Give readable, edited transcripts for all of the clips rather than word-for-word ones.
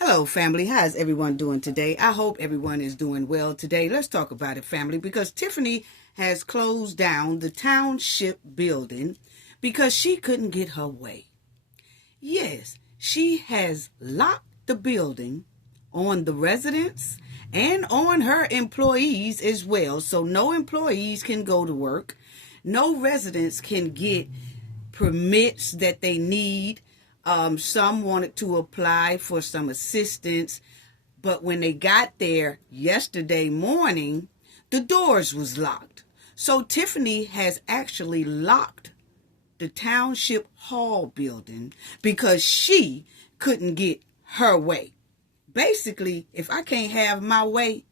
Hello, family. How's everyone doing today? I hope everyone is doing well today. Let's talk about it, family, because Tiffany has closed down the Township building because she couldn't get her way. Yes, she has locked the building on the residents and on her employees as well. So no employees can go to work. No residents can get permits that they need. Some wanted to apply for some assistance, but when they got there yesterday morning, the doors was locked. So Tiffany has actually locked the Township Hall building because she couldn't get her way. Basically, if I can't have my way,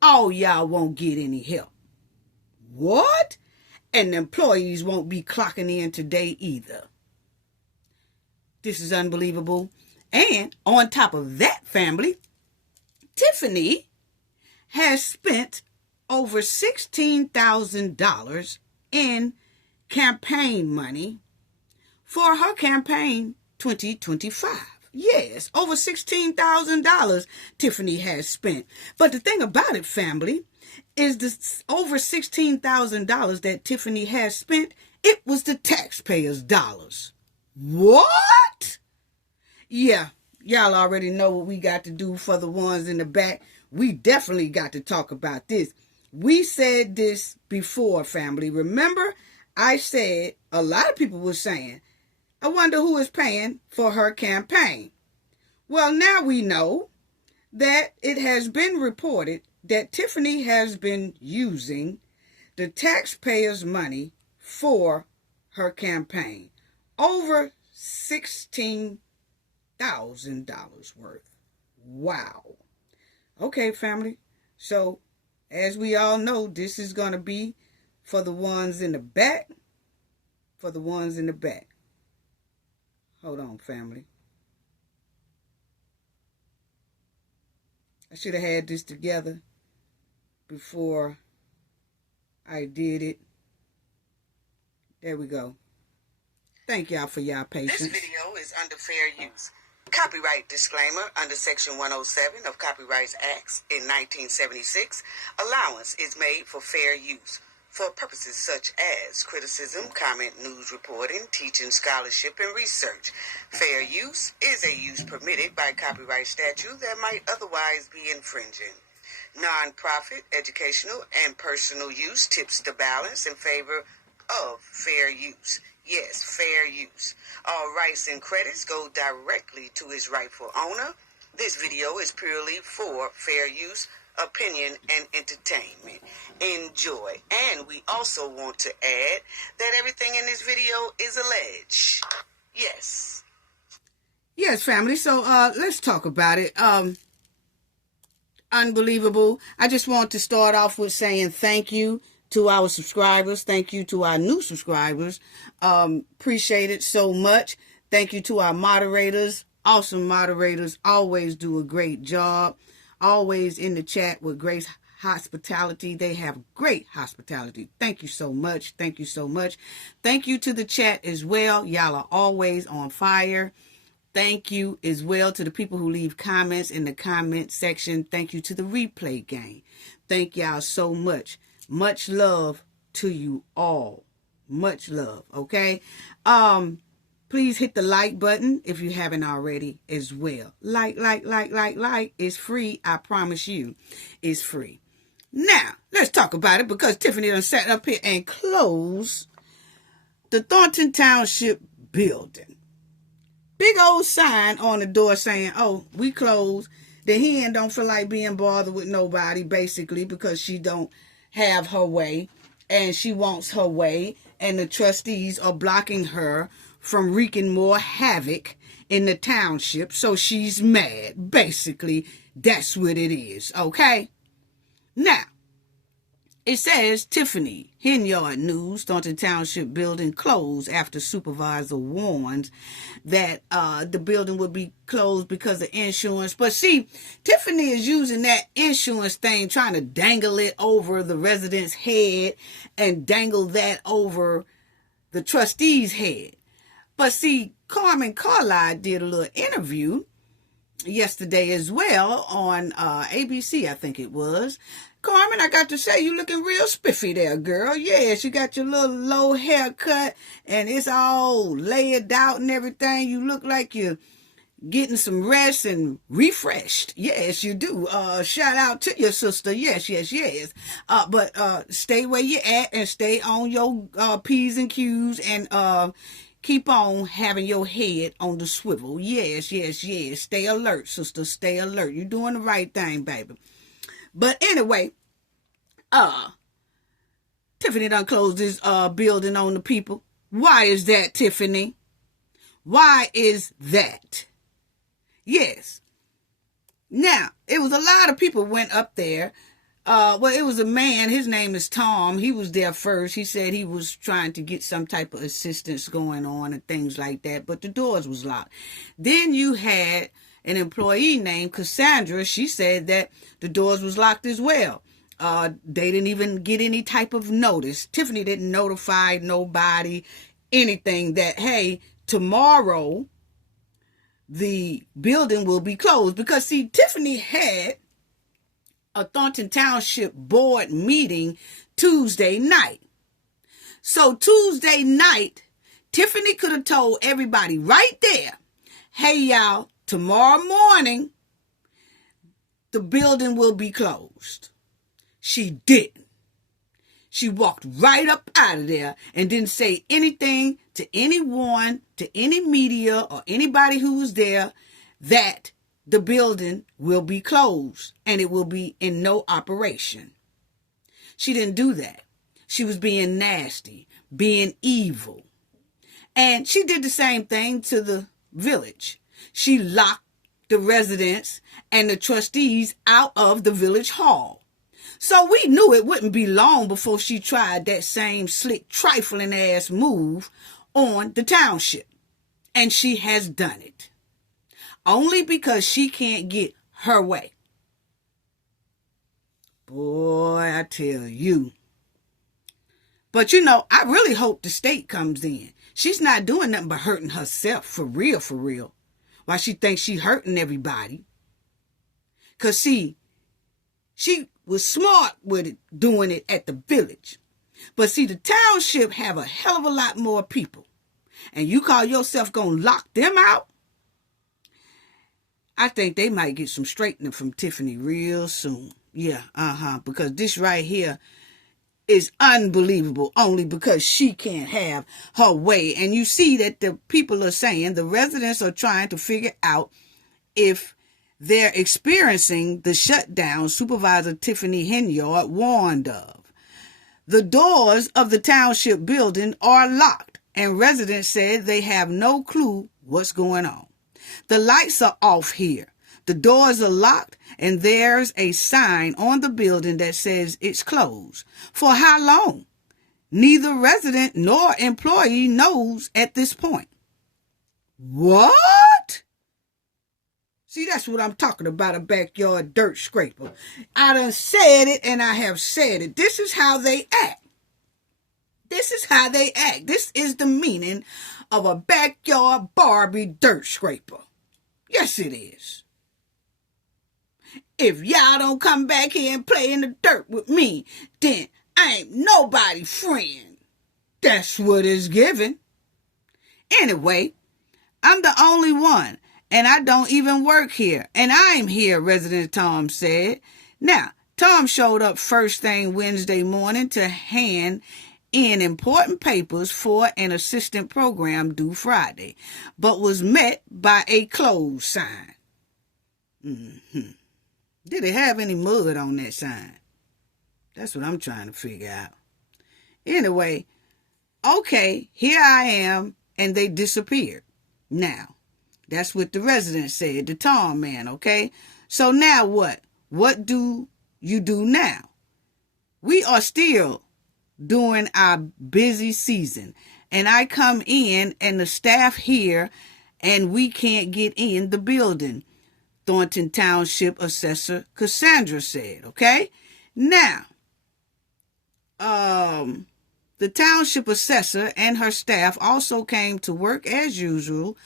all y'all won't get any help. What? And the employees won't be clocking in today either. This is unbelievable. And on top of that, family, Tiffany has spent over $16,000 in campaign money for her campaign 2025. Yes, over $16,000 Tiffany has spent. But the thing about it, family, is this over $16,000 that Tiffany has spent, it was the taxpayers' dollars. What? Yeah, y'all already know what we got to do for the ones in the back. We definitely got to talk about this. We said this before, family. Remember, I said a lot of people were saying, I wonder who is paying for her campaign. Well, now we know that it has been reported that Tiffany has been using the taxpayers' money for her campaign. Over $16,000 worth. Wow. Okay, family. So, as we all know, this is going to be for the ones in the back. For the ones in the back. Hold on, family. I should have had this together before I did it. There we go. Thank y'all for y'all patience. This video is under fair use. Copyright disclaimer under Section 107 of Copyright Acts in 1976. Allowance is made for fair use for purposes such as criticism, comment, news reporting, teaching, scholarship, and research. Fair use is a use permitted by copyright statute that might otherwise be infringing. Non-profit, educational, and personal use tips the balance in favor of fair use. Yes, fair use. All rights and credits go directly to its rightful owner. This video is purely for fair use, opinion, and entertainment. Enjoy. And we also want to add that everything in this video is alleged. Yes. Yes, family. So let's talk about it. Unbelievable. I just want to start off with saying thank you to our subscribers. Thank you to our new subscribers. Appreciate it so much. Thank you to our moderators. Awesome moderators. Always do a great job. Always in the chat with great hospitality. They have great hospitality. Thank you so much. Thank you so much. Thank you to the chat as well. Y'all are always on fire. Thank you as well to the people who leave comments in the comment section. Thank you to the replay gang. Thank y'all so much. Much love to you all. Much love, okay? Please hit the like button if you haven't already as well. Like. It's free. I promise you, it's free. Now, let's talk about it because Tiffany done sat up here and closed the Thornton Township building. Big old sign on the door saying, oh, we closed. The hen don't feel like being bothered with nobody, basically, because she don't have her way and she wants her way, and the trustees are blocking her from wreaking more havoc in the township, so she's mad. Basically, that's what it is, okay? Now, it says Tiffany Henyard news, Thornton Township building closed after supervisor warned that the building would be closed because of insurance. But see, Tiffany is using that insurance thing, trying to dangle it over the resident's head and dangle that over the trustee's head. But see, Carlisle did a little interview yesterday as well on ABC, I think it was. Carmen, I got to say, you looking real spiffy there, girl. Yes, you got your little low haircut and it's all laid out and everything. You look like you're getting some rest and refreshed. Yes, you do. Shout out to your sister. Yes. But stay where you at and stay on your P's and Q's and keep on having your head on the swivel. Yes. Stay alert, sister. Stay alert. You're doing the right thing, baby. But anyway, Tiffany done closed this building on the people. Why is that, Tiffany? Why is that? Yes. Now, it was a lot of people went up there. It was a man. His name is Tom. He was there first. He said he was trying to get some type of assistance going on and things like that, but the doors was locked. Then you had an employee named Cassandra. She said that the doors was locked as well. They didn't even get any type of notice. Tiffany didn't notify nobody, anything that, hey, tomorrow the building will be closed. Because, see, Tiffany had a Thornton Township board meeting Tuesday night. So Tuesday night, Tiffany could have told everybody right there, hey, y'all, tomorrow morning, the building will be closed. She didn't. She walked right up out of there and didn't say anything to anyone, to any media or anybody who was there that the building will be closed and it will be in no operation. She didn't do that. She was being nasty, being evil. And she did the same thing to the village. She locked the residents and the trustees out of the village hall. So we knew it wouldn't be long before she tried that same slick, trifling ass move on the township. And she has done it. Only because she can't get her way. Boy, I tell you. But you know, I really hope the state comes in. She's not doing nothing but hurting herself, for real. Why she thinks she hurting everybody. Because see, she was smart with it, doing it at the village. But see, the township have a hell of a lot more people. And you call yourself gonna lock them out? I think they might get some straightening from Tiffany real soon. Yeah, because this right here is unbelievable only because she can't have her way. And you see that the people are saying, the residents are trying to figure out if they're experiencing the shutdown Supervisor Tiffany Henyard warned of. The doors of the township building are locked, and residents said they have no clue what's going on. The lights are off here. The doors are locked, and there's a sign on the building that says it's closed. For how long? Neither resident nor employee knows at this point. What? See, that's what I'm talking about, a backyard dirt scraper. I done said it, and I have said it. This is how they act. This is how they act. This is the meaning of a backyard Barbie dirt scraper. Yes, it is. If y'all don't come back here and play in the dirt with me, then I ain't nobody friend. That's what it's given. Anyway, I'm the only one, and I don't even work here. And I'm here, Resident Tom said. Now, Tom showed up first thing Wednesday morning to hand in important papers for an assistant program due Friday, but was met by a closed sign. Did it have any mud on that sign? That's what I'm trying to figure out. Anyway, okay, here I am, and they disappeared. Now, that's what the resident said, the Tom man, okay? So now what? What do you do now? We are still during our busy season, and I come in and the staff here and we can't get in the building, Thornton Township Assessor Cassandra said. Okay, now the township assessor and her staff also came to work as usual,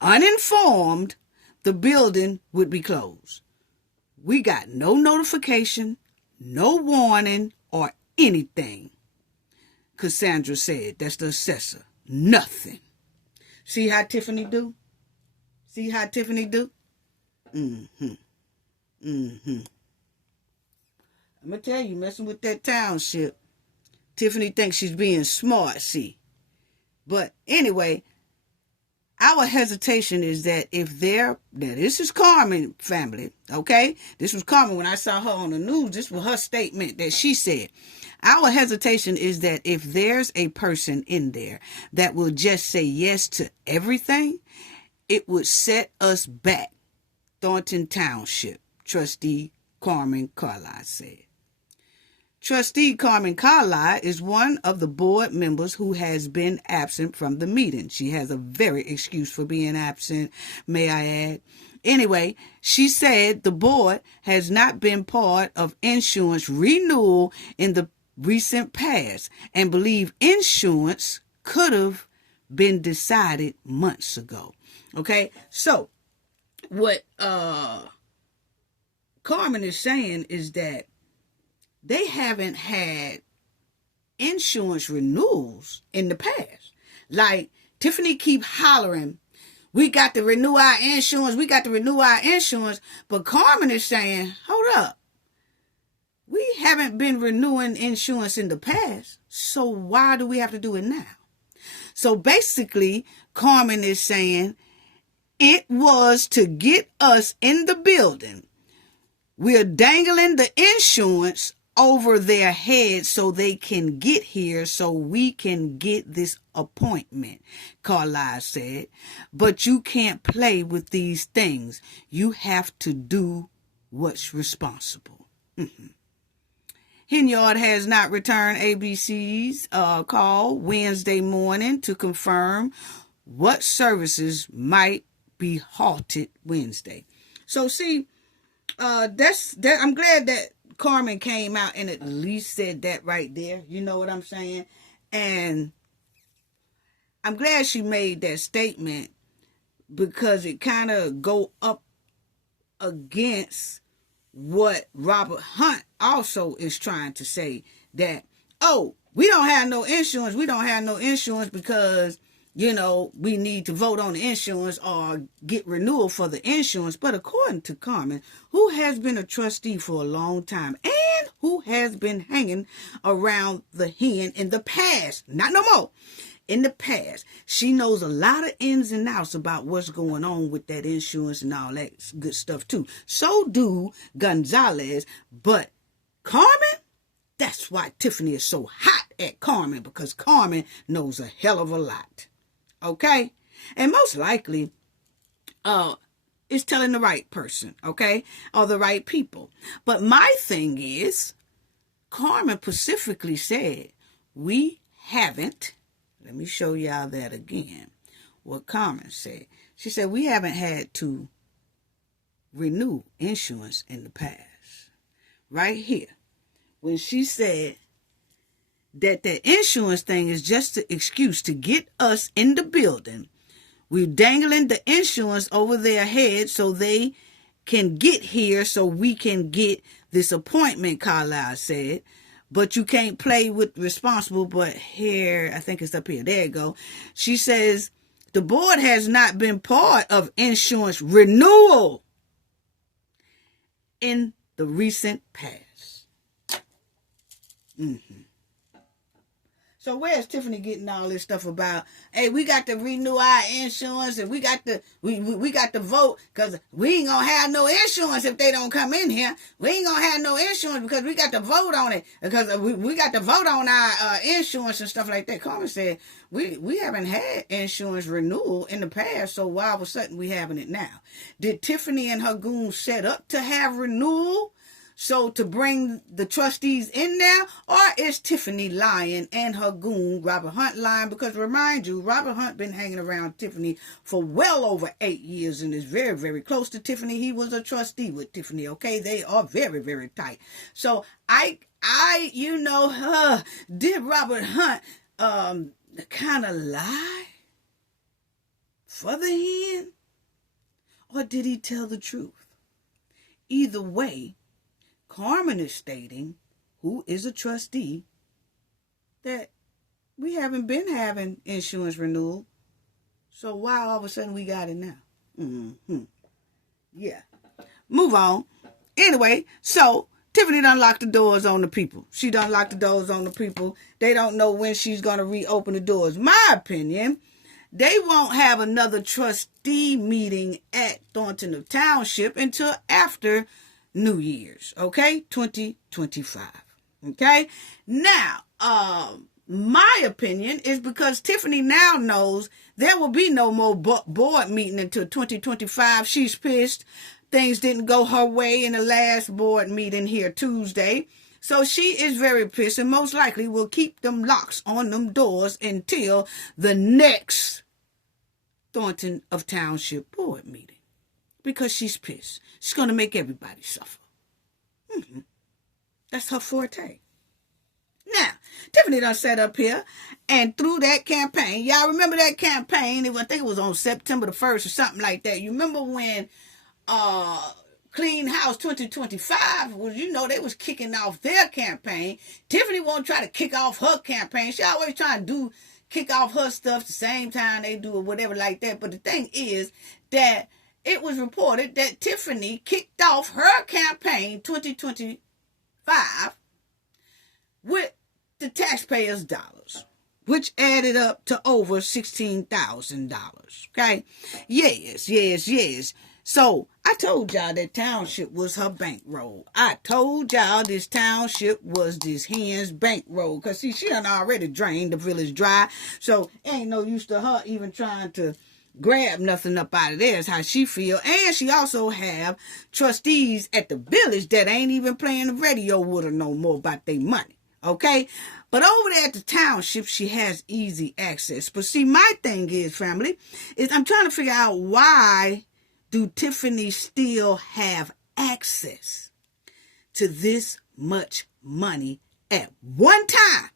uninformed, the building would be closed. We got no notification, no warning, or anything. Cassandra said, that's the assessor. Nothing. See how Tiffany do? See how Tiffany do? I'm going to tell you, messing with that township, Tiffany thinks she's being smart, see. But anyway, our hesitation is that if now this is Carmen family, okay? This was Carmen when I saw her on the news. This was her statement that she said. Our hesitation is that if there's a person in there that will just say yes to everything, it would set us back. Thornton Township, Trustee Carmen Carlisle said. Trustee Carmen Carlisle is one of the board members who has been absent from the meeting. She has a very excuse for being absent, may I add. Anyway, she said the board has not been part of insurance renewal in the recent past and believe insurance could have been decided months ago. Okay, so what Carmen is saying is that they haven't had insurance renewals in the past. Like, Tiffany keep hollering, we got to renew our insurance, we got to renew our insurance. But Carmen is saying, hold up. We haven't been renewing insurance in the past, so why do we have to do it now? So basically, Carmen is saying, it was to get us in the building. We're dangling the insurance over their heads so they can get here so we can get this appointment, Carlisle said. But you can't play with these things. You have to do what's responsible. Henyard has not returned ABC's call Wednesday morning to confirm what services might be halted Wednesday. So see, I'm glad that Carmen came out and at least said that right there. You know what I'm saying? And I'm glad she made that statement because it kind of go up against what Robert Hunt also is trying to say, that, oh, we don't have no insurance. We don't have no insurance because, you know, we need to vote on the insurance or get renewal for the insurance. But according to Carmen, who has been a trustee for a long time and who has been hanging around the hen in the past, not no more, in the past, she knows a lot of ins and outs about what's going on with that insurance and all that good stuff too. So do Gonzalez. But Carmen, that's why Tiffany is so hot at Carmen, because Carmen knows a hell of a lot. Okay? And most likely, it's telling the right person, okay? Or the right people. But my thing is, Carmen specifically said, we haven't, let me show y'all that again, what Carmen said. She said, we haven't had to renew insurance in the past. Right here. When she said that the insurance thing is just an excuse to get us in the building. We're dangling the insurance over their heads so they can get here so we can get this appointment, Carlisle said. But you can't play with responsible, but here, I think it's up here. There you go. She says, the board has not been part of insurance renewal in the recent past. So where's Tiffany getting all this stuff about, hey, we got to renew our insurance and we got to we got to vote because we ain't gonna have no insurance if they don't come in here. We ain't gonna have no insurance because we got to vote on it because we got to vote on our insurance and stuff like that. Carmen said we haven't had insurance renewal in the past, so why all of a sudden we having it now? Did Tiffany and her goons set up to have renewal? So to bring the trustees in there, or is Tiffany lying and her goon, Robert Hunt, lying? Because remind you, Robert Hunt been hanging around Tiffany for well over 8 years and is very, very close to Tiffany. He was a trustee with Tiffany, okay? They are very, very tight. So did Robert Hunt kind of lie for the hen? or did he tell the truth? Either way, Carmen is stating, who is a trustee, that we haven't been having insurance renewal. So why all of a sudden we got it now? Yeah. Move on. Anyway, so Tiffany done locked the doors on the people. She done locked the doors on the people. They don't know when she's going to reopen the doors. My opinion, they won't have another trustee meeting at Thornton of Township until after New Year's, okay? 2025, okay? Now, my opinion is because Tiffany now knows there will be no more board meeting until 2025. She's pissed. Things didn't go her way in the last board meeting here Tuesday. So she is very pissed and most likely will keep them locks on them doors until the next Thornton of Township board meeting. Because she's pissed. She's going to make everybody suffer. That's her forte. Now, Tiffany done sat up here and through that campaign. Y'all remember that campaign? I think it was on September the 1st or something like that. You remember when Clean House 2025 was, they was kicking off their campaign. Tiffany won't try to kick off her campaign. She always trying to kick off her stuff the same time they do or whatever like that. But the thing is that it was reported that Tiffany kicked off her campaign 2025 with the taxpayers' dollars, which added up to over $16,000. Okay? Yes. So, I told y'all that township was her bankroll. I told y'all this township was this hen's bankroll. Because, see, she done already drained the village dry. So, ain't no use to her even trying to grab nothing up out of there is how she feel. And she also have trustees at the village that ain't even playing the radio with her no more about their money. Okay? But over there at the township, she has easy access. But see, my thing is, family, is I'm trying to figure out why do Tiffany still have access to this much money at one time?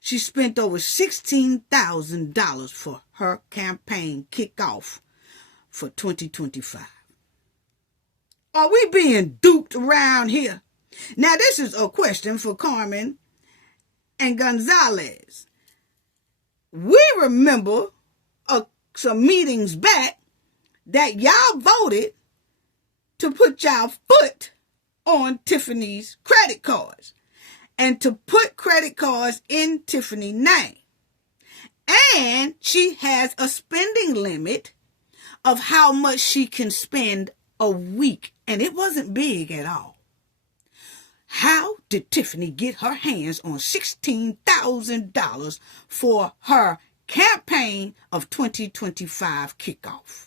She spent over $16,000 for her campaign kickoff for 2025. Are we being duped around here? Now, this is a question for Carmen and Gonzalez. We remember some meetings back that y'all voted to put y'all foot on Tiffany's credit cards and to put credit cards in Tiffany's name. And she has a spending limit of how much she can spend a week. And it wasn't big at all. How did Tiffany get her hands on $16,000 for her campaign of 2025 kickoff?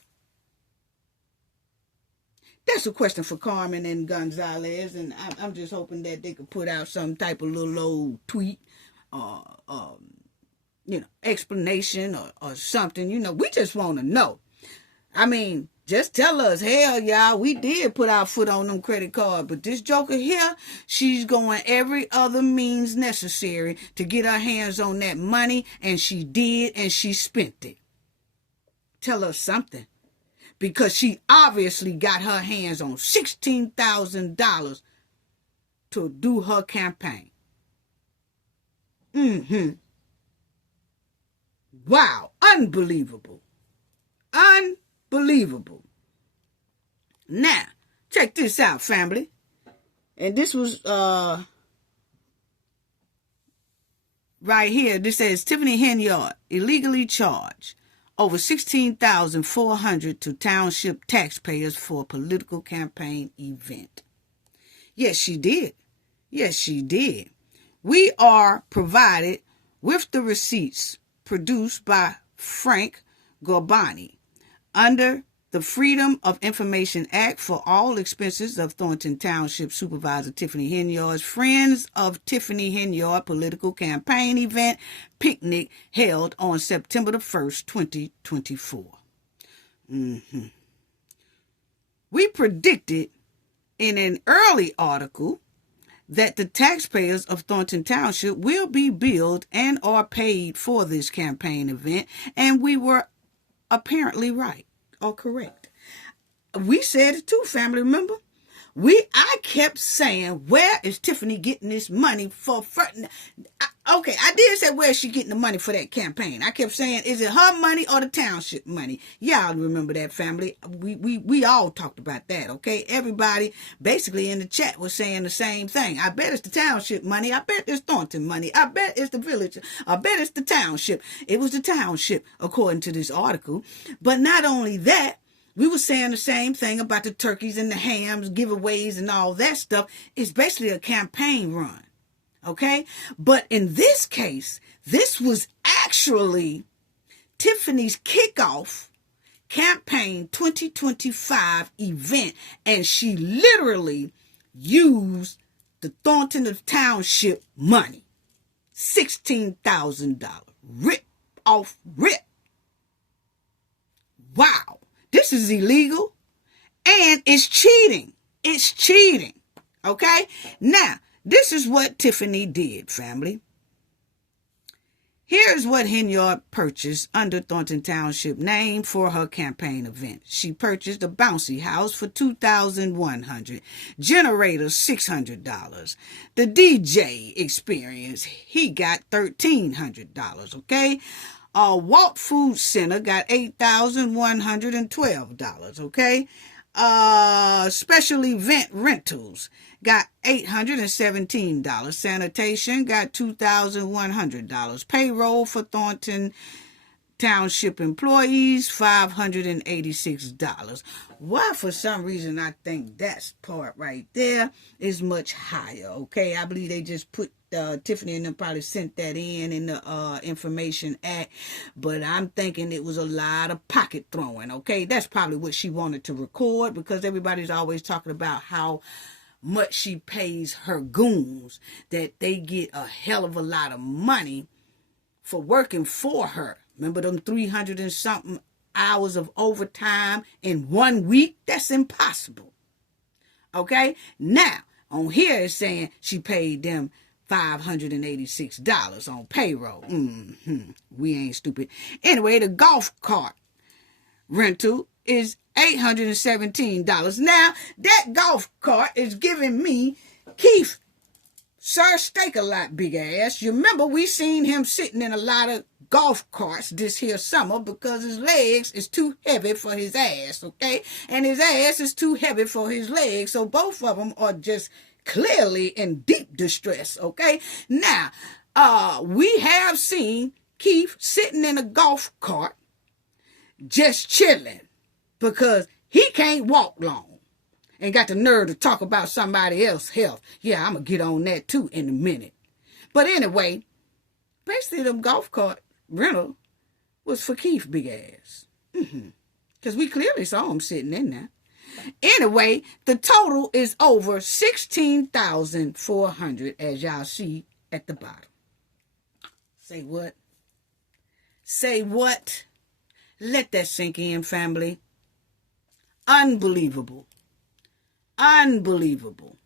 That's a question for Carmen and Gonzalez, and I'm just hoping that they could put out some type of little old tweet or, explanation or something. We just want to know. I mean, just tell us, hell, y'all, we did put our foot on them credit cards, but this joker here, she's going every other means necessary to get her hands on that money, and she did, and she spent it. Tell us something. Because she obviously got her hands on $16,000 to do her campaign. Wow. Unbelievable. Unbelievable. Now, check this out, family. And this was right here. This says Tiffany Henyard illegally charged over $16,400 to township taxpayers for a political campaign event. Yes, she did. Yes, she did. We are provided with the receipts produced by Frank Gorbani under the Freedom of Information Act for all expenses of Thornton Township Supervisor Tiffany Henyard's Friends of Tiffany Henyard political campaign event picnic held on September the 1st, 2024. We predicted in an early article that the taxpayers of Thornton Township will be billed and are paid for this campaign event, and we were apparently right or correct. We said it too, family, remember? I kept saying, where is Tiffany getting this money for? Okay, I did say, where is she getting the money for that campaign? I kept saying, is it her money or the township money? Y'all remember that, family. We all talked about that, okay? Everybody basically in the chat was saying the same thing. I bet it's the township money. I bet it's Thornton money. I bet it's the village. I bet it's the township. It was the township, according to this article. But not only that, we were saying the same thing about the turkeys and the hams, giveaways and all that stuff. It's basically a campaign run, okay? But in this case, this was actually Tiffany's kickoff campaign 2025 event, and she literally used the Thornton Township money, $16,000, rip. Wow. This is illegal and it's cheating. It's cheating. Okay? Now, this is what Tiffany did, family. Here's what Henyard purchased under Thornton Township name for her campaign event. She purchased a bouncy house for $2,100, generator $600. The DJ experience, he got $1,300, okay? Walt Food Center got $8,112, okay? Special event rentals got $817. Sanitation got $2,100. Payroll for Thornton Township employees, $586. Why, for some reason, I think that part right there is much higher, okay? I believe they just put Tiffany and them probably sent that in the Information Act, but I'm thinking it was a lot of pocket throwing, okay? That's probably what she wanted to record, because everybody's always talking about how much she pays her goons, that they get a hell of a lot of money for working for her. Remember them 300 and something hours of overtime in 1 week? That's impossible. Okay? Now, on here it's saying she paid them $586 on payroll. We ain't stupid. Anyway, the golf cart rental is $817. Now, that golf cart is giving me Keith, Sir Steak-a-Lot big ass. You remember we seen him sitting in a lot of golf carts this here summer because his legs is too heavy for his ass, okay? And his ass is too heavy for his legs. So both of them are just clearly in deep distress, okay? Now, we have seen Keith sitting in a golf cart just chilling because he can't walk long and got the nerve to talk about somebody else's health. Yeah, I'm going to get on that too in a minute. But anyway, basically the golf cart rental was for Keith big ass. Because we clearly saw him sitting in there. Anyway, the total is over $16,400, as y'all see at the bottom. Say what? Say what? Let that sink in, family. Unbelievable. Unbelievable.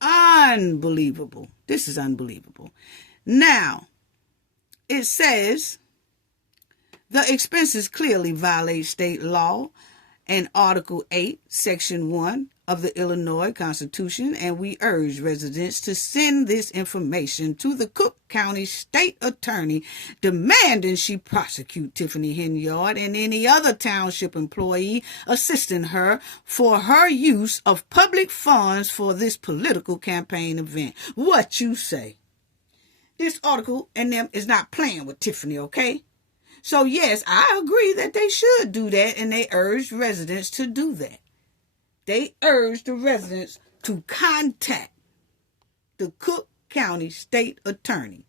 Unbelievable. This is unbelievable. Now, it says the expenses clearly violate state law and Article 8, Section 1 of the Illinois Constitution, and we urge residents to send this information to the Cook County State Attorney, demanding she prosecute Tiffany Henyard and any other township employee assisting her for her use of public funds for this political campaign event. What you say? This article and them is not playing with Tiffany, okay? So yes, I agree that they should do that, and they urge residents to do that. They urge the residents to contact the Cook County State Attorney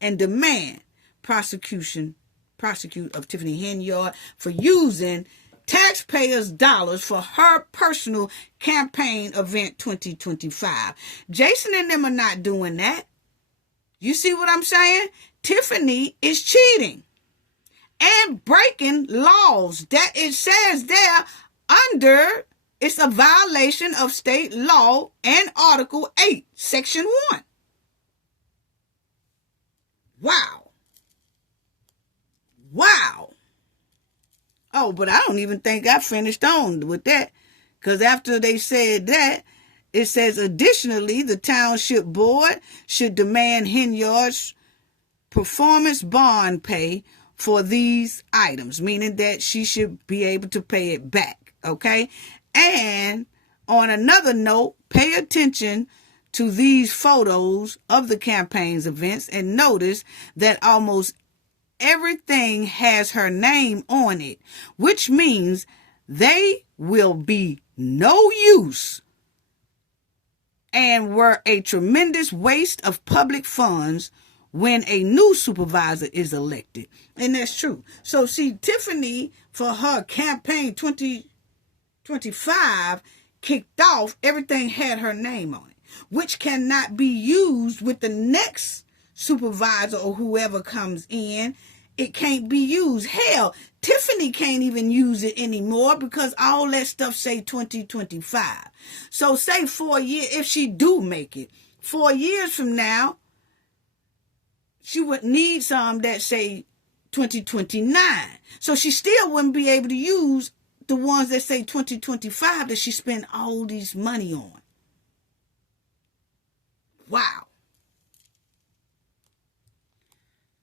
and demand prosecute of Tiffany Henyard for using taxpayers' dollars for her personal campaign event 2025. Jason and them are not doing that. You see what I'm saying? Tiffany is cheating and breaking laws that it says there under, it's a violation of state law and Article 8, Section 1. Wow. Wow. Oh, but I don't even think I finished on with that. Because after they said that, it says, additionally, the Township Board should demand Henyard's performance bond pay for these items, meaning that she should be able to pay it back, okay? And on another note, pay attention to these photos of the campaign's events and notice that almost everything has her name on it, which means they will be no use and were a tremendous waste of public funds when a new supervisor is elected. And that's true. So see, Tiffany, for her campaign 2025 kicked off, everything had her name on it, which cannot be used with the next supervisor or whoever comes in. It can't be used. Hell, Tiffany can't even use it anymore because all that stuff say 2025. So say 4 years, if she do make it, 4 years from now, she would need some that say 2029. So she still wouldn't be able to use the ones that say 2025 that she spent all these money on. Wow.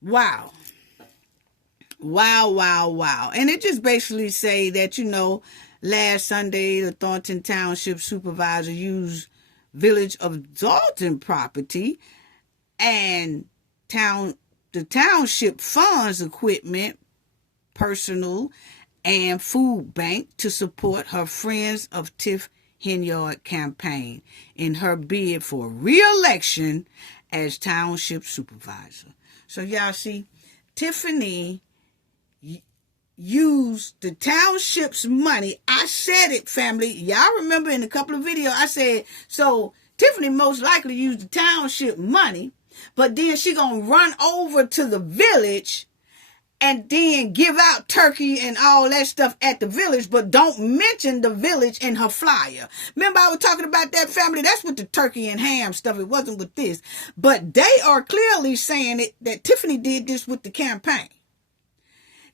Wow. Wow, wow, wow. And it just basically say that, last Sunday, the Thornton Township supervisor used Village of Dalton property and the township funds equipment, personal, and food bank to support her Friends of Tiff Henyard campaign in her bid for re-election as township supervisor. So y'all see, Tiffany used the township's money. I said it, family. Y'all remember in a couple of videos I said, so Tiffany most likely used the township money, but then she gonna run over to the village and then give out turkey and all that stuff at the village, but don't mention the village in her flyer. Remember I was talking about that, family? That's with the turkey and ham stuff. It wasn't with this. But they are clearly saying that Tiffany did this with the campaign.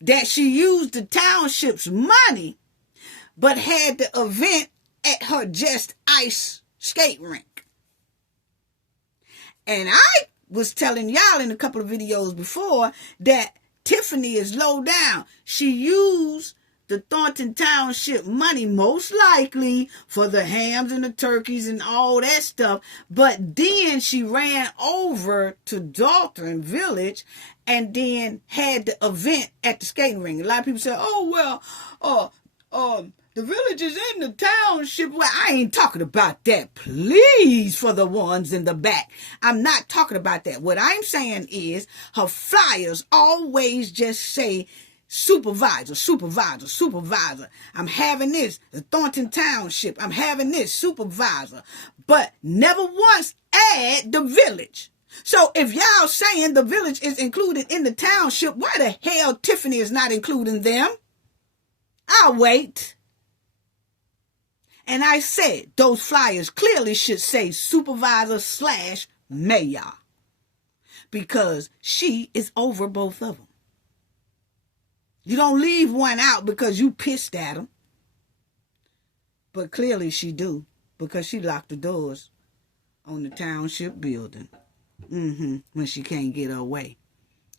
That she used the township's money, but had the event at her Just Ice skate rink. And I was telling y'all in a couple of videos before that Tiffany is low down. She used the Thornton Township money most likely for the hams and the turkeys and all that stuff. But then she ran over to Dalton Village and then had the event at the skating ring. A lot of people say, oh, well, the village is in the township. Well, I ain't talking about that. Please, for the ones in the back. I'm not talking about that. What I'm saying is her flyers always just say supervisor, supervisor, supervisor. I'm having this, the Thornton Township. I'm having this, supervisor. But never once add the village. So if y'all saying the village is included in the township, why the hell Tiffany is not including them? I'll wait. And I said those flyers clearly should say supervisor / mayor. Because she is over both of them. You don't leave one out because you pissed at them. But clearly she do. Because she locked the doors on the township building. When she can't get her way.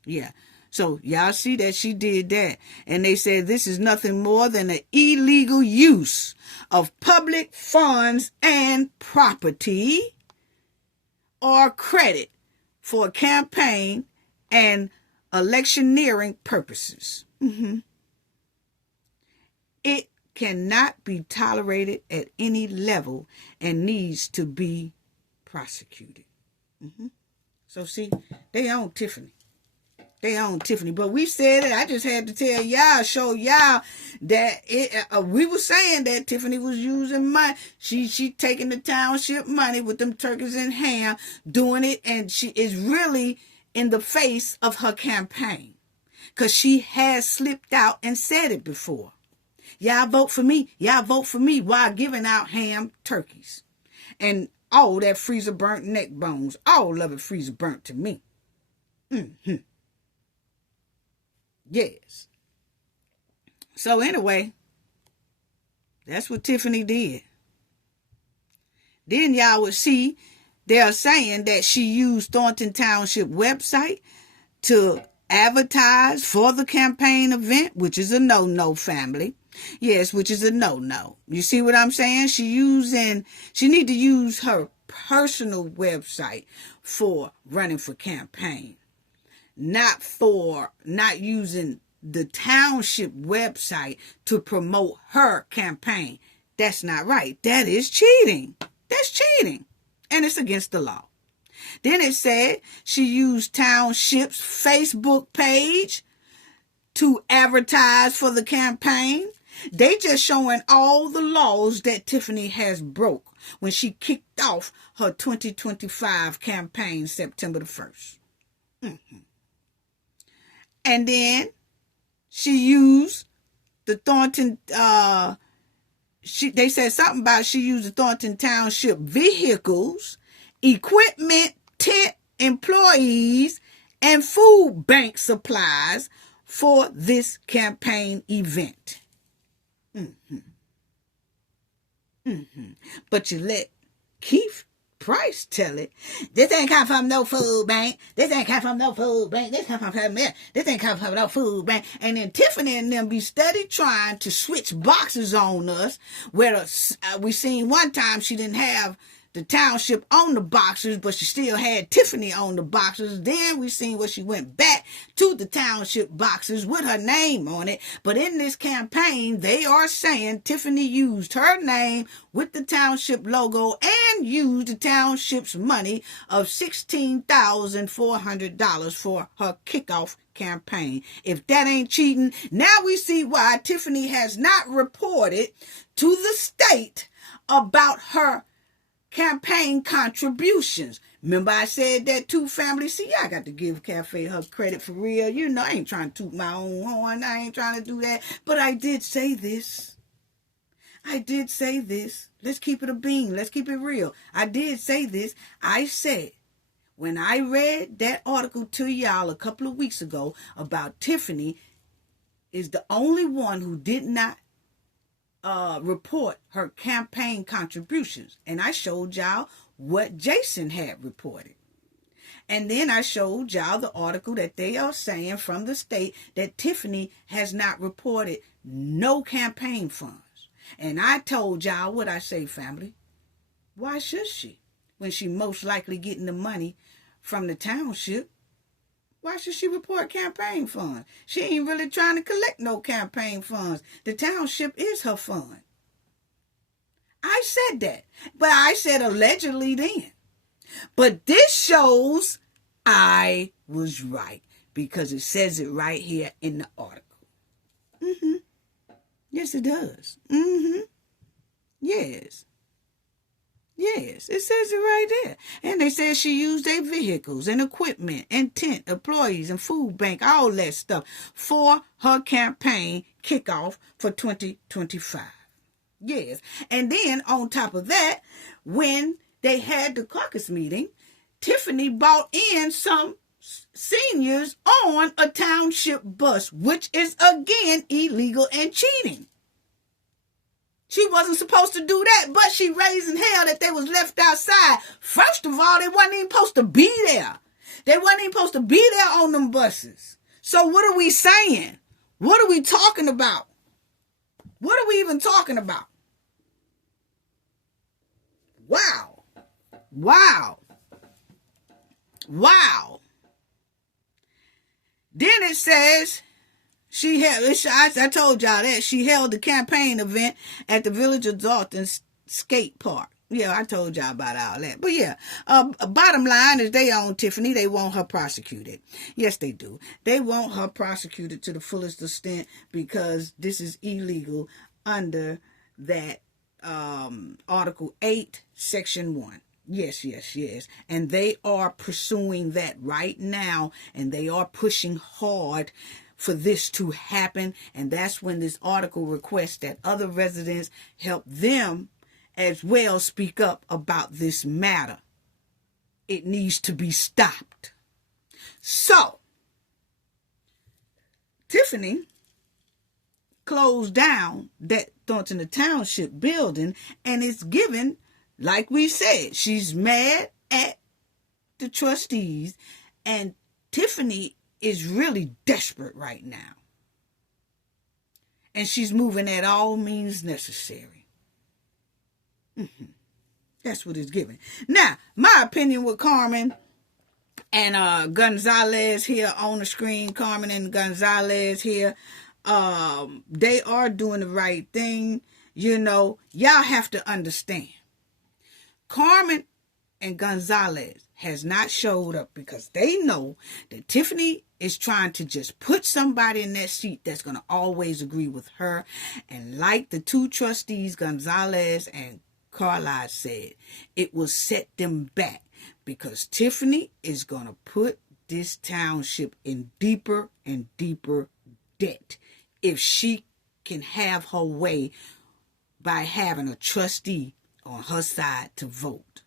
Yeah. So y'all see that she did that. And they said this is nothing more than an illegal use of public funds and property or credit for campaign and electioneering purposes. It cannot be tolerated at any level and needs to be prosecuted. So see, they own Tiffany. They own Tiffany. But we said it. I just had to tell y'all, show y'all that we were saying that Tiffany was using money. She taking the township money with them turkeys and ham, doing it, and she is really in the face of her campaign. Because she has slipped out and said it before. Y'all vote for me. Y'all vote for me while giving out ham turkeys. And all that freezer burnt neck bones. All of it freezer burnt to me. Yes. So anyway, that's what Tiffany did. Then y'all would see they're saying that she used Thornton Township website to advertise for the campaign event, which is a no-no, family. Yes, which is a no-no. You see what I'm saying? She need to use her personal website for running for campaign, not using the township website to promote her campaign. That's not right. That is cheating. That's cheating. And it's against the law. Then it said she used township's Facebook page to advertise for the campaign. They just showing all the laws that Tiffany has broke when she kicked off her 2025 campaign September the 1st. And then she used the Thornton, they said something about she used the Thornton Township vehicles, equipment, tent, employees, and food bank supplies for this campaign event. But you let Keith Price tell it. This ain't come from no food bank. This ain't come from no food bank. This come from there. This ain't come from no food bank. And then Tiffany and them be steady trying to switch boxes on us. Where we seen one time she didn't have the township on the boxes, but she still had Tiffany on the boxes. Then we seen where she went back to the township boxes with her name on it. But in this campaign, they are saying Tiffany used her name with the township logo and used the township's money of $16,400 for her kickoff campaign. If that ain't cheating, now we see why Tiffany has not reported to the state about her campaign contributions. Remember I said that too, family? See, I got to give Cafe her credit for real. You know, I ain't trying to toot my own horn. I ain't trying to do that. But I did say this. Let's keep it a bean. Let's keep it real. I did say this. I said, when I read that article to y'all a couple of weeks ago about Tiffany is the only one who did not report her campaign contributions. And I showed y'all what Jason had reported. And then I showed y'all the article that they are saying from the state that Tiffany has not reported no campaign funds. And I told y'all what I say, family. Why should she? When she most likely getting the money from the township. Why should she report campaign funds? She ain't really trying to collect no campaign funds. The township is her fund. I said that. But I said allegedly then. But this shows I was right. Because it says it right here in the article. Yes, it does. Yes. Yes, it says it right there. And they said she used their vehicles and equipment and tent, employees and food bank, all that stuff for her campaign kickoff for 2025. Yes. And then on top of that, when they had the caucus meeting, Tiffany bought in some seniors on a township bus, which is again illegal and cheating. She wasn't supposed to do that, but she raising hell that they was left outside. First of all, they wasn't even supposed to be there. They wasn't even supposed to be there on them buses. So what are we saying? What are we talking about? What are we even talking about? Wow. Wow. Wow. Then it says I told y'all that she held the campaign event at the Village of Dalton skate park. Yeah, I told y'all about all that. But yeah, bottom line is they own Tiffany. They want her prosecuted. Yes, they do. They want her prosecuted to the fullest extent because this is illegal under that Article 8, Section 1. Yes. And they are pursuing that right now, and they are pushing hard for this to happen. And that's when this article requests that other residents help them as well speak up about this matter. It needs to be stopped. So, Tiffany closed down that Thornton the Township building, and it's given, like we said, she's mad at the trustees, and Tiffany is really desperate right now. And she's moving at all means necessary. That's what it's given. Now, my opinion with Carmen and Gonzalez here on the screen, Carmen and Gonzalez here, they are doing the right thing. You know, y'all have to understand. Carmen and Gonzalez has not showed up because they know that Tiffany is trying to just put somebody in that seat that's going to always agree with her. And like the two trustees, Gonzalez and Carlisle, said, it will set them back because Tiffany is going to put this township in deeper and deeper debt if she can have her way by having a trustee on her side to vote.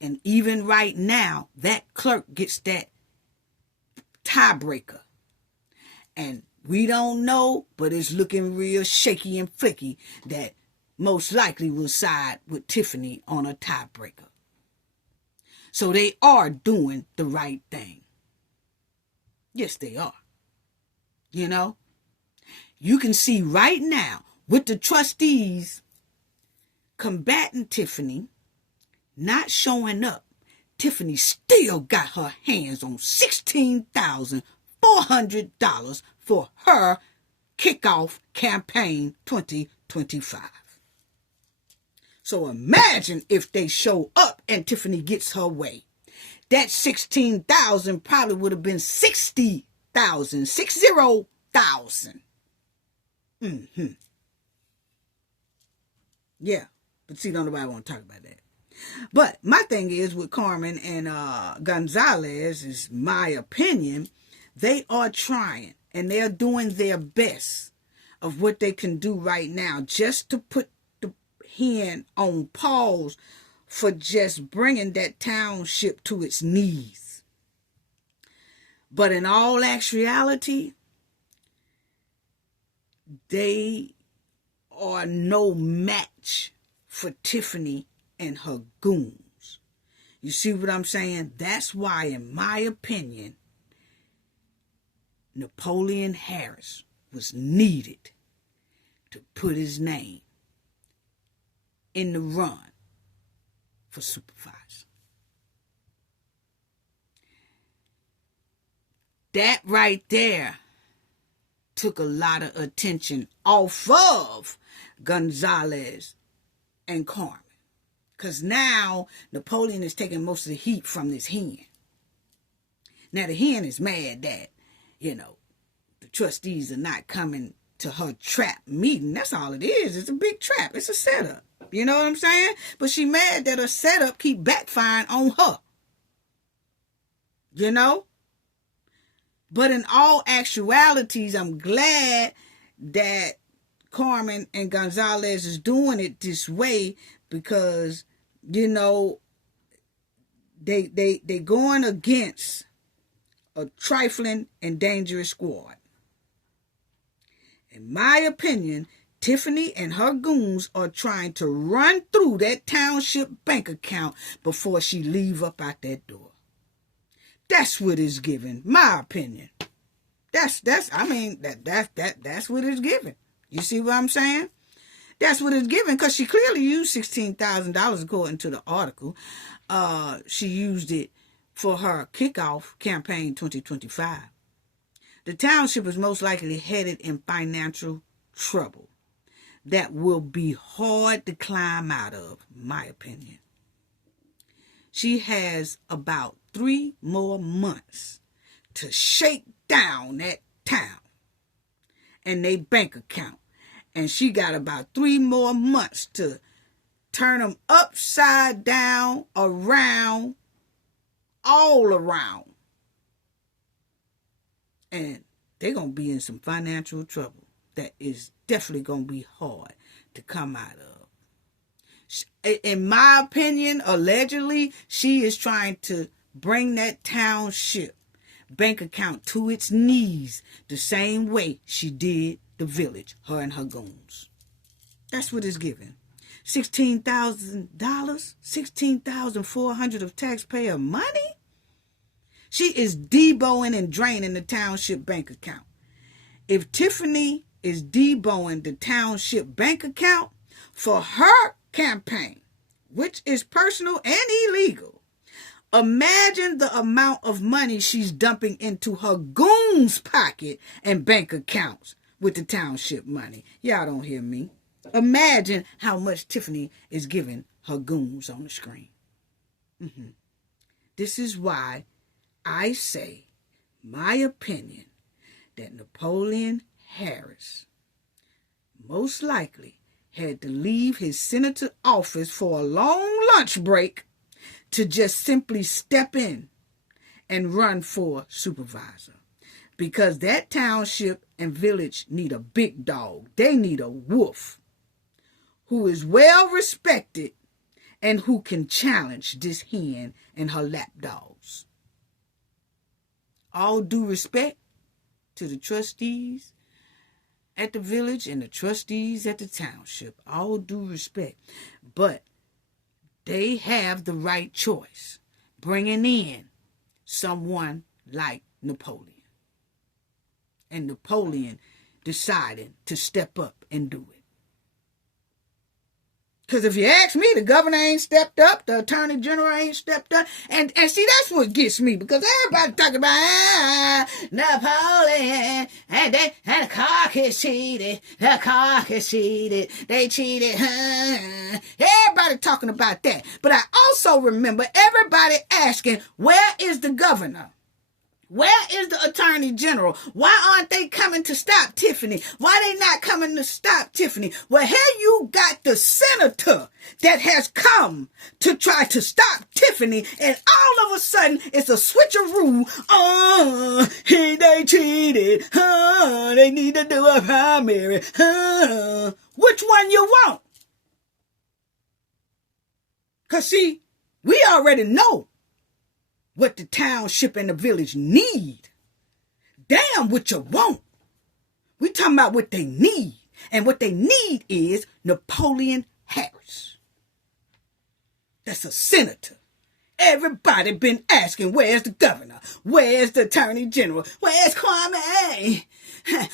And even right now, that clerk gets that tiebreaker. And we don't know, but it's looking real shaky and flicky that most likely will side with Tiffany on a tiebreaker. So they are doing the right thing. Yes, they are. You know, you can see right now with the trustees combating Tiffany, not showing up, Tiffany still got her hands on $16,400 for her kickoff campaign 2025. So imagine if they show up and Tiffany gets her way. That $16,000 probably would have been $60,000. Yeah, but see, don't nobody want to talk about that. But my thing is with Carmen and Gonzalez, is my opinion, they are trying and they're doing their best of what they can do right now just to put the hen on pause for just bringing that township to its knees. But in all actuality, they are no match for Tiffany and her goons. You see what I'm saying? That's why, in my opinion, Napoleon Harris was needed to put his name in the run for supervisor. That right there took a lot of attention off of Gonzalez and Carmen. Because now Napoleon is taking most of the heat from this hen. Now the hen is mad that, you know, the trustees are not coming to her trap meeting. That's all it is. It's a big trap. It's a setup. You know what I'm saying? But she mad that her setup keep backfiring on her. You know? But in all actualities, I'm glad that Carmen and Gonzalez is doing it this way because, you know, they going against a trifling and dangerous squad. In my opinion, Tiffany and her goons are trying to run through that township bank account before she leave up out that door. That's what it's given, my opinion. That's what it's given. You see what I'm saying? That's what it's given because she clearly used $16,000 according to the article. She used it for her kickoff campaign 2025. The township is most likely headed in financial trouble that will be hard to climb out of, my opinion. She has about 3 more months to shake down that town and they bank account. And she got about 3 more months to turn them upside down, around, all around. And they're going to be in some financial trouble that is definitely going to be hard to come out of. In my opinion, allegedly, she is trying to bring that township bank account to its knees the same way she did the village, her and her goons. That's what it's given. $16,000, $16,400 of taxpayer money. She is deboing and draining the township bank account. If Tiffany is deboing the township bank account for her campaign, which is personal and illegal, imagine the amount of money she's dumping into her goons' pocket and bank accounts with the township money. Y'all don't hear me. Imagine how much Tiffany is giving her goons on the screen. This is why I say, my opinion, that Napoleon Harris most likely had to leave his senator office for a long lunch break to just simply step in and run for supervisor. Because that township and village need a big dog. They need a wolf who is well respected and who can challenge this hen and her lapdogs. All due respect to the trustees at the village and the trustees at the township. All due respect. But they have the right choice, bringing in someone like Napoleon. And Napoleon decided to step up and do it. Because if you ask me, the governor ain't stepped up, the attorney general ain't stepped up. And see, that's what gets me. Because everybody talking about Napoleon, and the Caucus cheated, they cheated. Everybody talking about that. But I also remember everybody asking, where is the governor? Where is the attorney general? Why aren't they coming to stop Tiffany? Why they not coming to stop Tiffany? Well, here you got the senator that has come to try to stop Tiffany, and all of a sudden it's a switcheroo. They cheated. They need to do a primary. Which one you want? Because see, we already know what the township and the village need. Damn what you want. We talking about what they need. And what they need is Napoleon Harris. That's a senator. Everybody been asking, where's the governor? Where's the attorney general? Where's Kwame?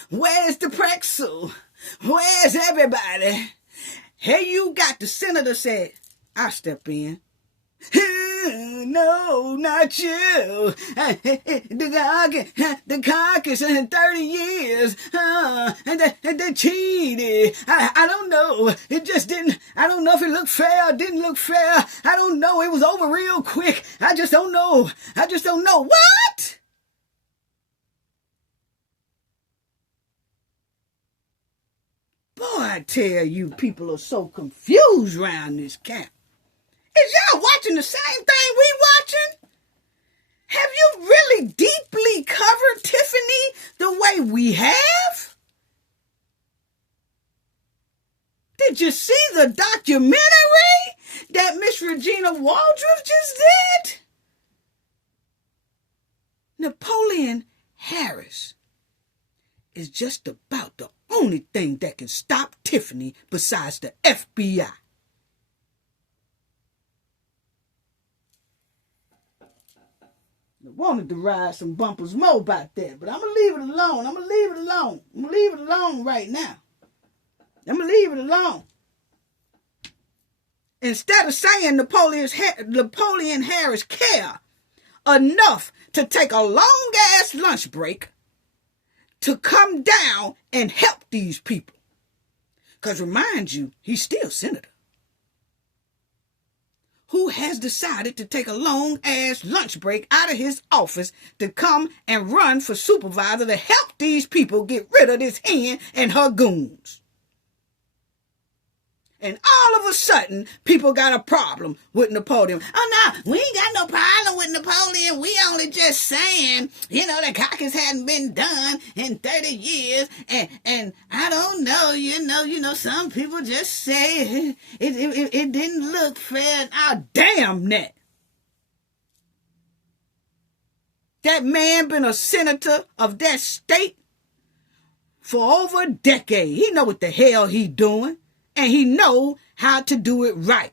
Where's the Prexel? Where's everybody? Here you got the senator said, I'll step in. No, not you. The Caucus in 30 years. And they cheated. I don't know. It just didn't. I don't know if it looked fair or didn't look fair. I don't know. It was over real quick. I just don't know. What? Boy, I tell you, people are so confused around this camp. Is y'all watching the same thing we watching? Have you really deeply covered Tiffany the way we have? Did you see the documentary that Miss Regina Waldrop just did? Napoleon Harris is just about the only thing that can stop Tiffany besides the FBI. I wanted to ride some bumpers more about that, but I'm going to leave it alone. I'm going to leave it alone right now. I'm going to leave it alone. Instead of saying Napoleon Harris care enough to take a long-ass lunch break to come down and help these people. Because remind you, he's still senator. Who has decided to take a long-ass lunch break out of his office to come and run for supervisor to help these people get rid of this hen and her goons. And all of a sudden, people got a problem with Napoleon. Oh, no, we ain't got no problem with Napoleon. We only just saying, the Caucus hadn't been done in 30 years. And I don't know, some people just say it didn't look fair. Oh, damn that. That man been a senator of that state for over a decade. He know what the hell he doing, and he know how to do it right.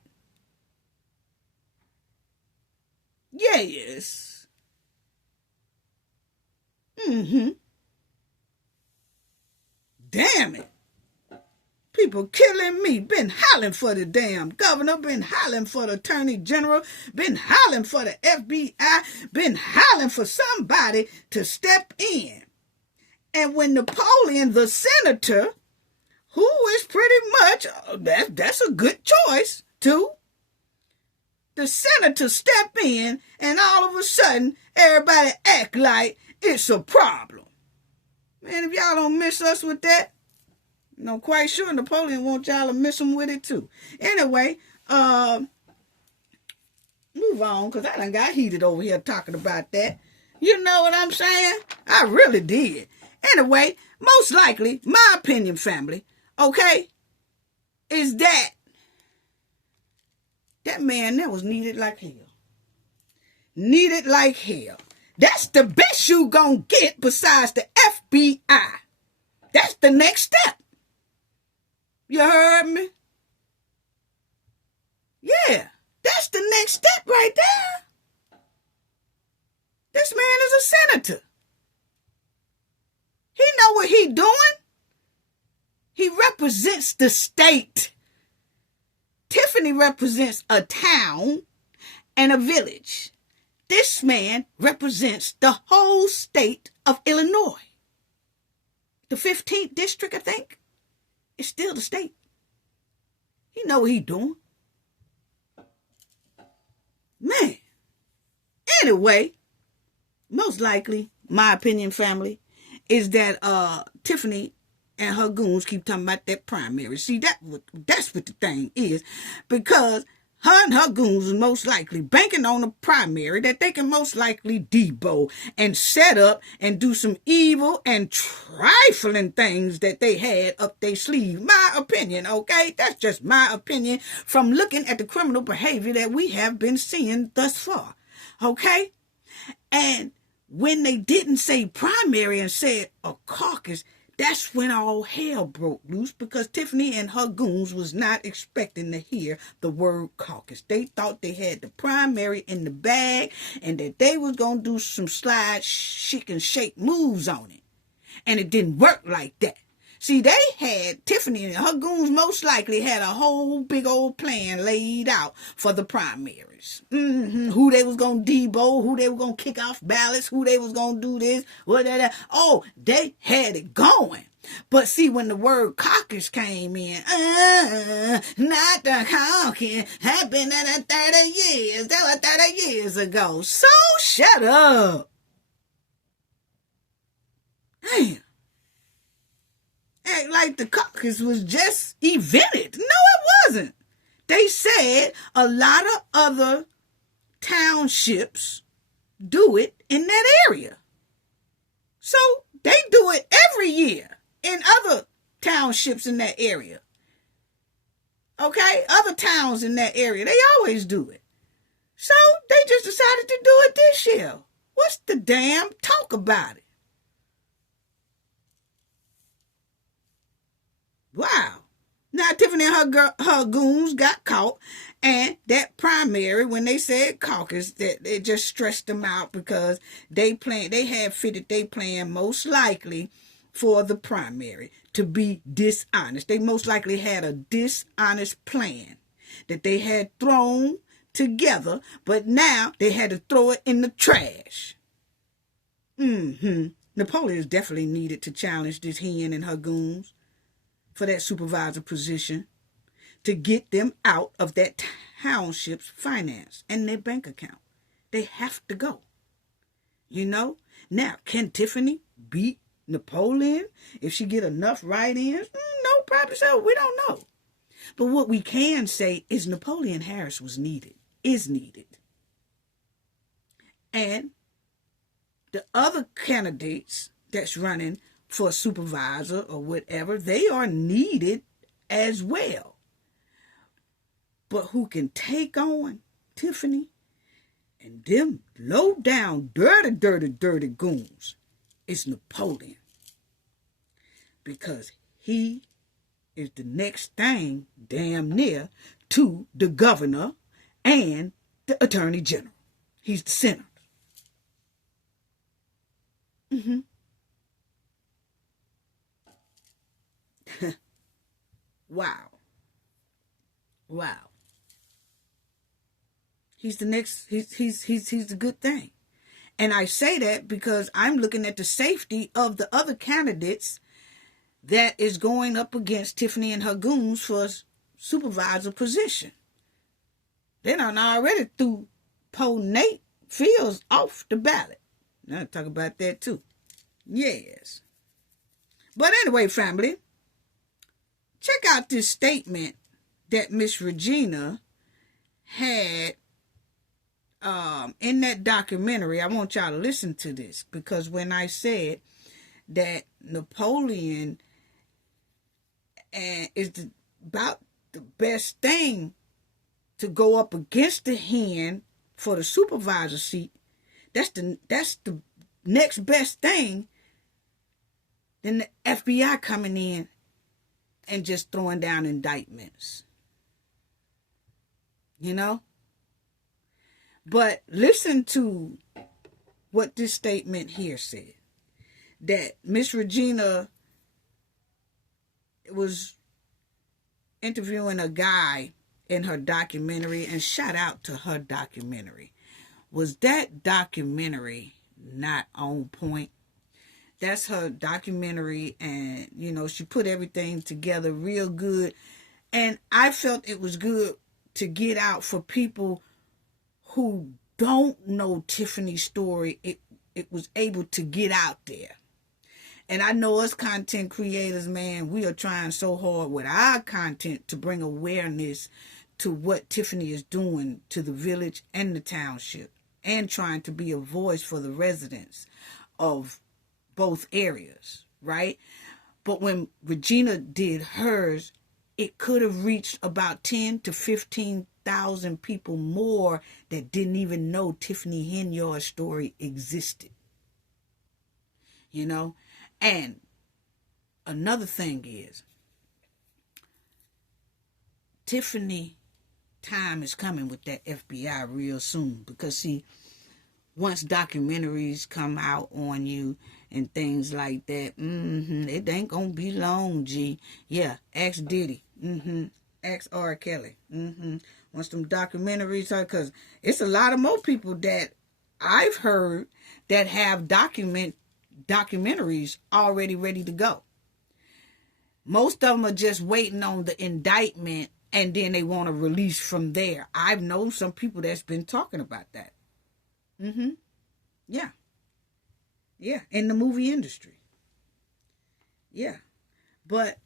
Yes. Damn it. People killing me. Been hollering for the damn governor. Been hollering for the attorney general. Been hollering for the FBI. Been hollering for somebody to step in. And when Napoleon, the senator, who is pretty much, that's a good choice too. The senator step in, and all of a sudden, everybody act like it's a problem. Man, if y'all don't miss us with that, I'm quite sure Napoleon wants y'all to miss him with it too. Anyway, move on, because I done got heated over here talking about that. You know what I'm saying? I really did. Anyway, most likely, my opinion, family, okay, is that man that was needed like hell. Needed like hell. That's the best you gonna get besides the FBI. That's the next step. You heard me? Yeah, that's the next step right there. This man is a senator. He know what he doing. He represents the state. Tiffany represents a town and a village. This man represents the whole state of Illinois. The 15th district, I think. It's still the state. He know what he doing. Man. Anyway, most likely, my opinion, family, is that Tiffany and her goons keep talking about that primary. See, that's what the thing is. Because her and her goons are most likely banking on a primary that they can most likely debo and set up and do some evil and trifling things that they had up their sleeve. My opinion, okay? That's just my opinion from looking at the criminal behavior that we have been seeing thus far, okay? And when they didn't say primary and said a caucus, that's when all hell broke loose, because Tiffany and her goons was not expecting to hear the word caucus. They thought they had the primary in the bag and that they was going to do some slide, shake, and shake moves on it. And it didn't work like that. See, Tiffany and her goons most likely had a whole big old plan laid out for the primaries. Who they was going to debo, who they were going to kick off ballots, who they was going to do this, whatever. Oh, they had it going. But see, when the word caucus came in, not the caucus, had been there 30 years. That was 30 years ago. So shut up. Damn. Act like the caucus was just invented. No, it wasn't. They said a lot of other townships do it in that area. So they do it every year in other townships in that area. Okay? Other towns in that area. They always do it. So they just decided to do it this year. What's the damn talk about it? Wow. Now, Tiffany and her goons got caught, and that primary, when they said caucus, that it just stressed them out because they had fitted their plan most likely for the primary to be dishonest. They most likely had a dishonest plan that they had thrown together, but now they had to throw it in the trash. Napoleon is definitely needed to challenge this hen and her goons for that supervisor position, to get them out of that township's finance and their bank account. They have to go. You know? Now, can Tiffany beat Napoleon if she get enough write-ins? No, probably so. We don't know. But what we can say is Napoleon Harris is needed. And the other candidates that's running for a supervisor or whatever, they are needed as well. But who can take on Tiffany and them low down, dirty goons is Napoleon. because he is the next thing damn near to the governor and the attorney general. He's the center. Wow. He's the next, he's the good thing. And I say that because I'm looking at the safety of the other candidates that is going up against Tiffany and her goons for supervisor position. They done already threw Po Nate Fields off the ballot. Now I'll talk about that too. Yes. But anyway, family, check out this statement that Miss Regina had in that documentary. I want y'all to listen to this, because when I said that Napoleon is about the best thing to go up against the hen for the supervisor seat, that's the next best thing, then the FBI coming in and just throwing down indictments. You know? But listen to what this statement here said. That Miss Regina was interviewing a guy in her documentary, and shout out to her documentary. Was that documentary not on point? That's her documentary, and you know, she put everything together real good, and I felt it was good to get out for people who don't know Tiffany's story. It was able to get out there. And I know us content creators, man, we are trying so hard with our content to bring awareness to what Tiffany is doing to the village and the township, and trying to be a voice for the residents of both areas, right? But when Regina did hers, it could have reached about 10 to 15,000 people more that didn't even know Tiffany Henyard's story existed. You know? And another thing is, Tiffany time is coming with that FBI real soon, because see, once documentaries come out on you and things like that, it ain't gonna be long, G. Yeah, ask Diddy, ask R. Kelly, once them documentaries are, because it's a lot of more people that I've heard that have documentaries already ready to go. Most of them are just waiting on the indictment, and then they want to release from there. I've known some people that's been talking about that. Yeah. Yeah, in the movie industry. Yeah. But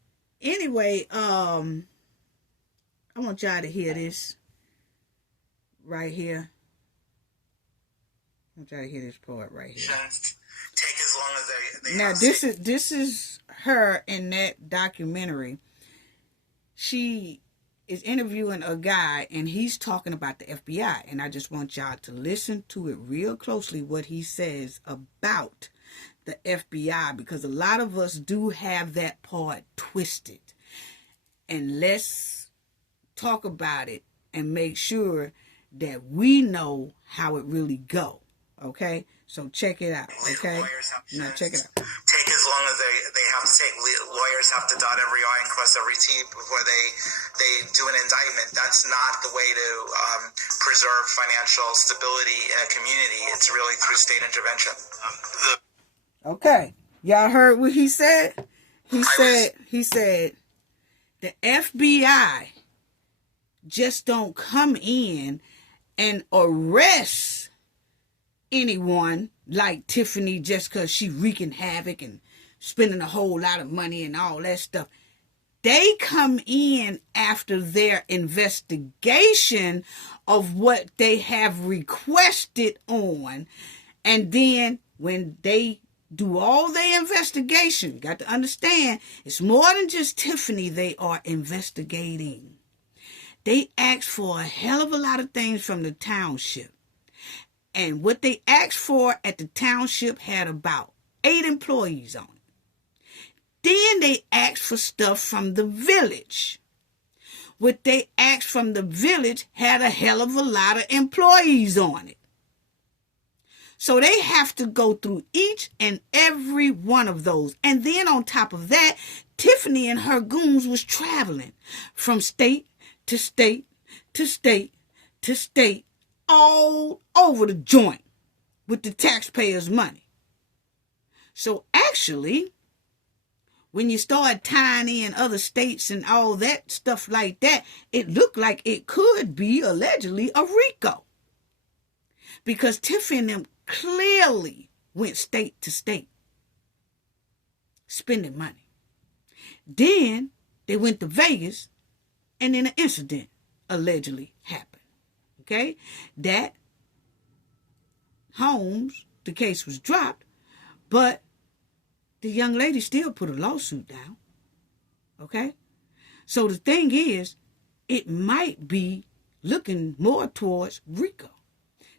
anyway, I want y'all to hear this right here. I want y'all to hear this part right here. Take as long as they now this is her in that documentary. She is interviewing a guy, and he's talking about the FBI, and I just want y'all to listen to it real closely, what he says about the FBI, because a lot of us do have that part twisted. And let's talk about it and make sure that we know how it really go. Okay, so check it out. Okay, now check it out. Take as long as they have to take. Lawyers have to dot every I and cross every T before they do an indictment. That's not the way to preserve financial stability in a community. It's really through state intervention. Okay, y'all heard what he said? He said the FBI just don't come in and arrest anyone like Tiffany just because she wreaking havoc and spending a whole lot of money and all that stuff. They come in after their investigation of what they have requested on, and then when they do all their investigation, got to understand, it's more than just Tiffany they are investigating. They ask for a hell of a lot of things from the township. And what they asked for at the township had about 8 employees on it. Then they asked for stuff from the village. What they asked from the village had a hell of a lot of employees on it. So they have to go through each and every one of those. And then on top of that, Tiffany and her goons was traveling from state to state to state to state all over the joint with the taxpayers' money. So actually, when you start tying in other states and all that stuff like that, it looked like it could be allegedly a RICO. Because Tiffany and them clearly went state to state spending money. Then they went to Vegas and then an incident allegedly happened. Okay? That Holmes, the case was dropped, but the young lady still put a lawsuit down. Okay? So the thing is, it might be looking more towards RICO.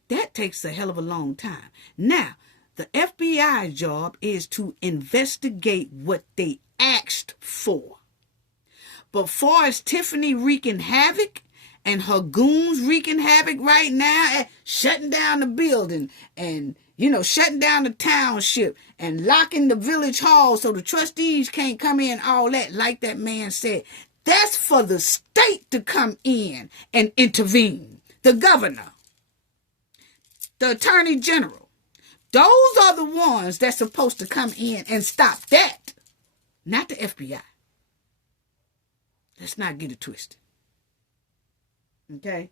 That takes a hell of a long time. Now, the FBI's job is to investigate what they asked for. But far as Tiffany wreaking havoc and her goons wreaking havoc right now, shutting down the building and shutting down the township and locking the village hall so the trustees can't come in, all that, like that man said, that's for the state to come in and intervene. The governor, the attorney general, those are the ones that's supposed to come in and stop that, not the FBI. Let's not get it twisted. Okay?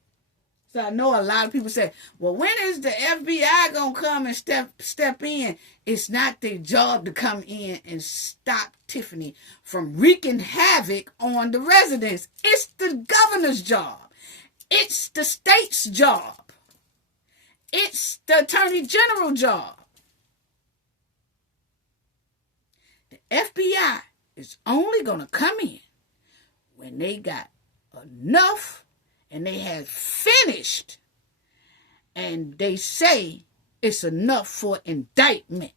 So I know a lot of people say, well, when is the FBI going to come and step in? It's not their job to come in and stop Tiffany from wreaking havoc on the residents. It's the governor's job. It's the state's job. It's the attorney general job. The FBI is only going to come in when they got enough and they have finished and they say it's enough for indictment.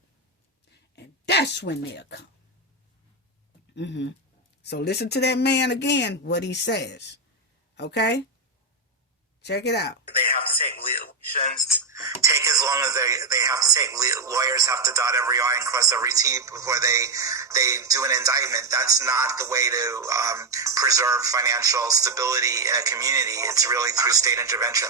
And that's when they'll come. So listen to that man again, what he says. Okay? Check it out. They have to take legal actions, take as long as they have to take. Lawyers have to dot every I and cross every T before they do an indictment. That's not the way to preserve financial stability in a community. It's really through state intervention.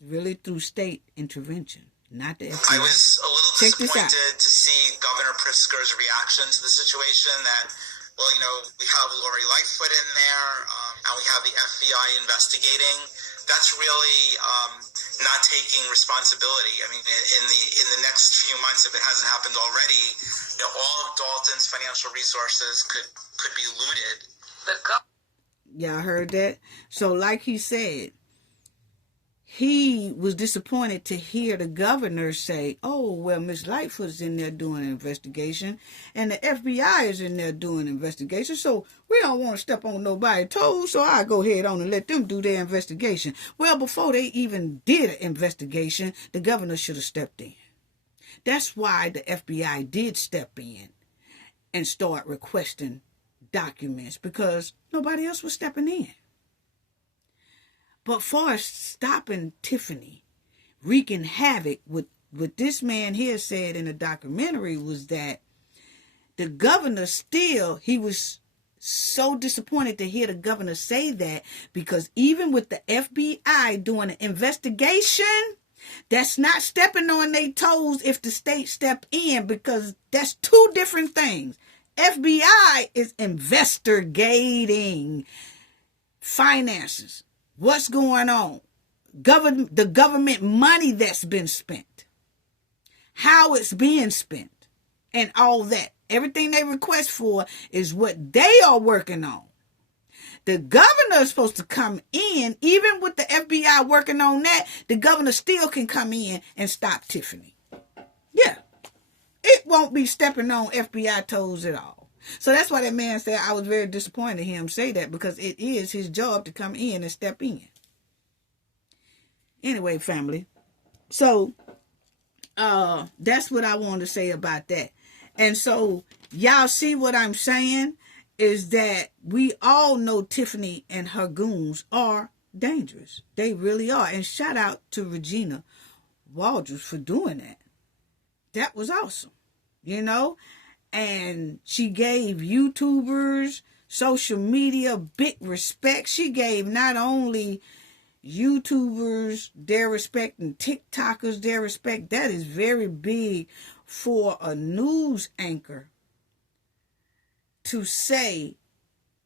Really through state intervention, not the FBI. I was a little disappointed to see Governor Pritzker's reaction to the situation that, well, we have Lori Lightfoot in there, and we have the FBI investigating. That's really not taking responsibility. I mean, in the next few months, if it hasn't happened already, all of Dalton's financial resources could be looted. Y'all heard that? So, like he said, he was disappointed to hear the governor say, oh, well, Miss Lightfoot's in there doing an investigation and the FBI is in there doing an investigation. So we don't want to step on nobody's toes. So I'll go ahead on and let them do their investigation. Well, before they even did an investigation, the governor should have stepped in. That's why the FBI did step in and start requesting documents, because nobody else was stepping in. But for stopping Tiffany wreaking havoc, what this man here said in the documentary was that the governor he was so disappointed to hear the governor say that, because even with the FBI doing an investigation, that's not stepping on their toes if the state step in, because that's two different things. FBI is investigating finances. What's going on? The government money that's been spent. How it's being spent. And all that. Everything they request for is what they are working on. The governor is supposed to come in. Even with the FBI working on that, the governor still can come in and stop Tiffany. Yeah. It won't be stepping on FBI toes at all. So that's why that man said I was very disappointed to hear him say that, because it is his job to come in and step in. Anyway, family. So that's what I wanted to say about that. And so y'all see what I'm saying? Is that we all know Tiffany and her goons are dangerous. They really are. And shout out to Regina Waldrus for doing that. That was awesome, you know? And she gave YouTubers, social media, big respect. She gave not only YouTubers their respect and TikTokers their respect. That is very big for a news anchor to say,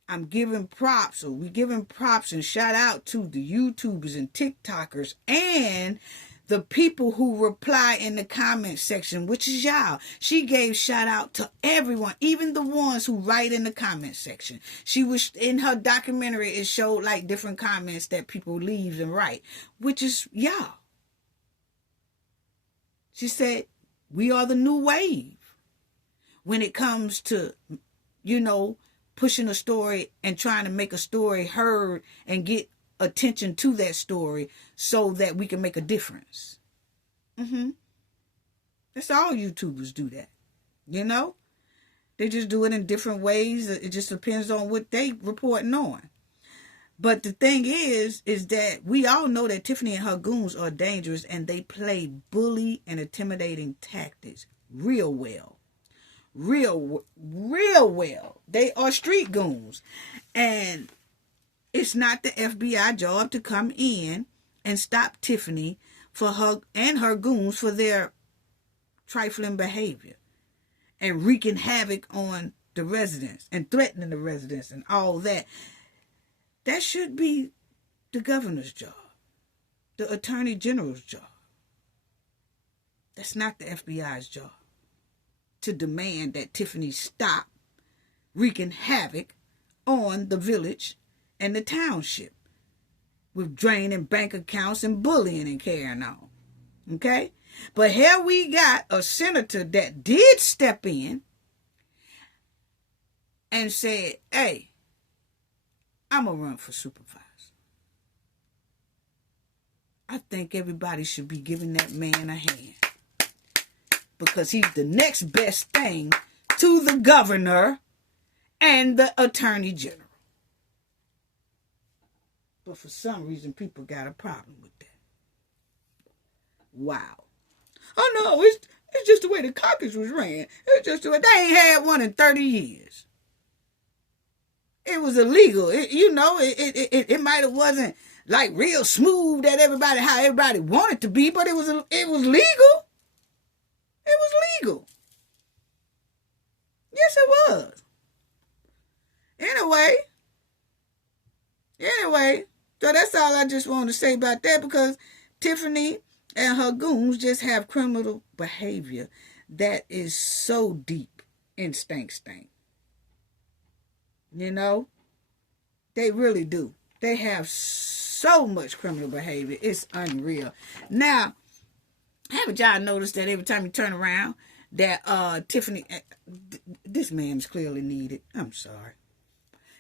I'm giving props, or we giving props and shout out to the YouTubers and TikTokers and the people who reply in the comment section, which is y'all. She gave shout out to everyone, even the ones who write in the comment section. She was in her documentary, it showed like different comments that people leave and write, which is y'all. She said, we are the new wave when it comes to, you know, pushing a story and trying to make a story heard and get attention to that story so that we can make a difference. That's all YouTubers do that. You know? They just do it in different ways. It just depends on what they reporting on. But the thing is that we all know that Tiffany and her goons are dangerous and they play bully and intimidating tactics real well. Real well. They are street goons. And it's not the FBI job to come in and stop Tiffany for her and her goons for their trifling behavior and wreaking havoc on the residents and threatening the residents and all that. That should be the governor's job, the attorney general's job. That's not the FBI's job to demand that Tiffany stop wreaking havoc on the village and the township with draining bank accounts and bullying and carrying on. Okay? But here we got a senator that did step in and said, hey, I'm going to run for supervisor. I think everybody should be giving that man a hand because he's the next best thing to the governor and the attorney general. But for some reason, people got a problem with that. Wow. Oh, no, it's just the way the caucus was ran. It's just the way. They ain't had one in 30 years. It was illegal. It might have wasn't like real smooth that how everybody wanted to be, but it was legal. It was legal. Yes, it was. Anyway, so that's all I just wanted to say about that, because Tiffany and her goons just have criminal behavior that is so deep in stank. You know? They really do. They have so much criminal behavior. It's unreal. Now, haven't y'all noticed that every time you turn around, that Tiffany, this man's clearly needed. I'm sorry.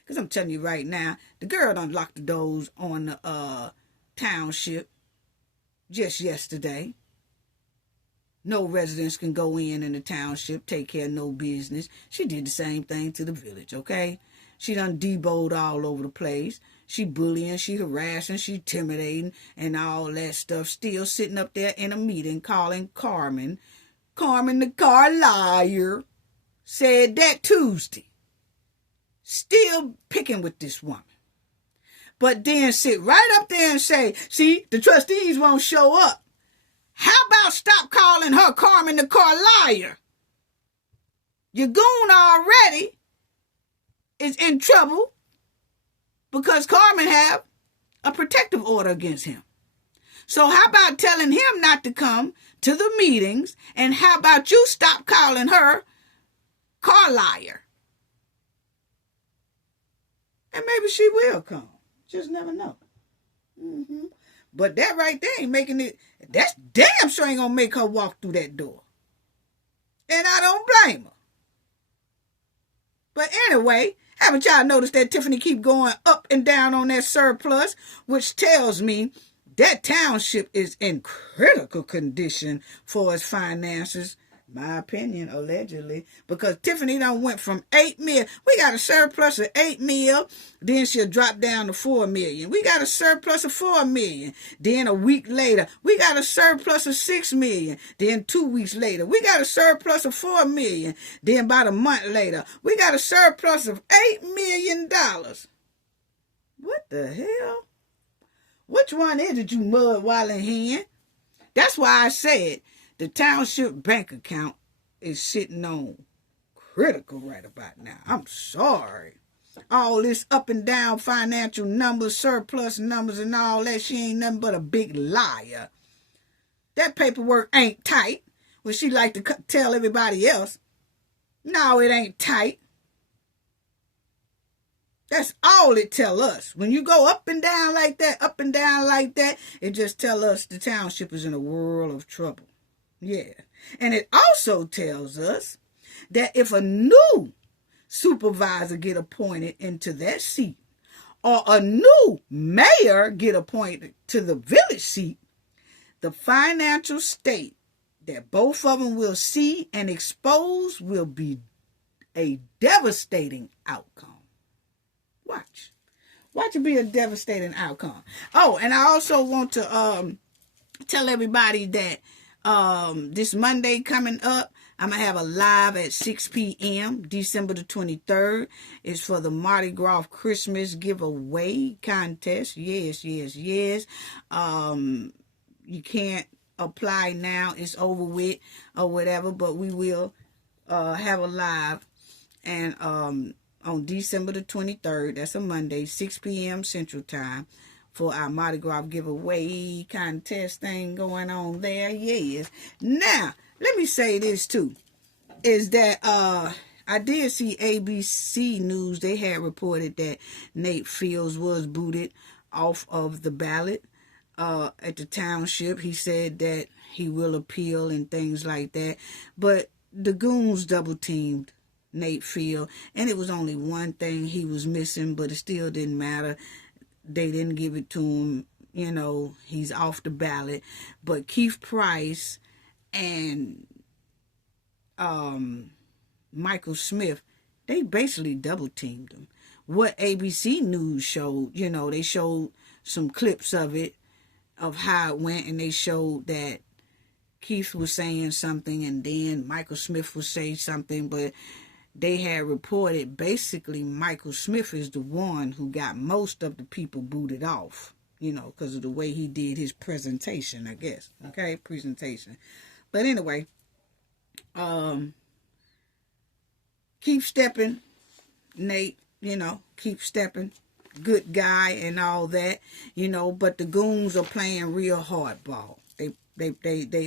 Because I'm telling you right now, the girl done locked the doors on the township just yesterday. No residents can go in the township, take care of no business. She did the same thing to the village, okay? She done deboed all over the place. She bullying, she harassing, she intimidating, and all that stuff. Still sitting up there in a meeting calling Carmen the Carlisle, said that Tuesday. Still picking with this woman. But then sit right up there and say, see, the trustees won't show up. How about stop calling her Carmen the Carlisle? Your goon already is in trouble because Carmen have a protective order against him. So how about telling him not to come to the meetings, and how about you stop calling her Carlisle? And maybe she will come. Just never know. But that right there ain't making it, that's damn sure ain't gonna make her walk through that door. And I don't blame her. But anyway, haven't y'all noticed that Tiffany keep going up and down on that surplus, which tells me that township is in critical condition for its finances. My opinion, allegedly, because Tiffany done went from 8 million. We got a surplus of 8 million. Then she'll drop down to 4 million. We got a surplus of 4 million. Then a week later, we got a surplus of 6 million. Then 2 weeks later, we got a surplus of 4 million. Then about a month later, we got a surplus of $8 million. What the hell? Which one is it, you mud-walling hen? That's why I said the township bank account is sitting on critical right about now. I'm sorry. All this up and down financial numbers, surplus numbers and all that, she ain't nothing but a big liar. That paperwork ain't tight. Well, she like to tell everybody else. No, it ain't tight. That's all it tell us. When you go up and down like that, it just tell us the township is in a world of trouble. Yeah. And it also tells us that if a new supervisor get appointed into that seat, or a new mayor get appointed to the village seat, the financial state that both of them will see and expose will be a devastating outcome. Watch it be a devastating outcome. Oh, and I also want to tell everybody that this Monday coming up, I'm going to have a live at 6 p.m. December the 23rd. It's for the Mardi Gras Christmas giveaway contest. Yes. You can't apply now. It's over with or whatever, but we will have a live. And on December the 23rd, that's a Monday, 6 p.m. Central Time, for our Mardi Gras giveaway contest thing going on there. Yes. Now, let me say this too, is that I did see ABC News. They had reported that Nate Fields was booted off of the ballot at the township. He said that he will appeal and things like that. But the goons double-teamed Nate Fields, and it was only one thing he was missing, but it still didn't matter. They didn't give it to him. You know, he's off the ballot. But Keith Price and Michael Smith, they basically double-teamed him. What ABC News showed, you know, they showed some clips of it, of how it went, and they showed that Keith was saying something, and then Michael Smith would say something, but they had reported basically Michael Smith is the one who got most of the people booted off, you know, because of the way he did his presentation, I guess. Okay, presentation. But anyway, keep stepping, Nate, you know, keep stepping. Good guy and all that, you know, but the goons are playing real hardball. They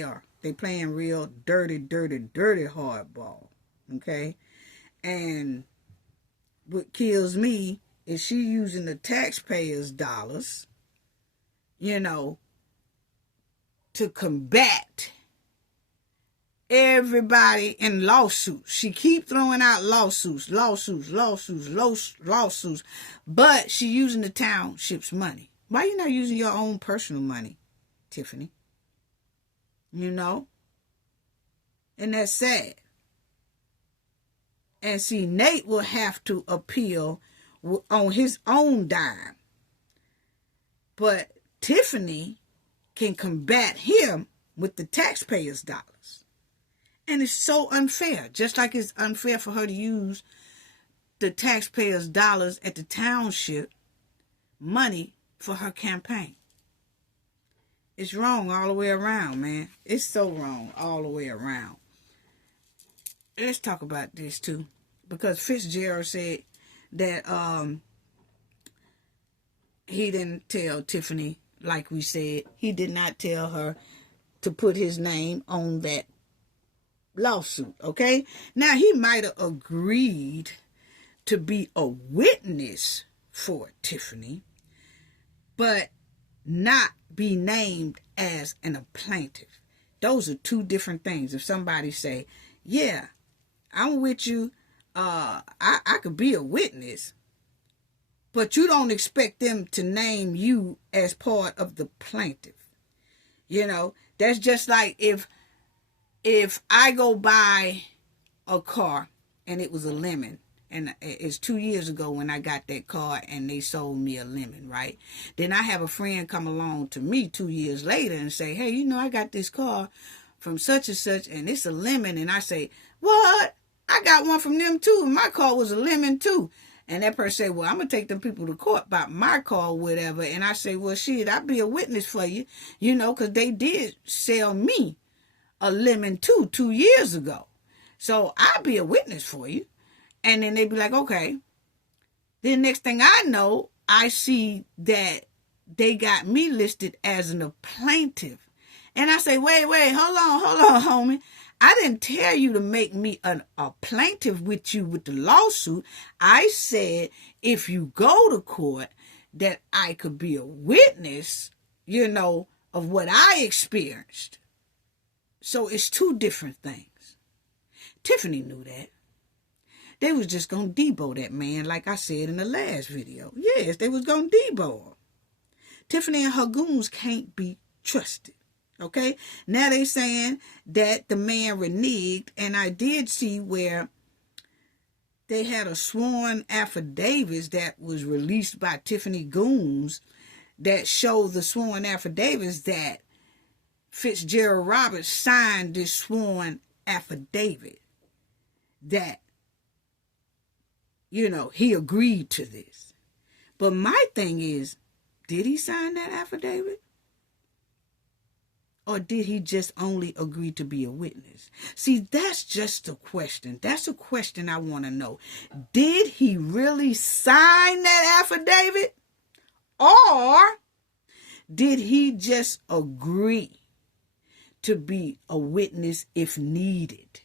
are. They playing real dirty hardball. Okay? And what kills me is she using the taxpayers' dollars, you know, to combat everybody in lawsuits. She keep throwing out lawsuits, but she using the township's money. Why you not using your own personal money, Tiffany? You know? And that's sad. And see, Nate will have to appeal on his own dime. But Tiffany can combat him with the taxpayers' dollars. And it's so unfair. Just like it's unfair for her to use the taxpayers' dollars at the township money for her campaign. It's wrong all the way around, man. It's so wrong all the way around. Let's talk about this too. Because Fitzgerald said that he didn't tell Tiffany, like we said. He did not tell her to put his name on that lawsuit, okay? Now, he might have agreed to be a witness for Tiffany, but not be named as a plaintiff. Those are two different things. If somebody say, yeah, I'm with you, I could be a witness, but you don't expect them to name you as part of the plaintiff. You know, that's just like if if I go buy a car and it was a lemon, and it's 2 years ago when I got that car and they sold me a lemon, right? Then I have a friend come along to me 2 years later and say, hey, I got this car from such and such and it's a lemon. And I say, what? I got one from them too. And my car was a lemon too. And that person say, well, I'm going to take them people to court about my car or whatever. And I say, well, shit, I'll be a witness for you, because they did sell me a lemon too 2 years ago. So I'll be a witness for you. And then they be like, okay. Then next thing I know, I see that they got me listed as a plaintiff. And I say, wait, hold on, homie. I didn't tell you to make me a plaintiff with you with the lawsuit. I said if you go to court that I could be a witness, of what I experienced. So it's two different things. Tiffany knew that. They was just going to debo that man, like I said in the last video. Yes, they was going to debo him. Tiffany and her goons can't be trusted. Okay? Now they saying that the man reneged, and I did see where they had a sworn affidavits that was released by Tiffany goons that showed the sworn affidavits that Fitzgerald Roberts signed this sworn affidavit that he agreed to this. But my thing is, did he sign that affidavit? Or did he just only agree to be a witness? See, that's just a question. That's a question I want to know. Did he really sign that affidavit? Or did he just agree to be a witness if needed?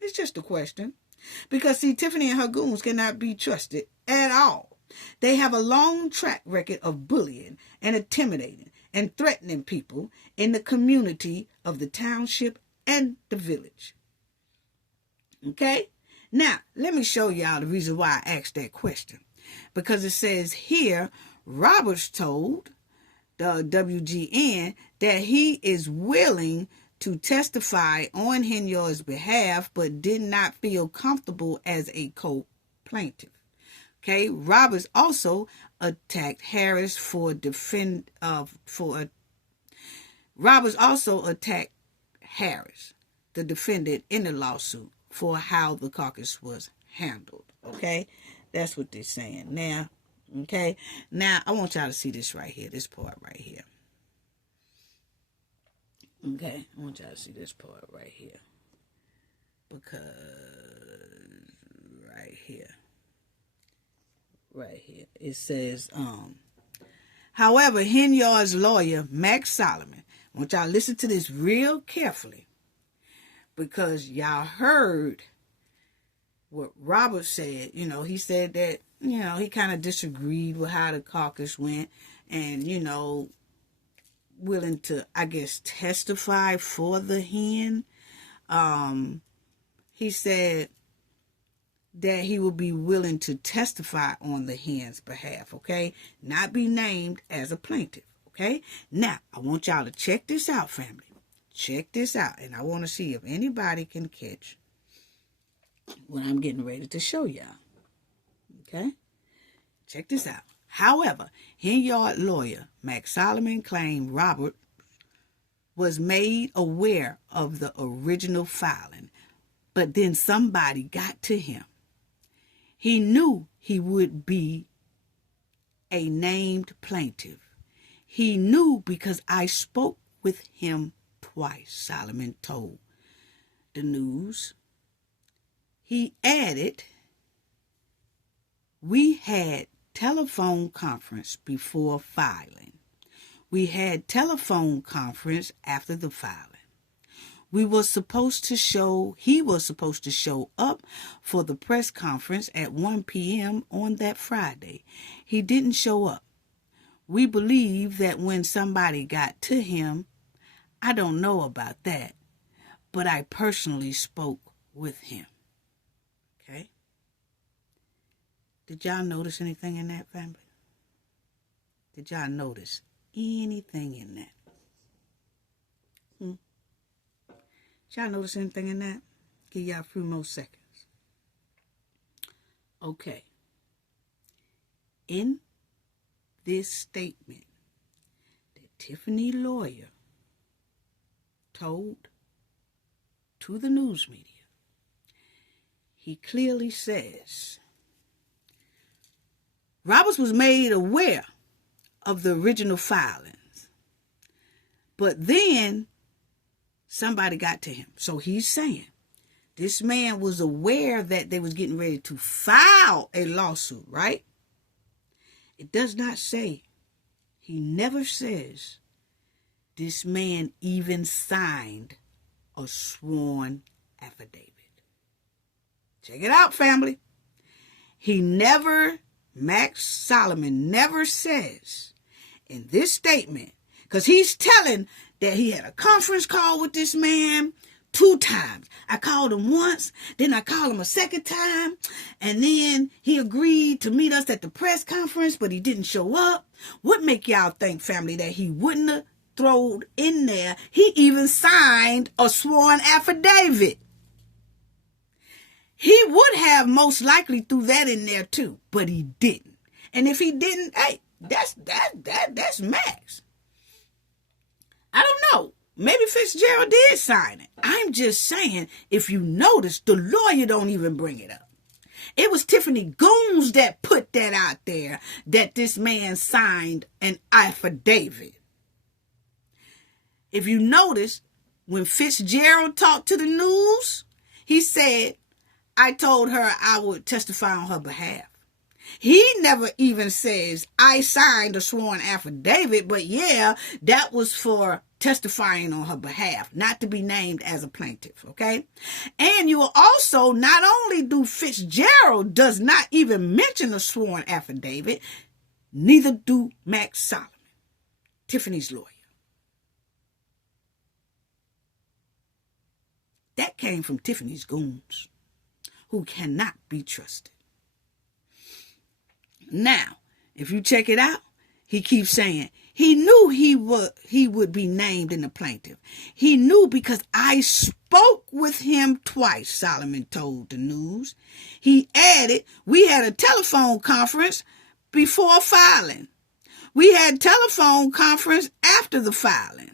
It's just a question. Because, see, Tiffany and her goons cannot be trusted at all. They have a long track record of bullying and intimidating and threatening people in the community of the township and the village. Okay? Now, let me show y'all the reason why I asked that question. Because it says here, Roberts told the WGN that he is willing to testify on Henyard's behalf, but did not feel comfortable as a co-plaintiff. Okay, Roberts also attacked Harris Roberts also attacked Harris, the defendant in the lawsuit, for how the caucus was handled. Okay, that's what they're saying now. Okay, now I want y'all to see this right here, this part right here. Okay, I want y'all to see this part right here. Because right here, it says, however, Henyard's lawyer, Max Solomon, I want y'all to listen to this real carefully. Because y'all heard what Robert said. He said that, he kind of disagreed with how the caucus went. And, willing to, I guess, testify for the hen. He said that he will be willing to testify on the hen's behalf, okay? Not be named as a plaintiff, okay? Now, I want y'all to check this out, family. Check this out, and I want to see if anybody can catch what I'm getting ready to show y'all, okay? Check this out. However, Henyard lawyer Max Solomon claimed Robert was made aware of the original filing, but then somebody got to him. He knew he would be a named plaintiff. He knew because I spoke with him twice, Solomon told the news. He added, we had telephone conference before filing. We had telephone conference after the filing. He was supposed to show up for the press conference at 1 p.m. on that Friday. He didn't show up. We believe that when somebody got to him, I don't know about that, but I personally spoke with him. Okay? Did y'all notice anything in that, family? Did y'all notice anything in that? Y'all notice anything in that? Give y'all a few more seconds. Okay. In this statement that Tiffany lawyer told to the news media, he clearly says Roberts was made aware of the original filings, but then somebody got to him. So he's saying this man was aware that they was getting ready to file a lawsuit, right? It does not say, he never says this man even signed a sworn affidavit. Check it out, family. Max Solomon never says in this statement, because he's telling that he had a conference call with this man 2 times. I called him once, then I called him a second time, and then he agreed to meet us at the press conference, but he didn't show up. What make y'all think, family, that he wouldn't have thrown in there? He even signed a sworn affidavit. He would have most likely threw that in there too, but he didn't. And if he didn't, hey, that's Max. I don't know. Maybe Fitzgerald did sign it. I'm just saying, if you notice, the lawyer don't even bring it up. It was Tiffany Goons that put that out there, that this man signed an affidavit. If you notice, when Fitzgerald talked to the news, he said, I told her I would testify on her behalf. He never even says, I signed a sworn affidavit, but yeah, that was for testifying on her behalf, not to be named as a plaintiff, okay? And you will also, not only do Fitzgerald does not even mention a sworn affidavit, neither do Max Solomon, Tiffany's lawyer. That came from Tiffany's goons, who cannot be trusted. Now, if you check it out, he keeps saying, he knew he would be named in the plaintiff. He knew because I spoke with him twice, Solomon told the news. He added, we had a telephone conference before filing. We had telephone conference after the filing.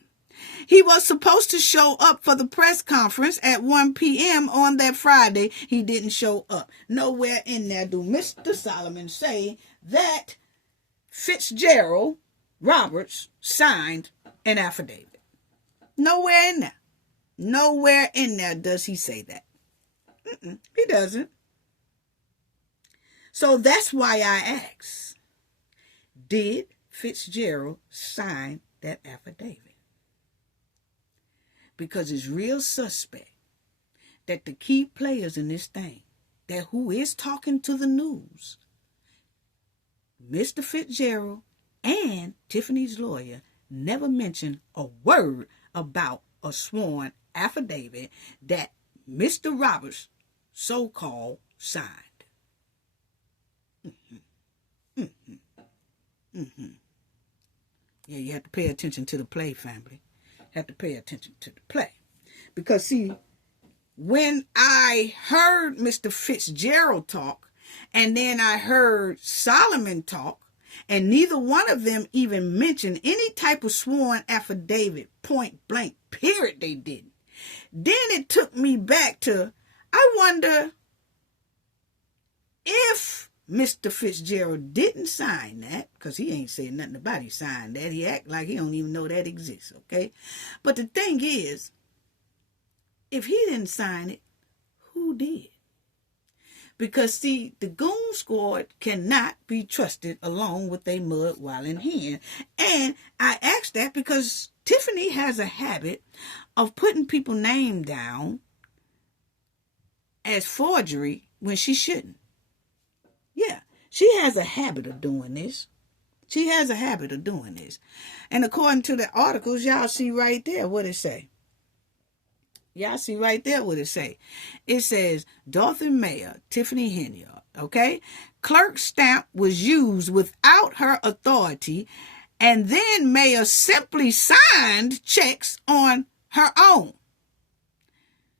He was supposed to show up for the press conference at 1 p.m. on that Friday. He didn't show up. Nowhere in there do Mr. Solomon say that Fitzgerald Roberts signed an affidavit. Nowhere in there. Nowhere in there does he say that. He doesn't. So that's why I ask, did Fitzgerald sign that affidavit? Because it's real suspect that the key players in this thing, that who is talking to the news, Mr. Fitzgerald and Tiffany's lawyer, never mentioned a word about a sworn affidavit that Mr. Roberts so-called signed. Yeah, you have to pay attention to the play, family. Have to pay attention to the play. Because, see, when I heard Mr. Fitzgerald talk, and then I heard Solomon talk, and neither one of them even mentioned any type of sworn affidavit, point blank, period, they didn't. Then it took me back to, I wonder if Mr. Fitzgerald didn't sign that, because he ain't saying nothing about he signed that. He act like he don't even know that exists, okay? But the thing is, if he didn't sign it, who did? Because, see, the goon squad cannot be trusted along with a mud while in hand. And I ask that because Tiffany has a habit of putting people's name down as forgery when she shouldn't. Yeah, she has a habit of doing this. She has a habit of doing this. And according to the articles, y'all see right there what it say. Y'all see right there what it say. It says, Dothan Mayor Tiffany Henyard, okay? Clerk stamp was used without her authority, and then Mayor simply signed checks on her own.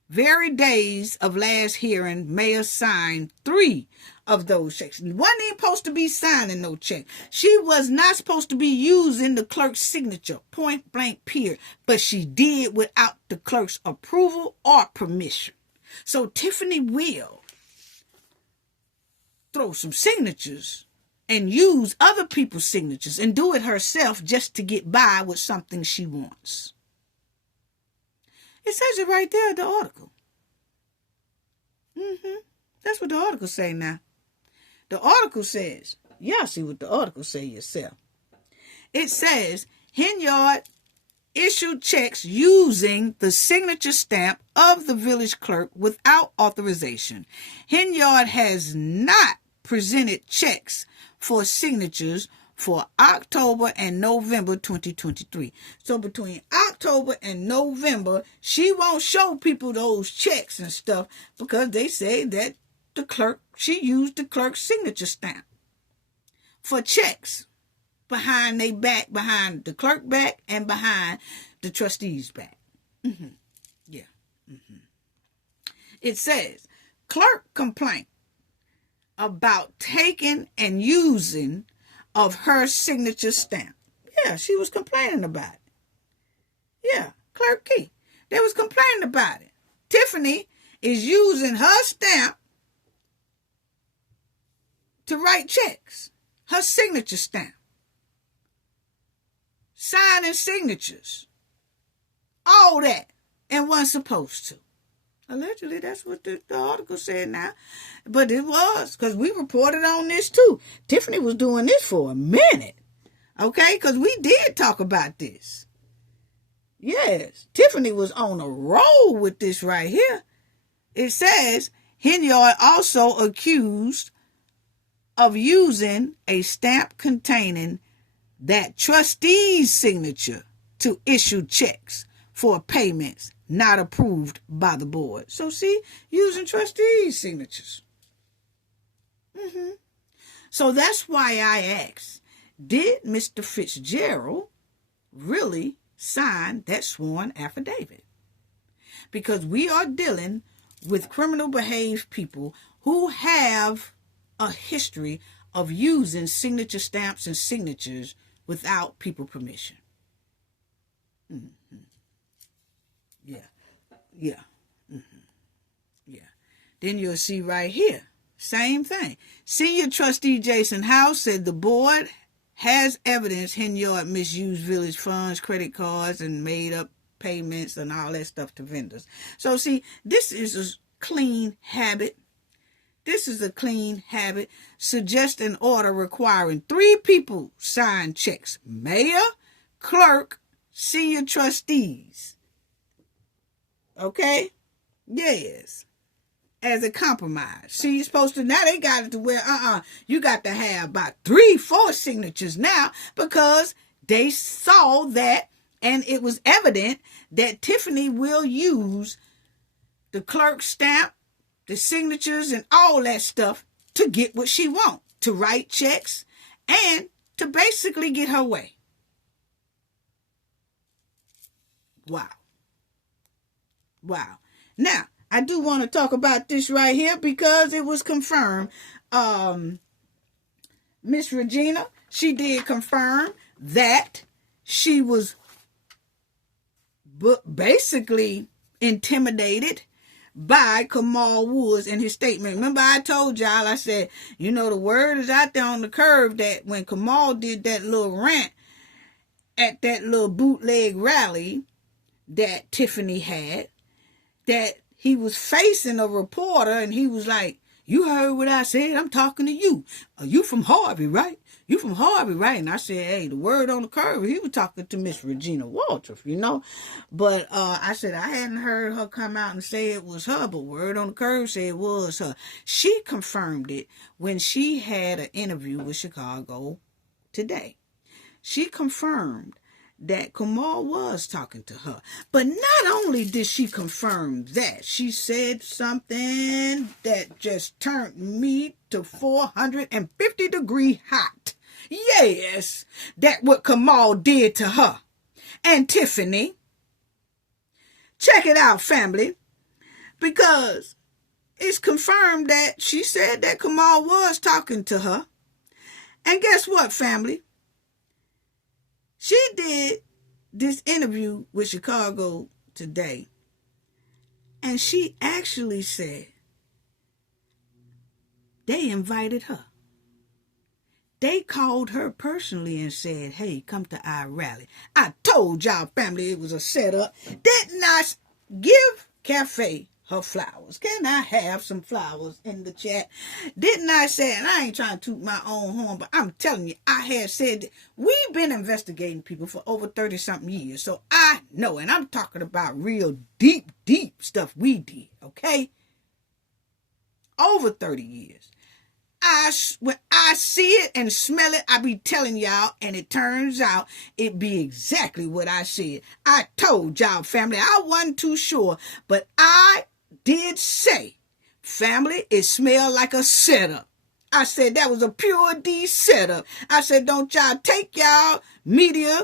very days of last hearing, Mayor signed 3 of those checks. Wasn't even supposed to be signing no check. She was not supposed to be using the clerk's signature, point blank period. But she did without the clerk's approval or permission. So Tiffany will throw some signatures and use other people's signatures and do it herself just to get by with something she wants. It says it right there in the article. That's what the article say now. The article says, y'all see what the article say yourself. It says, Henyard issued checks using the signature stamp of the village clerk without authorization. Henyard has not presented checks for signatures for October and November 2023. So between October and November, she won't show people those checks and stuff because they say that she used the clerk's signature stamp for checks behind their back, behind the clerk back, and behind the trustee's back. Yeah. It says, clerk complaint about taking and using of her signature stamp. Yeah, she was complaining about it. Yeah, Clerk Key. They was complaining about it. Tiffany is using her stamp to write checks. Her signature stamp. Signing signatures. All that. And wasn't supposed to. Allegedly, that's what the article said now. But it was, because we reported on this too. Tiffany was doing this for a minute. Okay? Because we did talk about this. Yes. Tiffany was on a roll with this right here. It says, Henyard also accused of using a stamp containing that trustee's signature to issue checks for payments not approved by the board. So see, using trustees' signatures. So that's why I asked, did Mr. Fitzgerald really sign that sworn affidavit? Because we are dealing with criminal behaved people who have a history of using signature stamps and signatures without people permission. Yeah. Yeah. Then you'll see right here, same thing. Senior trustee Jason House said the board has evidence Henyard misused village funds, credit cards, and made up payments and all that stuff to vendors. So see, this is a clean habit. This is a clean habit. Suggest an order requiring 3 people sign checks. Mayor, clerk, senior trustees. Okay? Yes. As a compromise. See, you're supposed to, now they got it to where, you got to have about 3-4 signatures now because they saw that and it was evident that Tiffany will use the clerk stamp, the signatures, and all that stuff to get what she wants, to write checks and to basically get her way. Wow. Now, I do want to talk about this right here because it was confirmed. Miss Regina, she did confirm that she was basically intimidated by Kamal Woods in his statement. Remember I told y'all, I said, the word is out there on the curve that when Kamal did that little rant at that little bootleg rally that Tiffany had, that he was facing a reporter and he was like, you heard what I said, I'm talking to you. You from Harvey, right? You from Harvey, right? And I said, hey, the word on the curve, he was talking to Miss Regina Walters, But I said, I hadn't heard her come out and say it was her, but word on the curve said it was her. She confirmed it when she had an interview with Chicago Today. She confirmed that Kamal was talking to her. But not only did she confirm that, she said something that just turned me to 450-degree hot. Yes, that what Kamal did to her. And Tiffany, check it out, family. Because it's confirmed that she said that Kamal was talking to her. And guess what, family? She did this interview with Chicago Today. And she actually said they invited her. They called her personally and said, hey, come to our rally. I told y'all, family, it was a setup. Didn't I give Cafe her flowers? Can I have some flowers in the chat? Didn't I say, and I ain't trying to toot my own horn, but I'm telling you, I have said that we've been investigating people for over 30-something years. So I know, and I'm talking about real deep stuff we did, okay? Over 30 years. When I see it and smell it, I be telling y'all, and it turns out it be exactly what I said. I told y'all, family, I wasn't too sure, but I did say, family, it smelled like a setup. I said that was a pure D setup. I said, don't y'all take y'all media,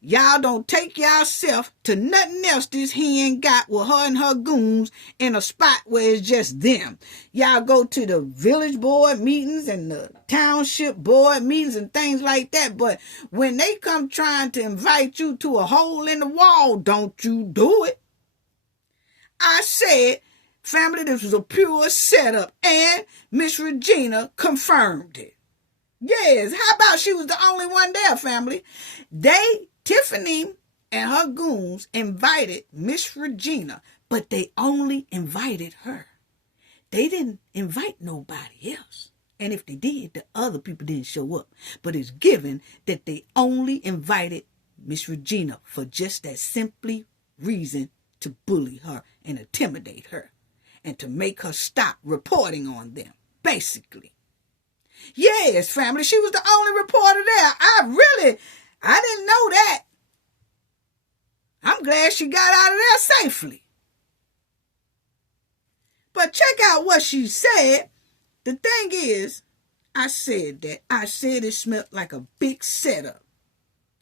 y'all don't take yourself to nothing else this hen got with her and her goons in a spot where it's just them. Y'all go to the village board meetings and the township board meetings and things like that. But when they come trying to invite you to a hole in the wall, don't you do it. I said, family, this was a pure setup. And Miss Regina confirmed it. Yes, how about she was the only one there, family? Tiffany and her goons invited Miss Regina, but they only invited her. They didn't invite nobody else. And if they did, the other people didn't show up. But it's given that they only invited Miss Regina for just that simply reason to bully her and intimidate her and to make her stop reporting on them, basically. Yes, family, she was the only reporter there. I didn't know that. I'm glad she got out of there safely. But check out what she said. The thing is, I said that. I said it smelled like a big setup.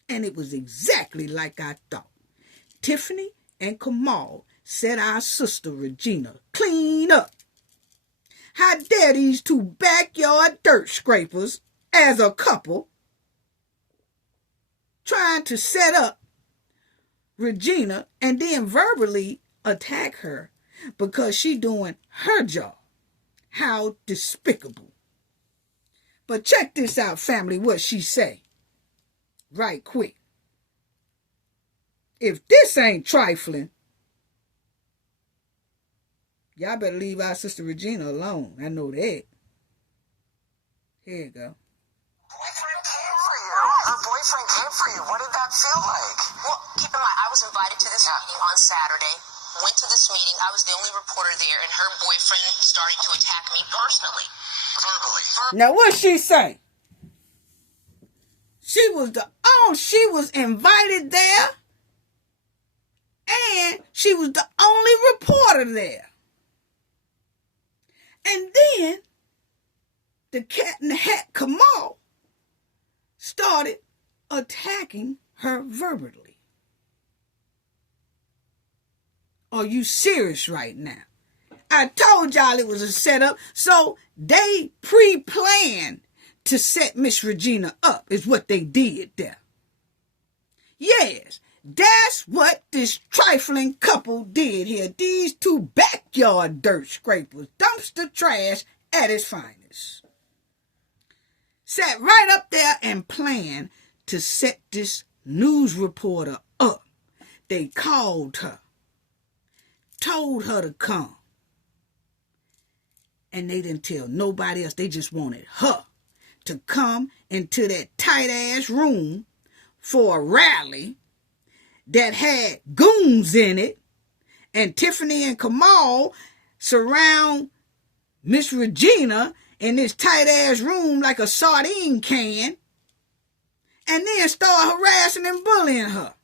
And it was exactly like I thought. Tiffany and Kamal set our sister Regina clean up. How dare these two backyard dirt scrapers as a couple trying to set up Regina and then verbally attack her because she doing her job. How despicable. But check this out, family, what she say. Right quick. If this ain't trifling, y'all better leave our sister Regina alone. I know that. Here you go. Her boyfriend came for you. What did that feel like? Well, keep in mind, I was invited to this meeting on Saturday. Went to this meeting. I was the only reporter there, and her boyfriend started to attack me personally. Verbally. Now, what she say? She was invited there, and she was the only reporter there. And then the cat in the hat, Kamal, started attacking her verbally. Are you serious right now? I told y'all it was a setup, so they pre-planned to set Miss Regina up, is what they did there. Yes, that's what this trifling couple did here. These two backyard dirt scrapers, dumpster trash at its finest. Sat right up there and planned to set this news reporter up. They called her, told her to come. And they didn't tell nobody else. They just wanted her to come into that tight-ass room for a rally that had goons in it. And Tiffany and Kamal surround Miss Regina in this tight-ass room like a sardine can. And then start harassing and bullying her.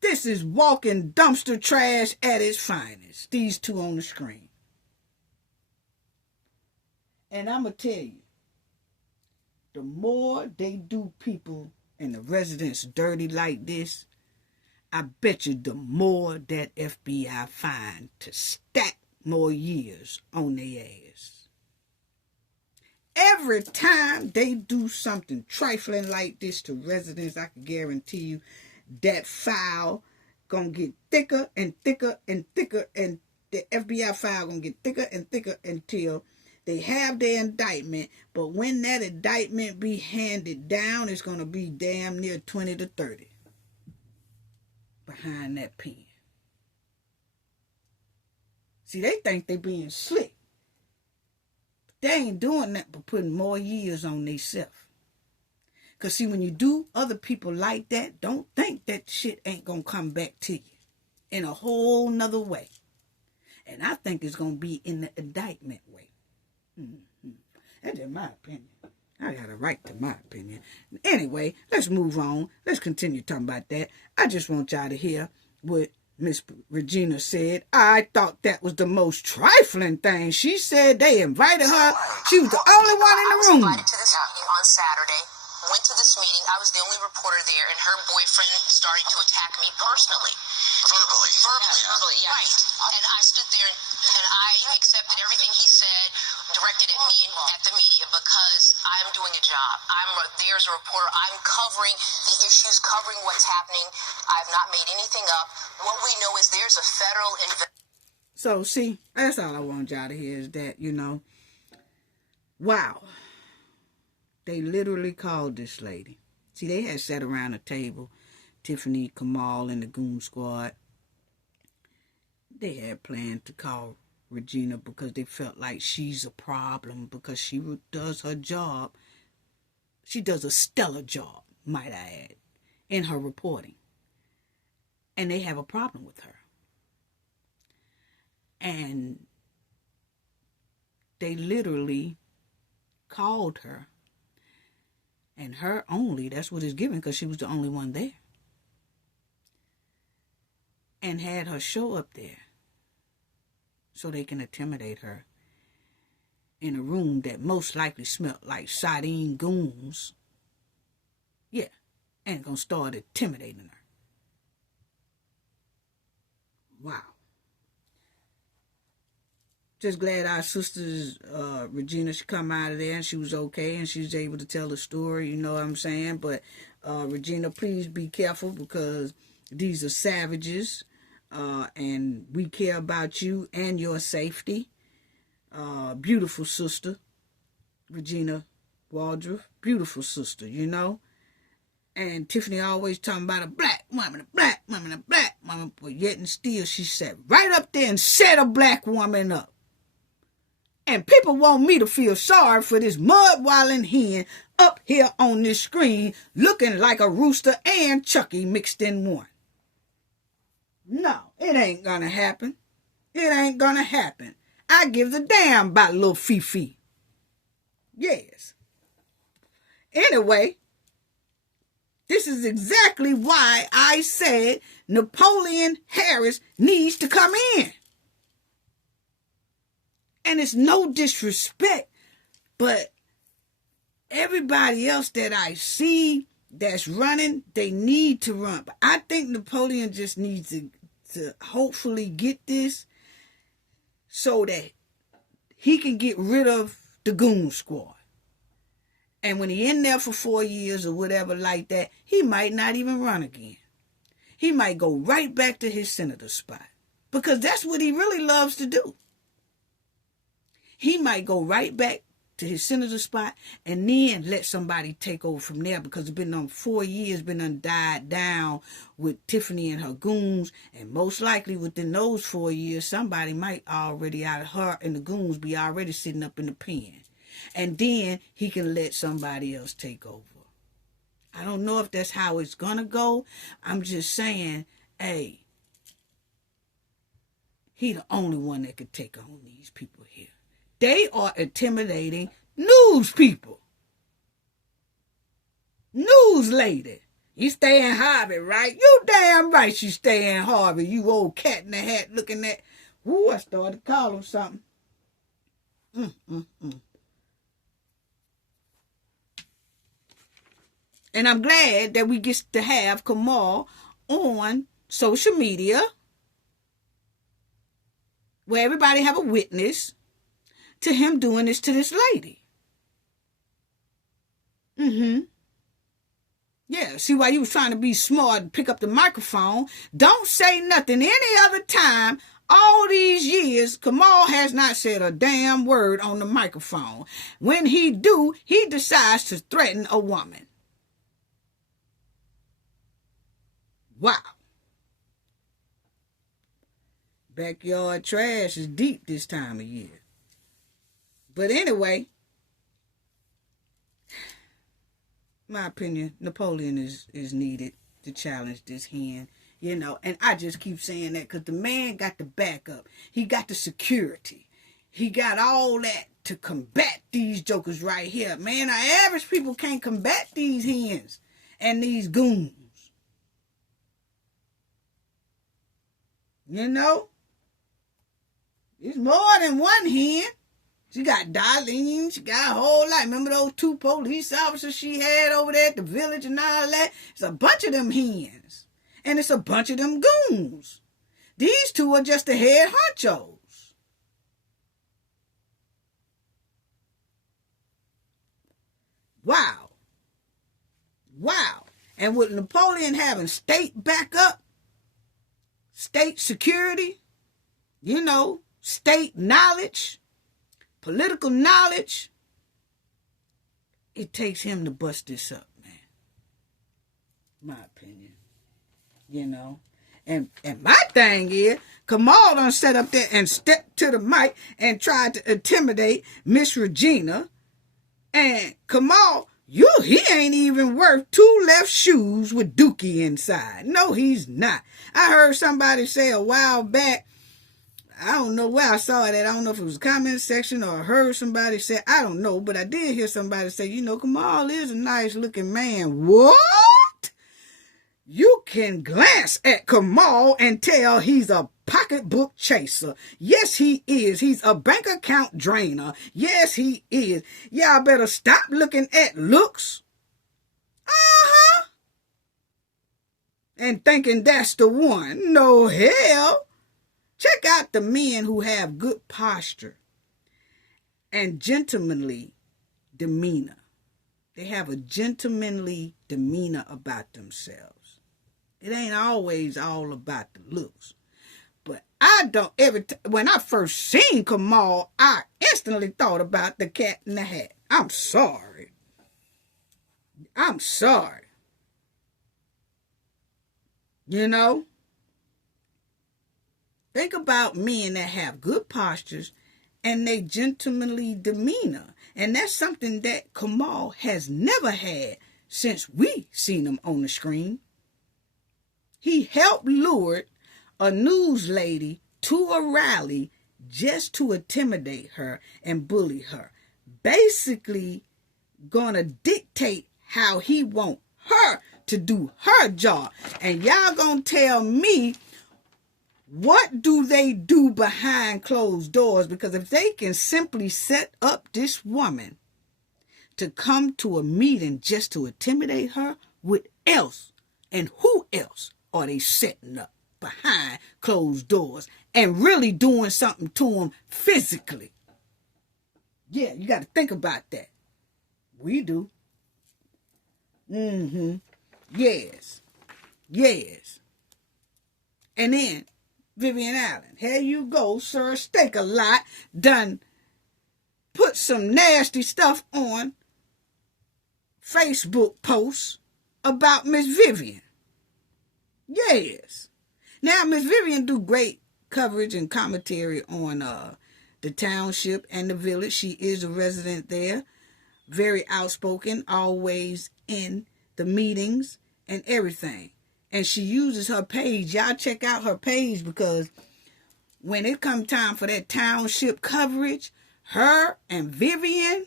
This is walking dumpster trash at its finest. These two on the screen. And I'm going to tell you, the more they do people and the residents dirty like this, I bet you the more that FBI find to stack more years on their ass. Every time they do something trifling like this to residents, I can guarantee you that file gonna get thicker and thicker and thicker, and the FBI file gonna get thicker and thicker until they have their indictment. But when that indictment be handed down, it's gonna be damn near 20 to 30 behind that pen. See, they think they being slick. They ain't doing that but putting more years on themselves. Because see, when you do other people like that, don't think that shit ain't going to come back to you in a whole nother way. And I think it's going to be in the indictment way. That's in my opinion. I got a right to my opinion. Anyway, let's move on. Let's continue talking about that. I just want y'all to hear what Miss Regina said. I thought that was the most trifling thing. She said they invited her. She was the only one in the room. I was invited to this meeting on Saturday. Went to this meeting. I was the only reporter there, and her boyfriend started to attack me personally. Verbally, yeah. Right. And I stood there and I accepted everything he said, directed at me and at the media, because I'm doing a job. There's a reporter. I'm covering the issues, covering what's happening. I've not made anything up. What we know is there's a federal So, see, that's all I want y'all to hear is that, wow. They literally called this lady. See, they had sat around a table, Tiffany, Kamal, and the Goon Squad. They had planned to call Regina because they felt like she's a problem because she does her job. She does a stellar job, might I add, in her reporting. And they have a problem with her. And they literally called her. And her only, that's what it's given, because she was the only one there. And had her show up there so they can intimidate her in a room that most likely smelled like sardine goons. Yeah, and gonna start intimidating her. Wow. Just glad our sisters, Regina, she come out of there and she was okay and she was able to tell the story, you know what I'm saying? But Regina, please be careful because these are savages and we care about you and your safety. Beautiful sister, Regina Waldrop, beautiful sister, And Tiffany always talking about a black woman, a black woman, a black woman, but yet and still she sat right up there and set a black woman up. And people want me to feel sorry for this mud-walling hen up here on this screen looking like a rooster and Chucky mixed in one. No, it ain't gonna happen. It ain't gonna happen. I gives a damn about little Fifi. Yes. Anyway, this is exactly why I said Napoleon Harris needs to come in. And it's no disrespect, but everybody else that I see that's running, they need to run. But I think Napoleon just needs to hopefully get this so that he can get rid of the Goon Squad. And when he in there for 4 years or whatever like that, he might not even run again. He might go right back to his senator spot because that's what he really loves to do. He might go right back to his senator spot and then let somebody take over from there because it's been on 4 years, been died down with Tiffany and her goons. And most likely within those 4 years, somebody might already out of her and the goons be already sitting up in the pen. And then he can let somebody else take over. I don't know if that's how it's going to go. I'm just saying, hey, he the only one that could take on these people here. They are intimidating news people. News lady. You stay in Harvard, right? You damn right you stay in Harvard, you old cat in the hat looking at... Ooh, I started to call him something. And I'm glad that we get to have Kamal on social media where everybody have a witness to him doing this to this lady. Yeah, see why you was trying to be smart and pick up the microphone. Don't say nothing any other time. All these years, Kamal has not said a damn word on the microphone. When he do, he decides to threaten a woman. Wow. Backyard trash is deep this time of year. But anyway, my opinion, Napoleon is needed to challenge this hen. You know, and I just keep saying that because the man got the backup. He got the security. He got all that to combat these jokers right here. Man, our average people can't combat these hens and these goons. You know? It's more than one hen. She got Darlene. She got a whole lot. Remember those 2 police officers she had over there at the village and all that? It's a bunch of them hens. And it's a bunch of them goons. These 2 are just the head honchos. Wow. Wow. And with Napoleon having state backup, state security, you know, state knowledge, political knowledge, it takes him to bust this up, man. My opinion. You know, and my thing is, Kamal done sat up there and stepped to the mic and tried to intimidate Miss Regina. And Kamal, he ain't even worth 2 left shoes with Dookie inside. No, he's not. I heard somebody say a while back, I don't know where I saw it at. I don't know if it was a comment section or I heard somebody say, I don't know, but I did hear somebody say, you know, Kamal is a nice looking man. What? You can glance at Kamal and tell he's a pocketbook chaser. Yes, he is. He's a bank account drainer. Yes, he is. Y'all better stop looking at looks. And thinking that's the one. No hell. Check out the men who have good posture and gentlemanly demeanor. They have a gentlemanly demeanor about themselves. It ain't always all about the looks. But I don't when I first seen Kamal, I instantly thought about the Cat in the Hat. I'm sorry. You know? Think about men that have good postures and they gentlemanly demeanor. And that's something that Kamal has never had since we seen him on the screen. He helped lure a news lady to a rally just to intimidate her and bully her. Basically, gonna dictate how he want her to do her job. And y'all gonna tell me, what do they do behind closed doors? Because if they can simply set up this woman to come to a meeting just to intimidate her, what else and who else are they setting up behind closed doors and really doing something to them physically? Yeah, you got to think about that. We do. Yes. And then Vivian Allen, here you go, sir. Steak a lot. Done put some nasty stuff on Facebook posts about Miss Vivian. Yes. Now, Miss Vivian do great coverage and commentary on the township and the village. She is a resident there. Very outspoken, always in the meetings and everything. And she uses her page. Y'all check out her page because when it comes time for that township coverage, her and Vivian,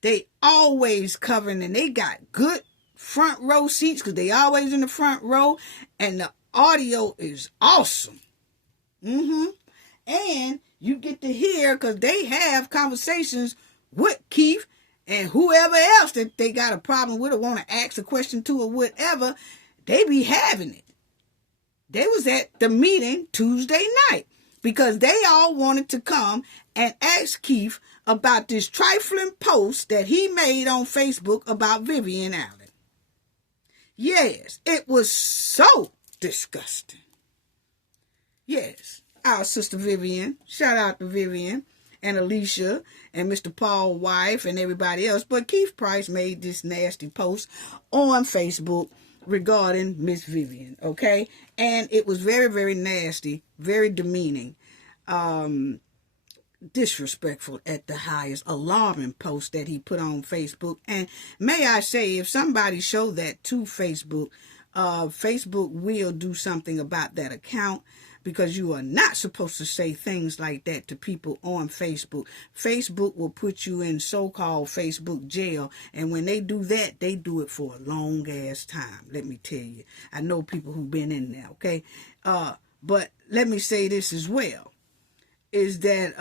they always covering and they got good front row seats because they always in the front row and the audio is awesome. And you get to hear because they have conversations with Keith and whoever else that they got a problem with or want to ask a question to or whatever, they be having it. They was at the meeting Tuesday night because they all wanted to come and ask Keith about this trifling post that he made on Facebook about Vivian Allen. Yes, it was so disgusting. Yes, our sister Vivian, shout out to Vivian and Alicia and Mr. Paul's wife and everybody else. But Keith Price made this nasty post on Facebook regarding Miss Vivian, okay? And it was very, very nasty, very demeaning, disrespectful at the highest, alarming post that he put on Facebook. And may I say, if somebody show that to Facebook, Facebook will do something about that account, because you are not supposed to say things like that to people on Facebook. Facebook will put you in so-called Facebook jail, and when they do that, they do it for a long-ass time, let me tell you. I know people who've been in there, okay? But let me say this as well, is that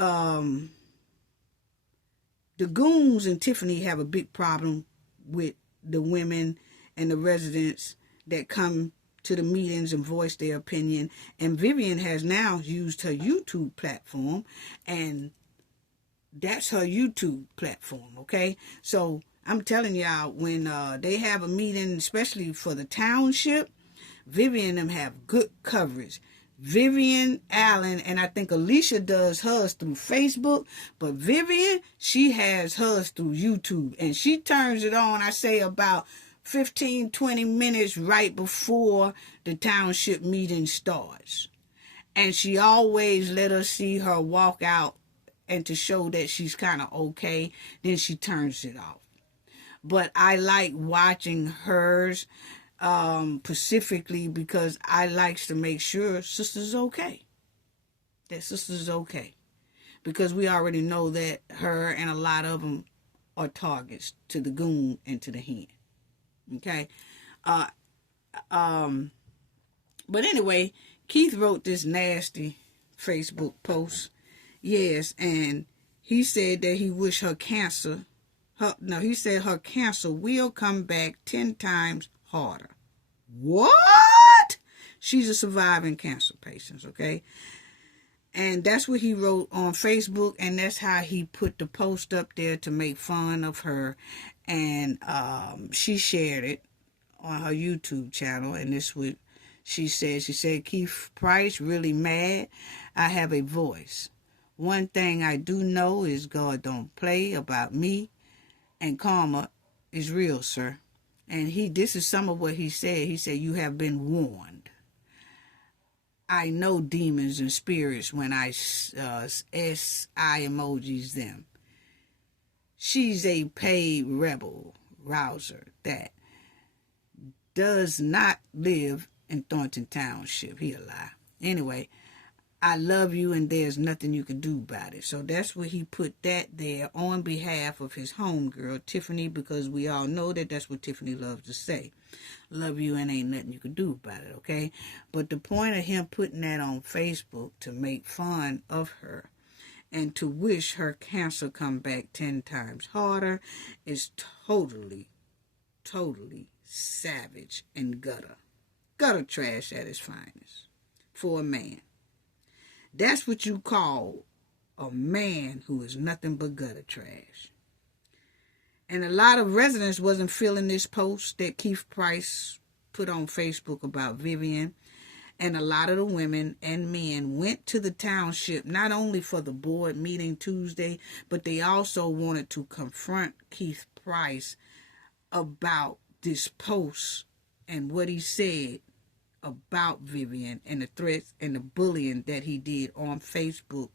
the goons and Tiffany have a big problem with the women and the residents that come to the meetings and voice their opinion. And Vivian has now used her YouTube platform, and that's her YouTube platform, okay? So I'm telling y'all, when they have a meeting, especially for the township, Vivian and them have good coverage. Vivian Allen, and I think Alicia does hers through Facebook, but Vivian, she has hers through YouTube, and she turns it on, I say, about 15-20 minutes right before the township meeting starts. And she always let us see her walk out, and to show that she's kind of okay, then she turns it off. But I like watching hers specifically because I likes to make sure sister's okay. That sister's okay. Because we already know that her and a lot of them are targets to the goon and to the hen. Okay. But anyway, Keith wrote this nasty Facebook post. Yes, and he said that he wished her cancer, he said her cancer will come back 10 times harder. What? She's a surviving cancer patient, okay? And that's what he wrote on Facebook, and that's how he put the post up there to make fun of her. And she shared it on her YouTube channel, and this what she said. She said, Keith Price, really mad. I have a voice. One thing I do know is God don't play about me, and karma is real, sir. And this is some of what he said. He said, you have been warned. I know demons and spirits when I S-I emojis them. She's a paid rebel rouser that does not live in Thornton Township. He a lie. Anyway, I love you and there's nothing you can do about it. So that's what he put that there on behalf of his homegirl, Tiffany, because we all know that that's what Tiffany loves to say. Love you and ain't nothing you can do about it, okay? But the point of him putting that on Facebook to make fun of her and to wish her cancer come back 10 times harder is totally, totally savage and gutter trash at its finest for a man. That's what you call a man who is nothing but gutter trash. And a lot of residents wasn't feeling this post that Keith Price put on Facebook about Vivian. And a lot of the women and men went to the township, not only for the board meeting Tuesday, but they also wanted to confront Keith Price about this post and what he said about Vivian and the threats and the bullying that he did on Facebook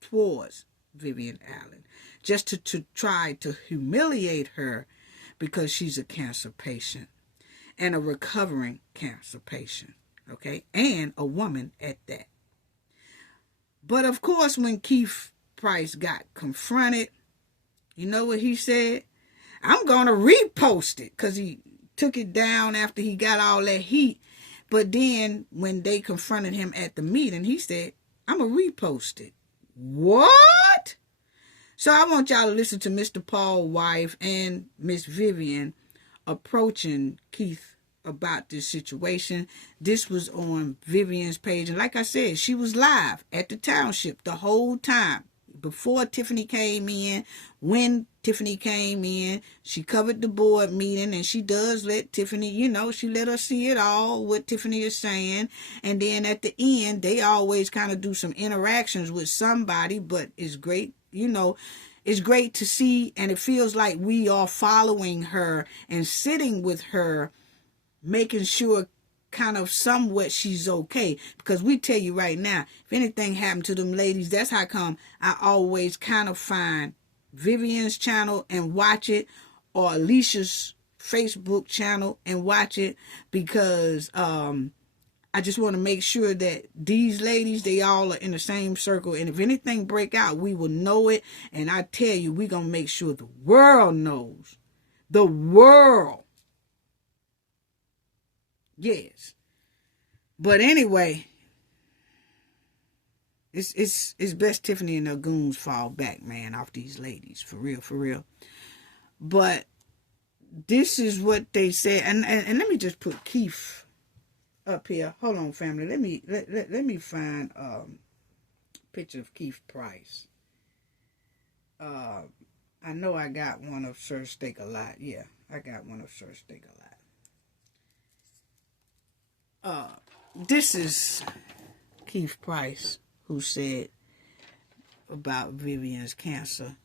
towards Vivian Allen, just to try to humiliate her because she's a cancer patient and a recovering cancer patient, okay, and a woman at that. But of course, when Keith Price got confronted, you know what he said? I'm going to repost it, because he took it down after he got all that heat. But then when they confronted him at the meeting, he said, I'm going to repost it. What? So I want y'all to listen to Mr. Paul's wife and Miss Vivian approaching Keith about this situation. This was on Vivian's page, and like I said, she was live at the township the whole time. Before Tiffany came in, when Tiffany came in, she covered the board meeting, and she does let Tiffany, she let her see it all, what Tiffany is saying. And then at the end, they always kind of do some interactions with somebody, but it's great, it's great to see, and it feels like we are following her and sitting with her, making sure kind of somewhat she's okay. Because we tell you right now, if anything happened to them ladies, that's how come I always kind of find Vivian's channel and watch it, or Alicia's Facebook channel and watch it, because I just want to make sure that these ladies, they all are in the same circle, and if anything break out, we will know it. And I tell you, we're gonna make sure the world knows. The world. Yes. But anyway, it's best Tiffany and her goons fall back, man, off these ladies. For real, for real. But this is what they said. And let me just put Keith up here. Hold on, family. Let me find a picture of Keith Price. I know I got one of Sir Steak a Lot. Yeah, I got one of Sir Steak a Lot. This is Keith Price, who said about Vivian's cancer,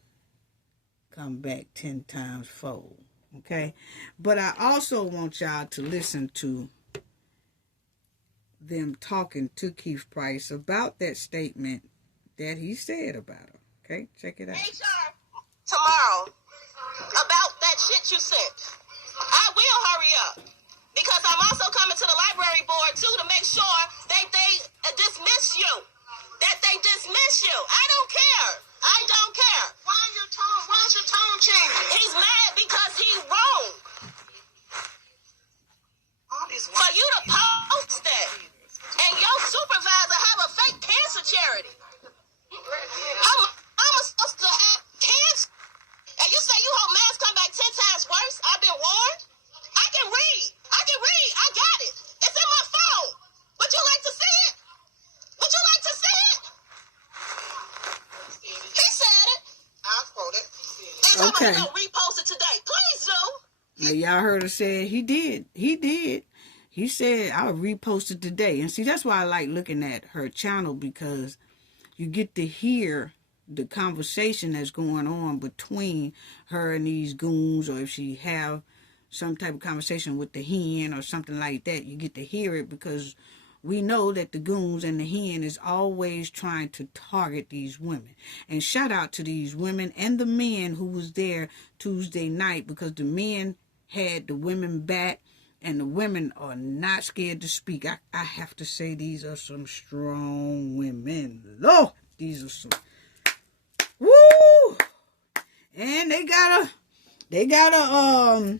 come back 10 times fold. Okay? But I also want y'all to listen to them talking to Keith Price about that statement that he said about her. Okay? Check it out. HR tomorrow about that shit you said. I will hurry up. Because I'm also coming to the library board, too, to make sure that they dismiss you. That they dismiss you. I don't care. I don't care. Why is your tone changing? He's mad because he's wrong. For you to post that, and your supervisor have a fake cancer charity. How am I supposed to have cancer? And you say you hope mass come back 10 times worse? I've been warned. I can read. I got it. It's in my phone. Would you like to see it? Would you like to see it? He said it. I'll quote it. They told me to repost it today. Please do. Now, y'all heard her say he did. He did. He said, I'll repost it today. And see, that's why I like looking at her channel, because you get to hear the conversation that's going on between her and these goons, or if she have some type of conversation with the hen or something like that, you get to hear it, because we know that the goons and the hen is always trying to target these women. And shout out to these women and the men who was there Tuesday night, because the men had the women back, and the women are not scared to speak. I have to say, these are some strong women. Lord, these are some, woo! And they got a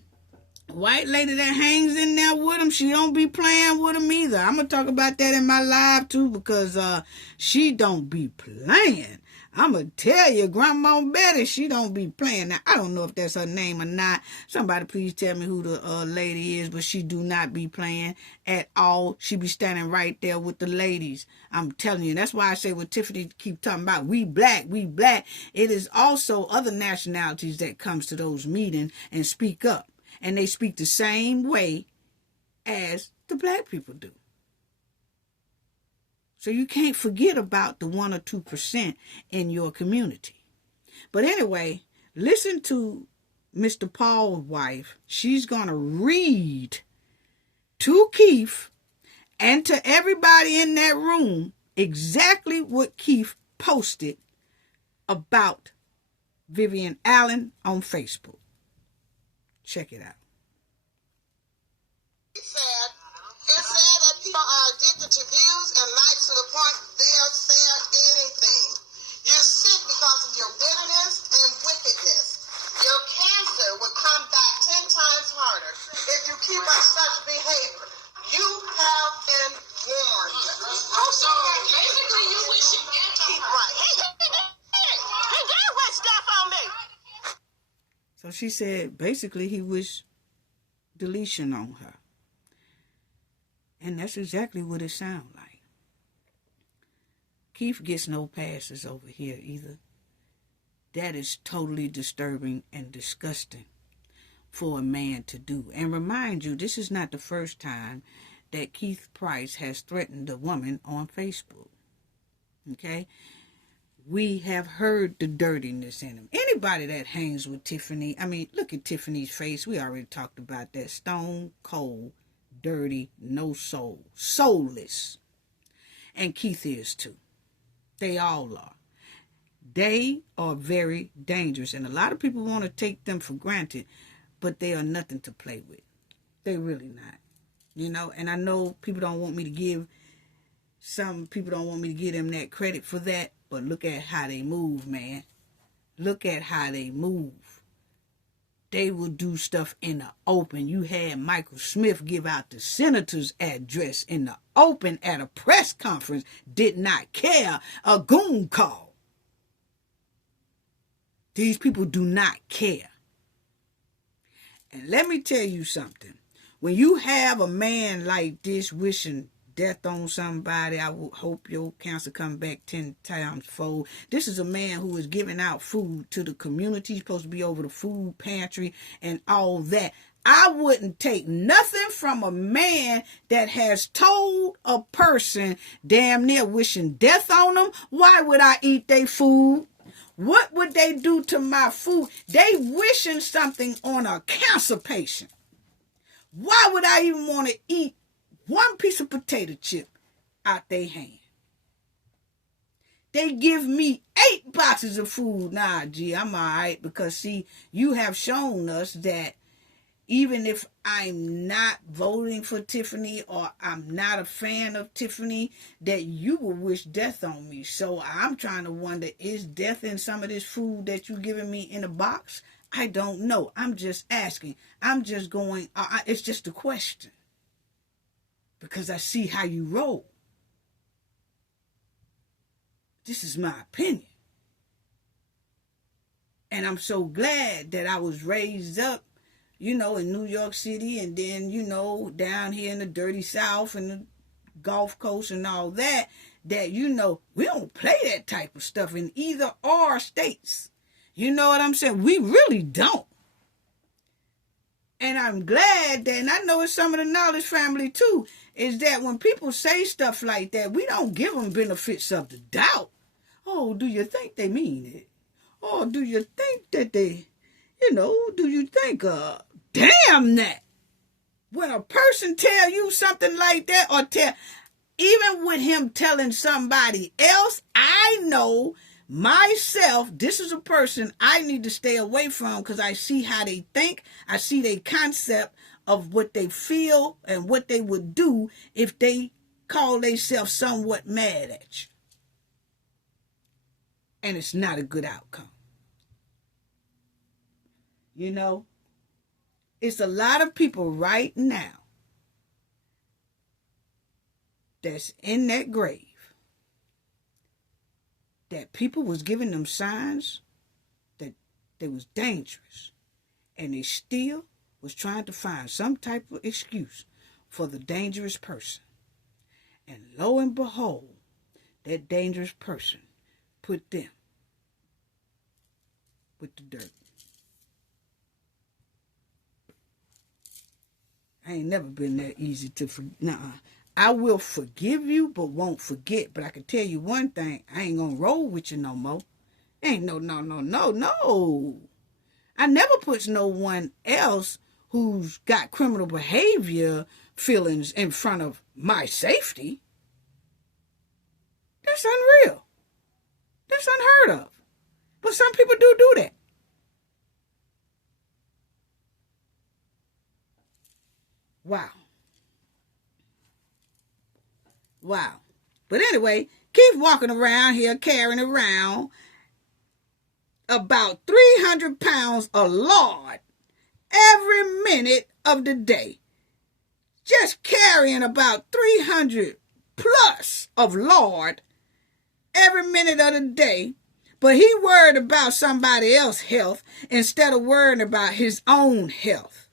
white lady that hangs in there with them. She don't be playing with them either. I'm going to talk about that in my live too, because she don't be playing. I'm going to tell you, Grandma Betty, she don't be playing. Now, I don't know if that's her name or not. Somebody please tell me who the lady is, but she do not be playing at all. She be standing right there with the ladies. I'm telling you. That's why I say what Tiffany keep talking about, we black. It is also other nationalities that comes to those meetings and speak up. And they speak the same way as the black people do. So you can't forget about the 1 or 2% in your community. But anyway, listen to Mr. Paul's wife. She's going to read to Keith and to everybody in that room exactly what Keith posted about Vivian Allen on Facebook. Check it out. It's sad that people are addicted to views and likes to the point they'll say anything. You're sick because of your bitterness and wickedness. Your cancer will come back 10 times harder if you keep up such behavior. You have been warned. So basically, you wish you did keep right. He did wish stuff on me. So she said, basically, he wished deletion on her. And that's exactly what it sounds like. Keith gets no passes over here either. That is totally disturbing and disgusting for a man to do. And remind you, this is not the first time that Keith Price has threatened a woman on Facebook. Okay? We have heard the dirtiness in him. Anybody that hangs with Tiffany, I mean, look at Tiffany's face. We already talked about that. Stone cold, dirty, no soul, soulless. And Keith is too. They all are. They are very dangerous. And a lot of people want to take them for granted, but they are nothing to play with. They're really not. You know, and I know people don't want me to give, some people don't want me to give them that credit for that, but look at how they move, man. Look at how they move. They will do stuff in the open. You had Michael Smith give out the senator's address in the open at a press conference. Did not care. A goon call. These people do not care. And let me tell you something. When you have a man like this wishing death on somebody, I will hope your cancer come back 10 times fold. This is a man who is giving out food to the community. He's supposed to be over the food pantry and all that. I wouldn't take nothing from a man that has told a person damn near wishing death on them. Why would I eat their food? What would they do to my food? They wishing something on a cancer patient. Why would I even want to eat one piece of potato chip out their hand? They give me 8 boxes of food. Nah, gee, I'm all right. Because, see, you have shown us that even if I'm not voting for Tiffany or I'm not a fan of Tiffany, that you will wish death on me. So I'm trying to wonder, is death in some of this food that you're giving me in a box? I don't know. I'm just asking. I'm just going, it's just a question. Because I see how you roll. This is my opinion. And I'm so glad that I was raised up, you know, in New York City and then, you know, down here in the dirty South and the Gulf Coast and all that, that, you know, we don't play that type of stuff in either or states. You know what I'm saying? We really don't. And I'm glad that, and I know it's some of the Knowledge family too, is that when people say stuff like that, we don't give them benefits of the doubt. Oh, do you think they mean it? Or do you think that they, you know, do you think, damn that. When a person tell you something like that, or even with him telling somebody else, I know myself, this is a person I need to stay away from because I see how they think. I see their concept of what they feel and what they would do if they call themselves somewhat mad at you. And it's not a good outcome. You know, it's a lot of people right now that's in that grave that people was giving them signs that they was dangerous, and they still was trying to find some type of excuse for the dangerous person. And lo and behold, that dangerous person put them with the dirt. I ain't never been that easy to forgive. Nuh-uh. I will forgive you, but won't forget. But I can tell you one thing. I ain't going to roll with you no more. Ain't no. I never puts no one else who's got criminal behavior feelings in front of my safety. That's unreal. That's unheard of. But some people do that. Wow. But anyway, keep walking around here carrying around about 300 pounds of lard every minute of the day. Just carrying about 300 plus of lard every minute of the day. But he worried about somebody else's health instead of worrying about his own health.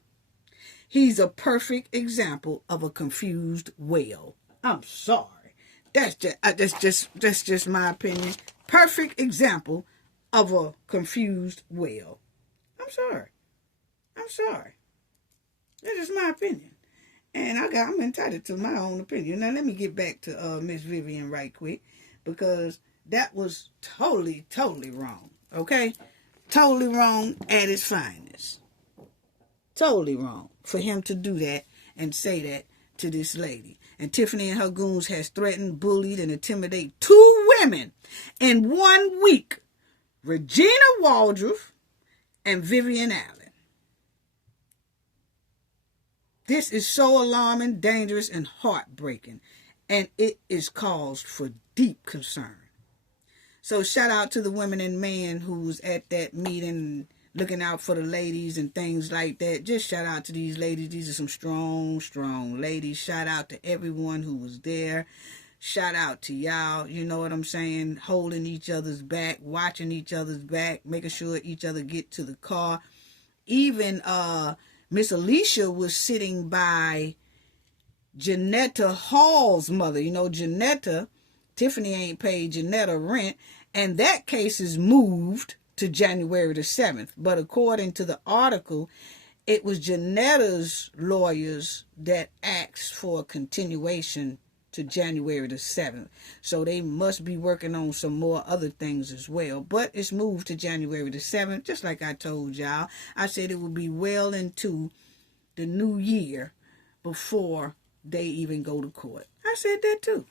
He's a perfect example of a confused whale. I'm sorry. That's just my opinion. Perfect example of a confused whale. I'm sorry. That's just my opinion. And I'm entitled to my own opinion. Now let me get back to Miss Vivian right quick, because that was totally wrong. Okay? Totally wrong at its finest. Totally wrong for him to do that and say that to this lady. And Tiffany and her goons has threatened, bullied, and intimidated 2 women in 1 week. Regina Waldrop and Vivian Allen. This is so alarming, dangerous, and heartbreaking, and it is cause for deep concern. So shout out to the women and men who was at that meeting looking out for the ladies and things like that. Just shout out to these ladies. These are some strong ladies. Shout out to everyone who was there. Shout out to y'all, you know what I'm saying, holding each other's back, watching each other's back, making sure each other get to the car. Even Miss Alicia was sitting by Janetta Hall's mother. You know, Janetta, Tiffany ain't paid Janetta rent, and that case is moved to January the 7th. But according to the article, it was Janetta's lawyers that asked for a continuation to January the 7th. So they must be working on some more other things as well. But it's moved to January the 7th, just like I told y'all. I said it would be well into the new year before they even go to court. I said that too.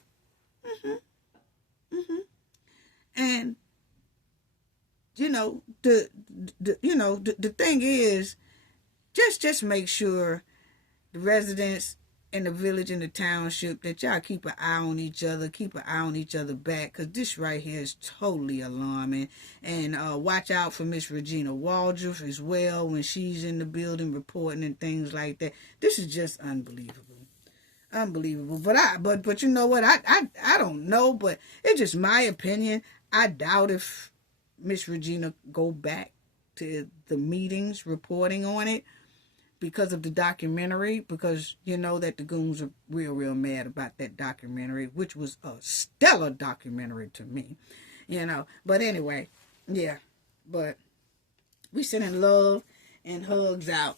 And you know, the thing is, just make sure the residents in the village and the township that y'all keep an eye on each other, back, because this right here is totally alarming. And watch out for Miss Regina Waldrop as well when she's in the building reporting and things like that. This is just unbelievable. But you know what? I don't know, but it's just my opinion. I doubt if Miss Regina go back to the meetings reporting on it because of the documentary, because you know that the goons are real mad about that documentary, which was a stellar documentary to me, you know. But anyway, yeah, but we sending love and hugs out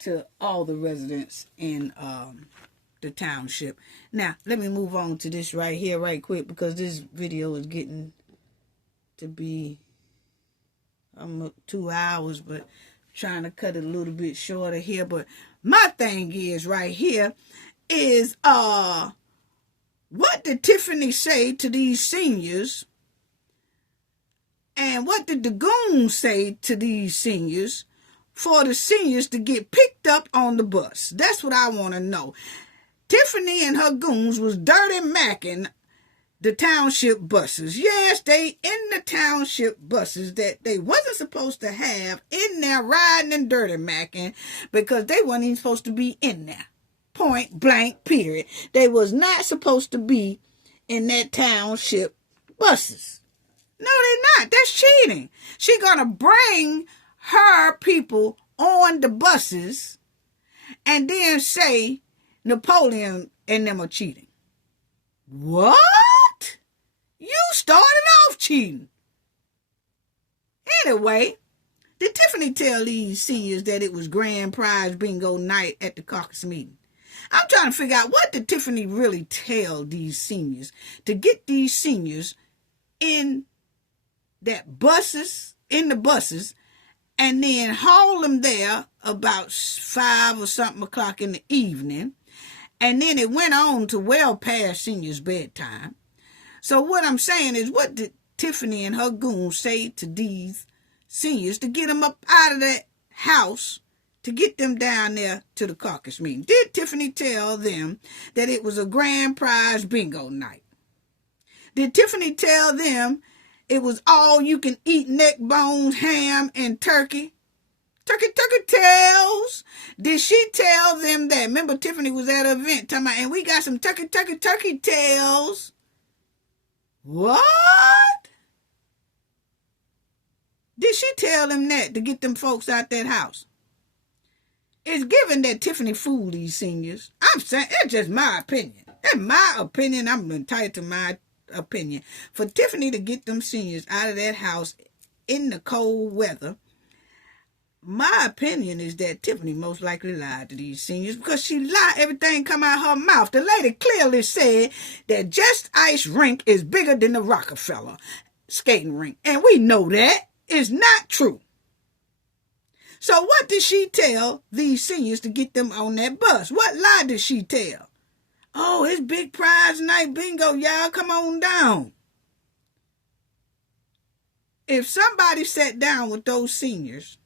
to all the residents in the township. Now let me move on to this right here right quick, because this video is getting to be 2 hours, but trying to cut it a little bit shorter here. But my thing is right here is what did Tiffany say to these seniors, and what did the goons say to these seniors for the seniors to get picked up on the bus? That's what I want to know. Tiffany and her goons was dirty macking the township buses. Yes, they in the township buses that they wasn't supposed to have in there riding and dirty macking, because they wasn't even supposed to be in there. Point blank, period. They was not supposed to be in that township buses. No, they're not. That's cheating. She gonna bring her people on the buses and then say Napoleon and them are cheating. What? You started off cheating. Anyway, did Tiffany tell these seniors that it was grand prize bingo night at the caucus meeting? I'm trying to figure out, what did Tiffany really tell these seniors to get these seniors in the buses, and then haul them there about 5 or something o'clock in the evening. And then it went on to well past seniors' bedtime. So what I'm saying is, what did Tiffany and her goons say to these seniors to get them up out of that house, to get them down there to the caucus meeting? Did Tiffany tell them that it was a grand prize bingo night? Did Tiffany tell them it was all you can eat neck bones, ham, and turkey? Turkey tails. Did she tell them that? Remember, Tiffany was at an event talking about, and we got some turkey tails. What? Did she tell them that to get them folks out that house? It's given that Tiffany fooled these seniors. I'm saying, it's just my opinion. That's my opinion. I'm entitled to my opinion. For Tiffany to get them seniors out of that house in the cold weather, my opinion is that Tiffany most likely lied to these seniors, because she lied. Everything come out her mouth. The lady clearly said that Just Ice Rink is bigger than the Rockefeller skating rink. And we know that is not true. So what did she tell these seniors to get them on that bus? What lie did she tell? Oh, it's big prize night bingo, y'all. Come on down. If somebody sat down with those seniors,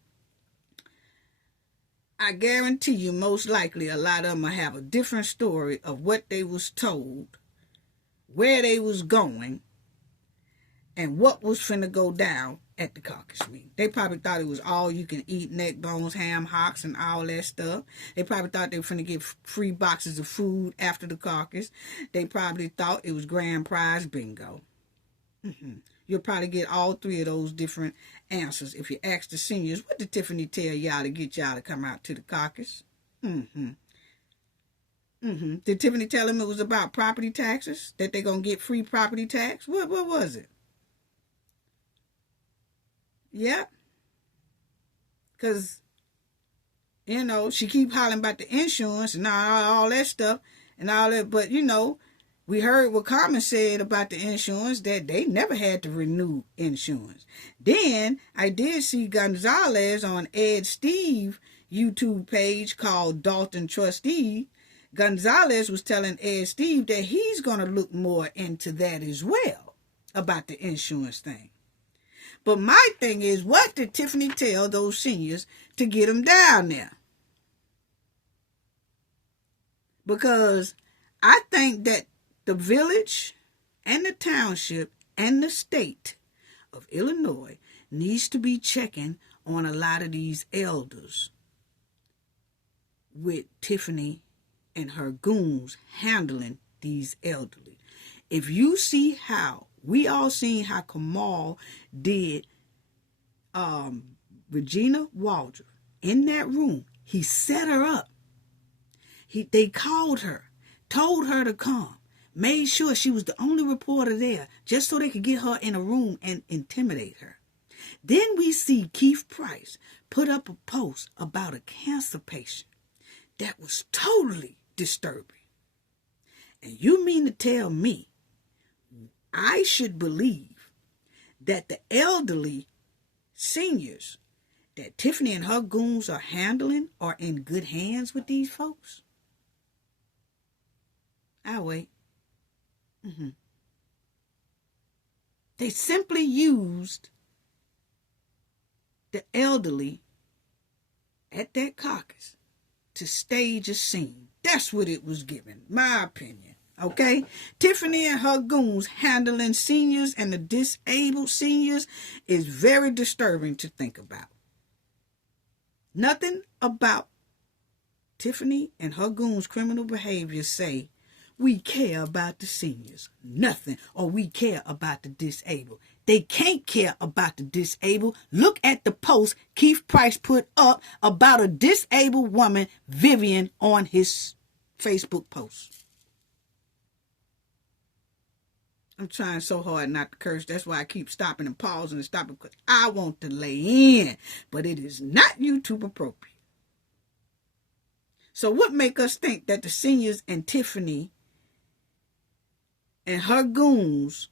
I guarantee you most likely a lot of them will have a different story of what they was told, where they was going, and what was finna go down at the caucus meeting. They probably thought it was all you can eat, neck bones, ham hocks, and all that stuff. They probably thought they were finna get free boxes of food after the caucus. They probably thought it was grand prize bingo. You'll probably get all three of those different answers if you ask the seniors, what did Tiffany tell y'all to get y'all to come out to the caucus? Did Tiffany tell them it was about property taxes, that they're going to get free property tax? What was it? Yeah. Because, you know, she keep hollering about the insurance and all that stuff and all that. But, you know, we heard what Carmen said about the insurance, that they never had to renew insurance. Then I did see Gonzalez on Ed Steve YouTube page called Dalton Trustee. Gonzalez was telling Ed Steve that he's going to look more into that as well, about the insurance thing. But my thing is, what did Tiffany tell those seniors to get them down there? Because I think that the village and the township and the state of Illinois needs to be checking on a lot of these elders with Tiffany and her goons handling these elderly. If you see how, we all seen how Kamal did Regina Waldron in that room. He set her up. They called her, told her to come, made sure she was the only reporter there, just so they could get her in a room and intimidate her. Then we see Keith Price put up a post about a cancer patient that was totally disturbing. And you mean to tell me I should believe that the elderly seniors that Tiffany and her goons are handling are in good hands with these folks? I'll wait. They simply used the elderly at that caucus to stage a scene. That's what it was given, my opinion. Okay? Tiffany and her goons handling seniors and the disabled seniors is very disturbing to think about. Nothing about Tiffany and her goons' criminal behavior say we care about the seniors. Nothing. Or we care about the disabled. They can't care about the disabled. Look at the post Keith Price put up about a disabled woman, Vivian, on his Facebook post. I'm trying so hard not to curse. That's why I keep stopping and pausing and stopping, because I want to lay in. But it is not YouTube appropriate. So what make us think that the seniors and Tiffany and her goons,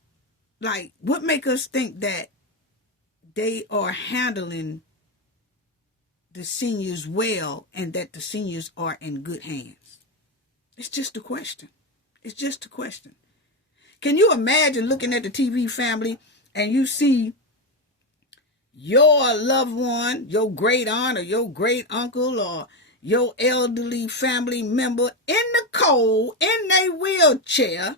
like, what make us think that they are handling the seniors well and that the seniors are in good hands? It's just a question. It's just a question. Can you imagine looking at the TV family and you see your loved one, your great aunt or your great uncle or your elderly family member in the cold, in their wheelchair,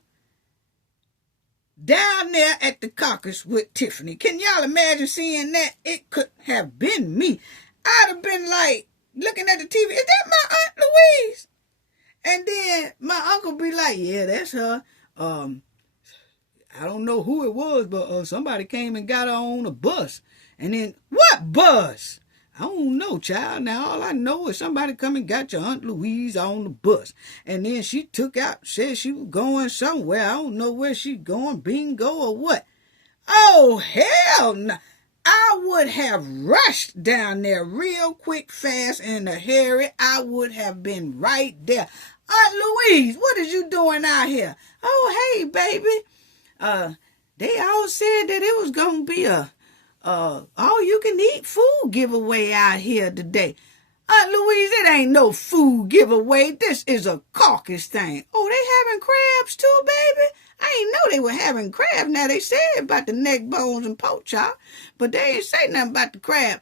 down there at the caucus with Tiffany? Can y'all imagine seeing that? It could have been me. I'd have been like, looking at the TV, is that my Aunt Louise? And then my uncle be like, yeah, that's her. I don't know who it was, but somebody came and got her on a bus. And then, what bus? I don't know, child. Now, all I know is somebody come and got your Aunt Louise on the bus. And then she took out, said she was going somewhere. I don't know where she going, bingo or what. Oh, hell no. I would have rushed down there real quick, fast, in a hurry. I would have been right there. Aunt Louise, what is you doing out here? Oh, hey, baby. They all said that it was going to be a all-you-can-eat food giveaway out here today. Aunt Louise, it ain't no food giveaway. This is a caucus thing. Oh, they having crabs too, baby? I ain't know they were having crabs. Now, they said about the neck bones and pork chop, but they ain't say nothing about the crab.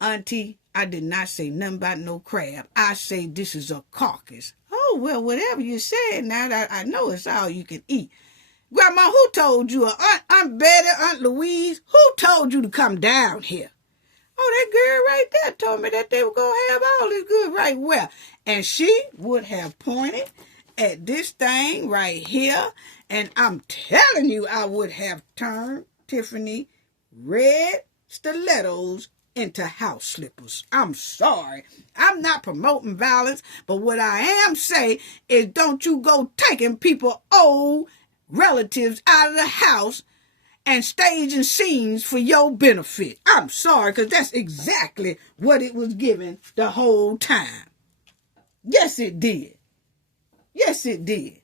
Auntie, I did not say nothing about no crab. I say this is a caucus. Oh, well, whatever you said, now that I know it's all you can eat. Grandma, who told you? Aunt Betty, Aunt Louise, who told you to come down here? Oh, that girl right there told me that they were going to have all this good right well. And she would have pointed at this thing right here. And I'm telling you, I would have turned Tiffany red stilettos into house slippers. I'm sorry. I'm not promoting violence. But what I am saying is don't you go taking people old relatives out of the house and staging scenes for your benefit. I'm sorry, because that's exactly what it was given the whole time. Yes, it did. Yes, it did.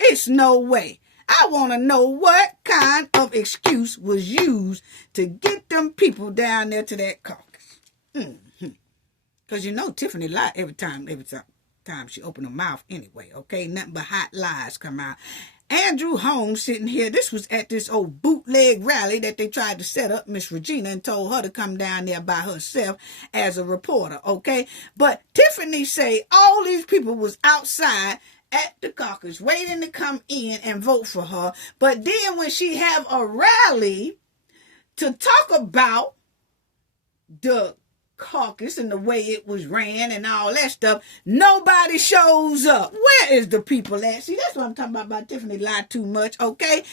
It's no way. I want to know what kind of excuse was used to get them people down there to that caucus. Because you know Tiffany lied every time she opened her mouth anyway, okay? Nothing but hot lies come out. Andrew Holmes sitting here, this was at this old bootleg rally that they tried to set up Miss Regina and told her to come down there by herself as a reporter, okay? But Tiffany say all these people was outside at the caucus waiting to come in and vote for her. But then when she have a rally to talk about the caucus and the way it was ran and all that stuff, nobody shows up. Where is the people at? See, that's what I'm talking about Tiffany lied too much, okay?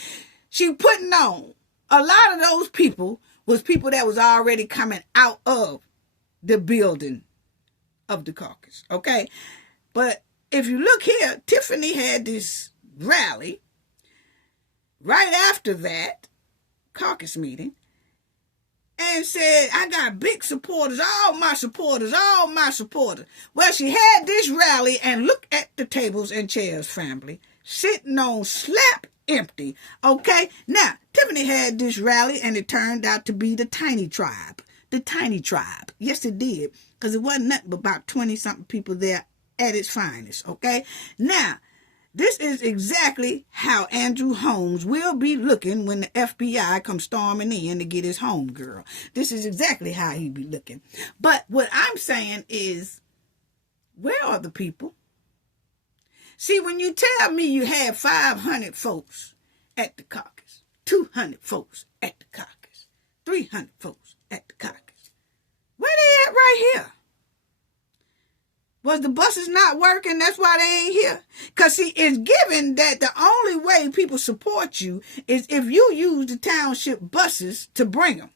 She putting on. A lot of those people was people that was already coming out of the building of the caucus, okay? But if you look here, Tiffany had this rally right after that caucus meeting and said, I got big supporters, all my supporters. Well, she had this rally and look at the tables and chairs, family, sitting on slap empty, okay? Now, Tiffany had this rally and it turned out to be the tiny tribe. The tiny tribe. Yes, it did, because it wasn't nothing but about 20-something people there at its finest, okay? Now, this is exactly how Andrew Holmes will be looking when the FBI comes storming in to get his homegirl. This is exactly how he be looking. But what I'm saying is, where are the people? See, when you tell me you had 500 folks at the caucus, 200 folks at the caucus, 300 folks at the caucus, where they at right here? Was the buses not working? That's why they ain't here. Because, see, it's given that the only way people support you is if you use the township buses to bring them.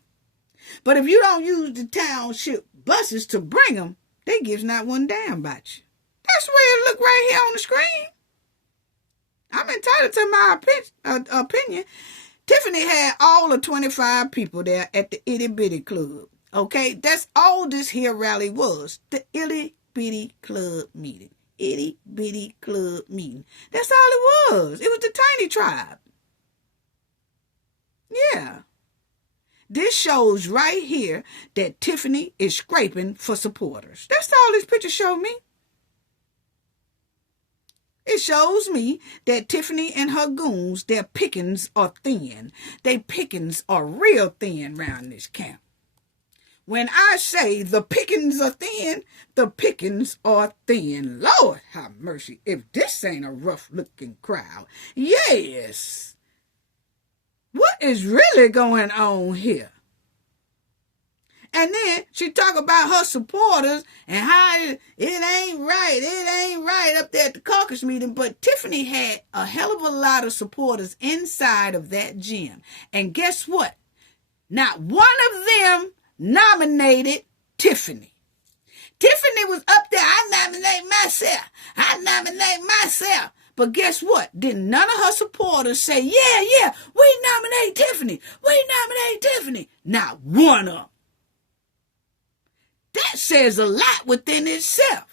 But if you don't use the township buses to bring them, they gives not one damn about you. That's the way it look right here on the screen. I'm entitled to my opinion. Tiffany had all the 25 people there at the Itty Bitty Club. Okay? That's all this here rally was. The Itty Bitty Club meeting. Itty Bitty Club meeting. That's all it was. It was the tiny tribe. Yeah. This shows right here that Tiffany is scraping for supporters. That's all this picture showed me. It shows me that Tiffany and her goons, their pickings are thin. Their pickings are real thin around this camp. When I say the pickings are thin, the pickings are thin. Lord have mercy, if this ain't a rough-looking crowd. Yes. What is really going on here? And then she talk about her supporters and how it ain't right up there at the caucus meeting. But Tiffany had a hell of a lot of supporters inside of that gym. And guess what? Not one of them nominated Tiffany. Tiffany was up there, I nominate myself. I nominate myself. But guess what? Didn't none of her supporters say, yeah, we nominate Tiffany. We nominate Tiffany. Not one of them. That says a lot within itself.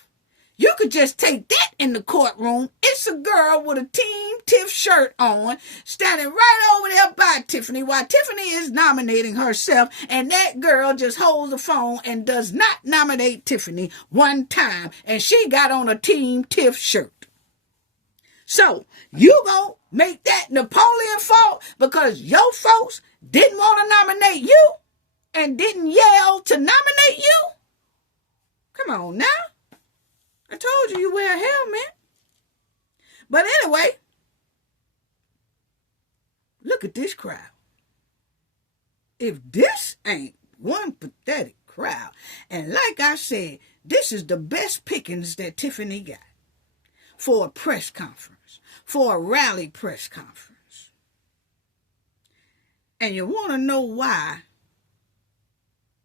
You could just take that in the courtroom. It's a girl with a Team Tiff shirt on, standing right over there by Tiffany while Tiffany is nominating herself, and that girl just holds the phone and does not nominate Tiffany one time, and she got on a Team Tiff shirt. So, you gonna make that Napoleon fault because your folks didn't want to nominate you and didn't yell to nominate you? Come on now. I told you wear a helmet. But anyway, look at this crowd. If this ain't one pathetic crowd, and like I said, this is the best pickings that Tiffany got for a press conference, for a rally press conference. And you want to know why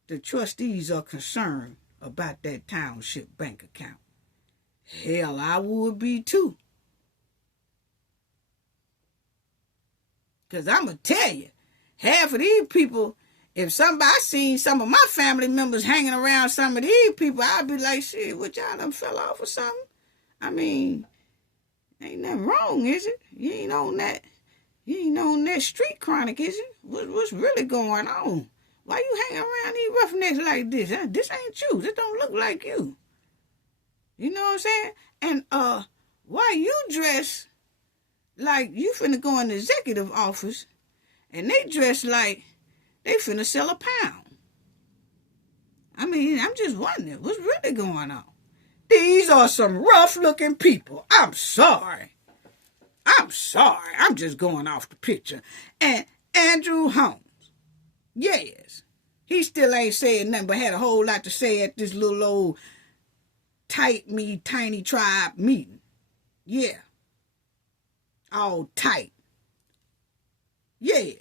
the trustees are concerned about that township bank account? Hell, I would be too. Because I'm going to tell you, half of these people, if somebody, I seen some of my family members hanging around some of these people, I'd be like, shit, what y'all done fell off or something? I mean, ain't nothing wrong, is it? You ain't on that street chronic, is it? What's really going on? Why you hanging around these roughnecks like this? This ain't you. This don't look like you. You know what I'm saying? And why you dress like you finna go in the executive office and they dress like they finna sell a pound? I mean, I'm just wondering what's really going on. These are some rough-looking people. I'm sorry. I'm just going off the picture. And Andrew Holmes. Yes. He still ain't saying nothing but had a whole lot to say at this little old tiny tribe meeting. Yeah. All tight. Yes.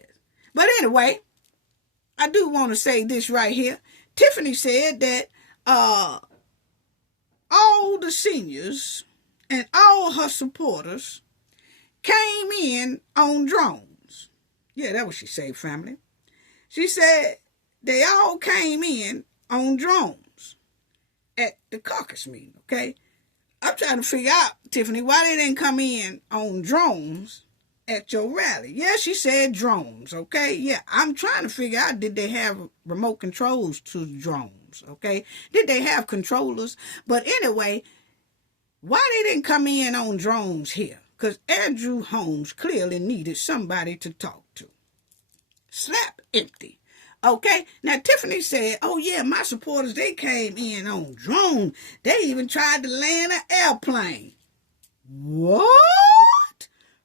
But anyway, I do want to say this right here. Tiffany said that all the seniors and all her supporters came in on drones. Yeah, that's what she said, family. She said they all came in on drones at the caucus meeting, okay? I'm trying to figure out, Tiffany, why they didn't come in on drones at your rally. Yeah, she said drones, okay? Yeah, I'm trying to figure out, did they have remote controls to the drones, okay? Did they have controllers? But anyway, why they didn't come in on drones here? Because Andrew Holmes clearly needed somebody to talk to. Slap empty. Okay, now Tiffany said, oh yeah, my supporters, they came in on drone. They even tried to land an airplane. What?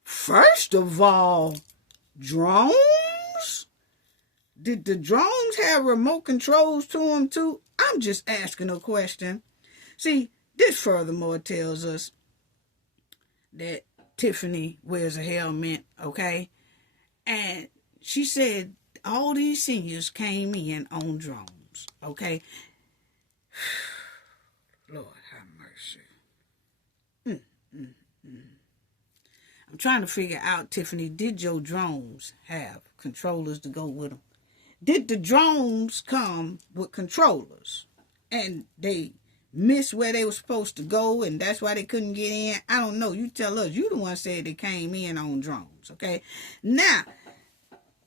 First of all, drones? Did the drones have remote controls to them too? I'm just asking a question. See, this furthermore tells us that Tiffany wears a helmet, okay? And she said all these seniors came in on drones, okay? Lord have mercy. I'm trying to figure out, Tiffany, did your drones have controllers to go with them? Did the drones come with controllers and they missed where they were supposed to go and that's why they couldn't get in? I don't know. You tell us. You the one said they came in on drones, okay? Now,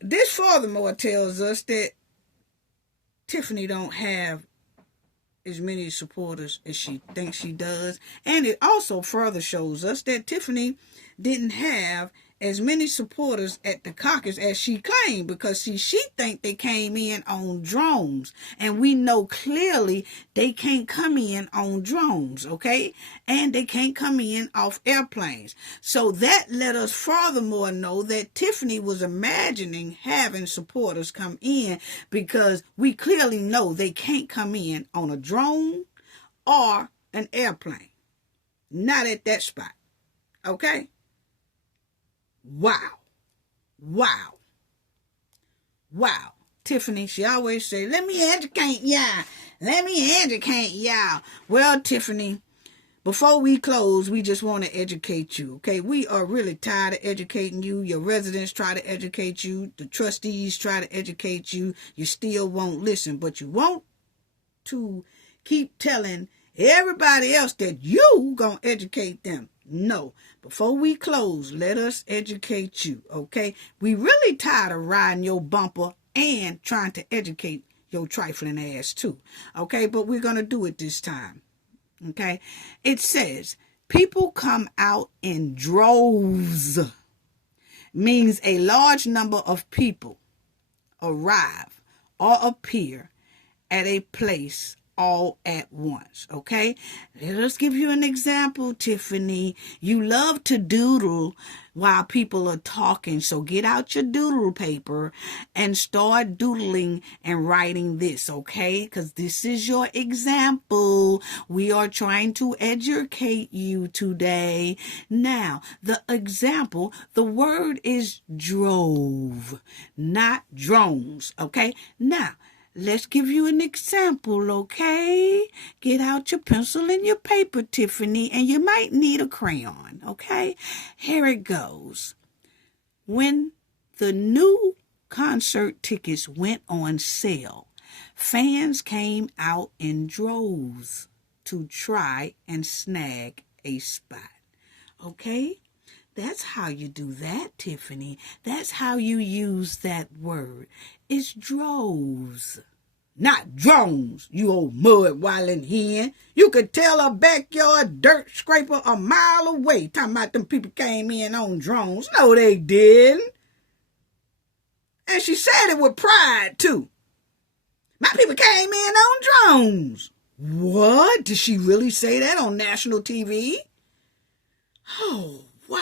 this furthermore tells us that Tiffany don't have as many supporters as she thinks she does. And it also further shows us that Tiffany didn't have as many supporters at the caucus as she claimed, because she think they came in on drones, and we know clearly they can't come in on drones, okay? And they can't come in off airplanes. So that let us furthermore know that Tiffany was imagining having supporters come in, because we clearly know they can't come in on a drone or an airplane. Not at that spot, okay? Wow. Tiffany, she always say, let me educate y'all. Let me educate y'all. Well, Tiffany, before we close, we just want to educate you, okay? We are really tired of educating you. Your residents try to educate you. The trustees try to educate you. You still won't listen, but you want to keep telling everybody else that you gonna educate them. No. Before we close, let us educate you, okay? We really tired of riding your bumper and trying to educate your trifling ass too, okay? But we're gonna do it this time. Okay, it says people come out in droves, means a large number of people arrive or appear at a place all at once. Okay, let us give you an example, Tiffany. You love to doodle while people are talking, so get out your doodle paper and start doodling and writing this, okay? Because this is your example. We are trying to educate you today. Now, the example, the word is drove, not drones, okay? Now, let's give you an example, okay? Get out your pencil and your paper, Tiffany, and you might need a crayon, okay? Here it goes. When the new concert tickets went on sale, fans came out in droves to try and snag a spot, okay? That's how you do that, Tiffany. That's how you use that word. It's droves, not drones, you old mud-wallin' hen. You could tell a backyard dirt scraper a mile away talking about them people came in on drones. No, they didn't. And she said it with pride, too. My people came in on drones. What? Did she really say that on national TV? Oh, wow.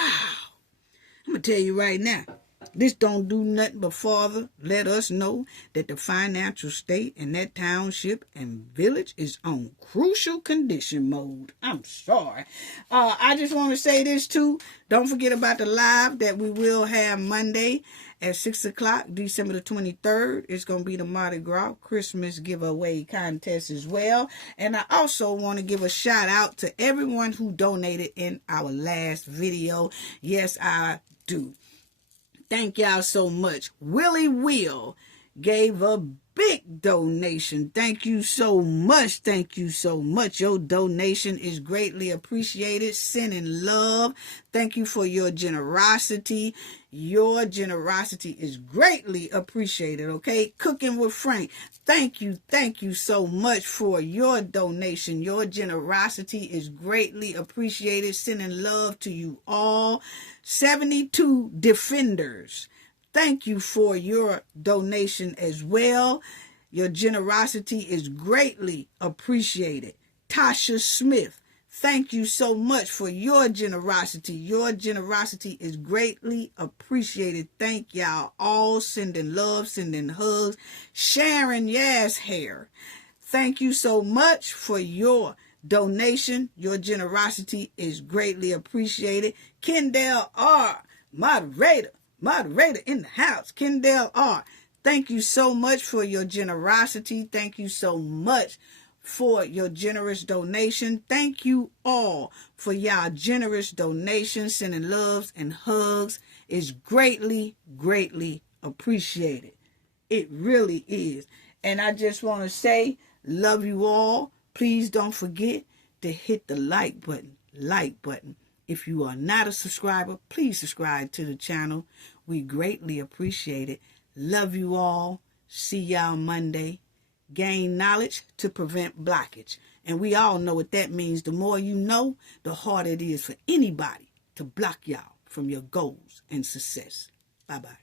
I'm going to tell you right now, this don't do nothing but further let us know that the financial state in that township and village is on crucial condition mode. I'm sorry. I just want to say this too. Don't forget about the live that we will have Monday at 6 o'clock, December the 23rd. It's going to be the Mardi Gras Christmas giveaway contest as well. And I also want to give a shout out to everyone who donated in our last video. Yes, I do. Thank y'all so much. Willie Will gave a big donation. Thank you so much. Thank you so much. Your donation is greatly appreciated. Sending love. Thank you for your generosity. Your generosity is greatly appreciated, okay? Cooking with Frank. Thank you so much for your donation. Your generosity is greatly appreciated. Sending love to you all. 72 Defenders. Thank you for your donation as well. Your generosity is greatly appreciated. Tasha Smith, thank you so much for your generosity. Your generosity is greatly appreciated. Thank y'all all. Sending love, sending hugs. Sharon Hair, thank you so much for your donation. Your generosity is greatly appreciated. Kendall R, moderator in the house. Kendall R, thank you so much for your generosity. Thank you so much for your generous donation. Thank you all for y'all generous donations. Sending loves and hugs is greatly appreciated. It really is. And I just want to say, love you all. Please don't forget to hit the like button. If you are not a subscriber, please subscribe to the channel. We greatly appreciate it. Love you all. See y'all Monday. Gain knowledge to prevent blockage. And we all know what that means. The more you know, the harder it is for anybody to block y'all from your goals and success. Bye-bye.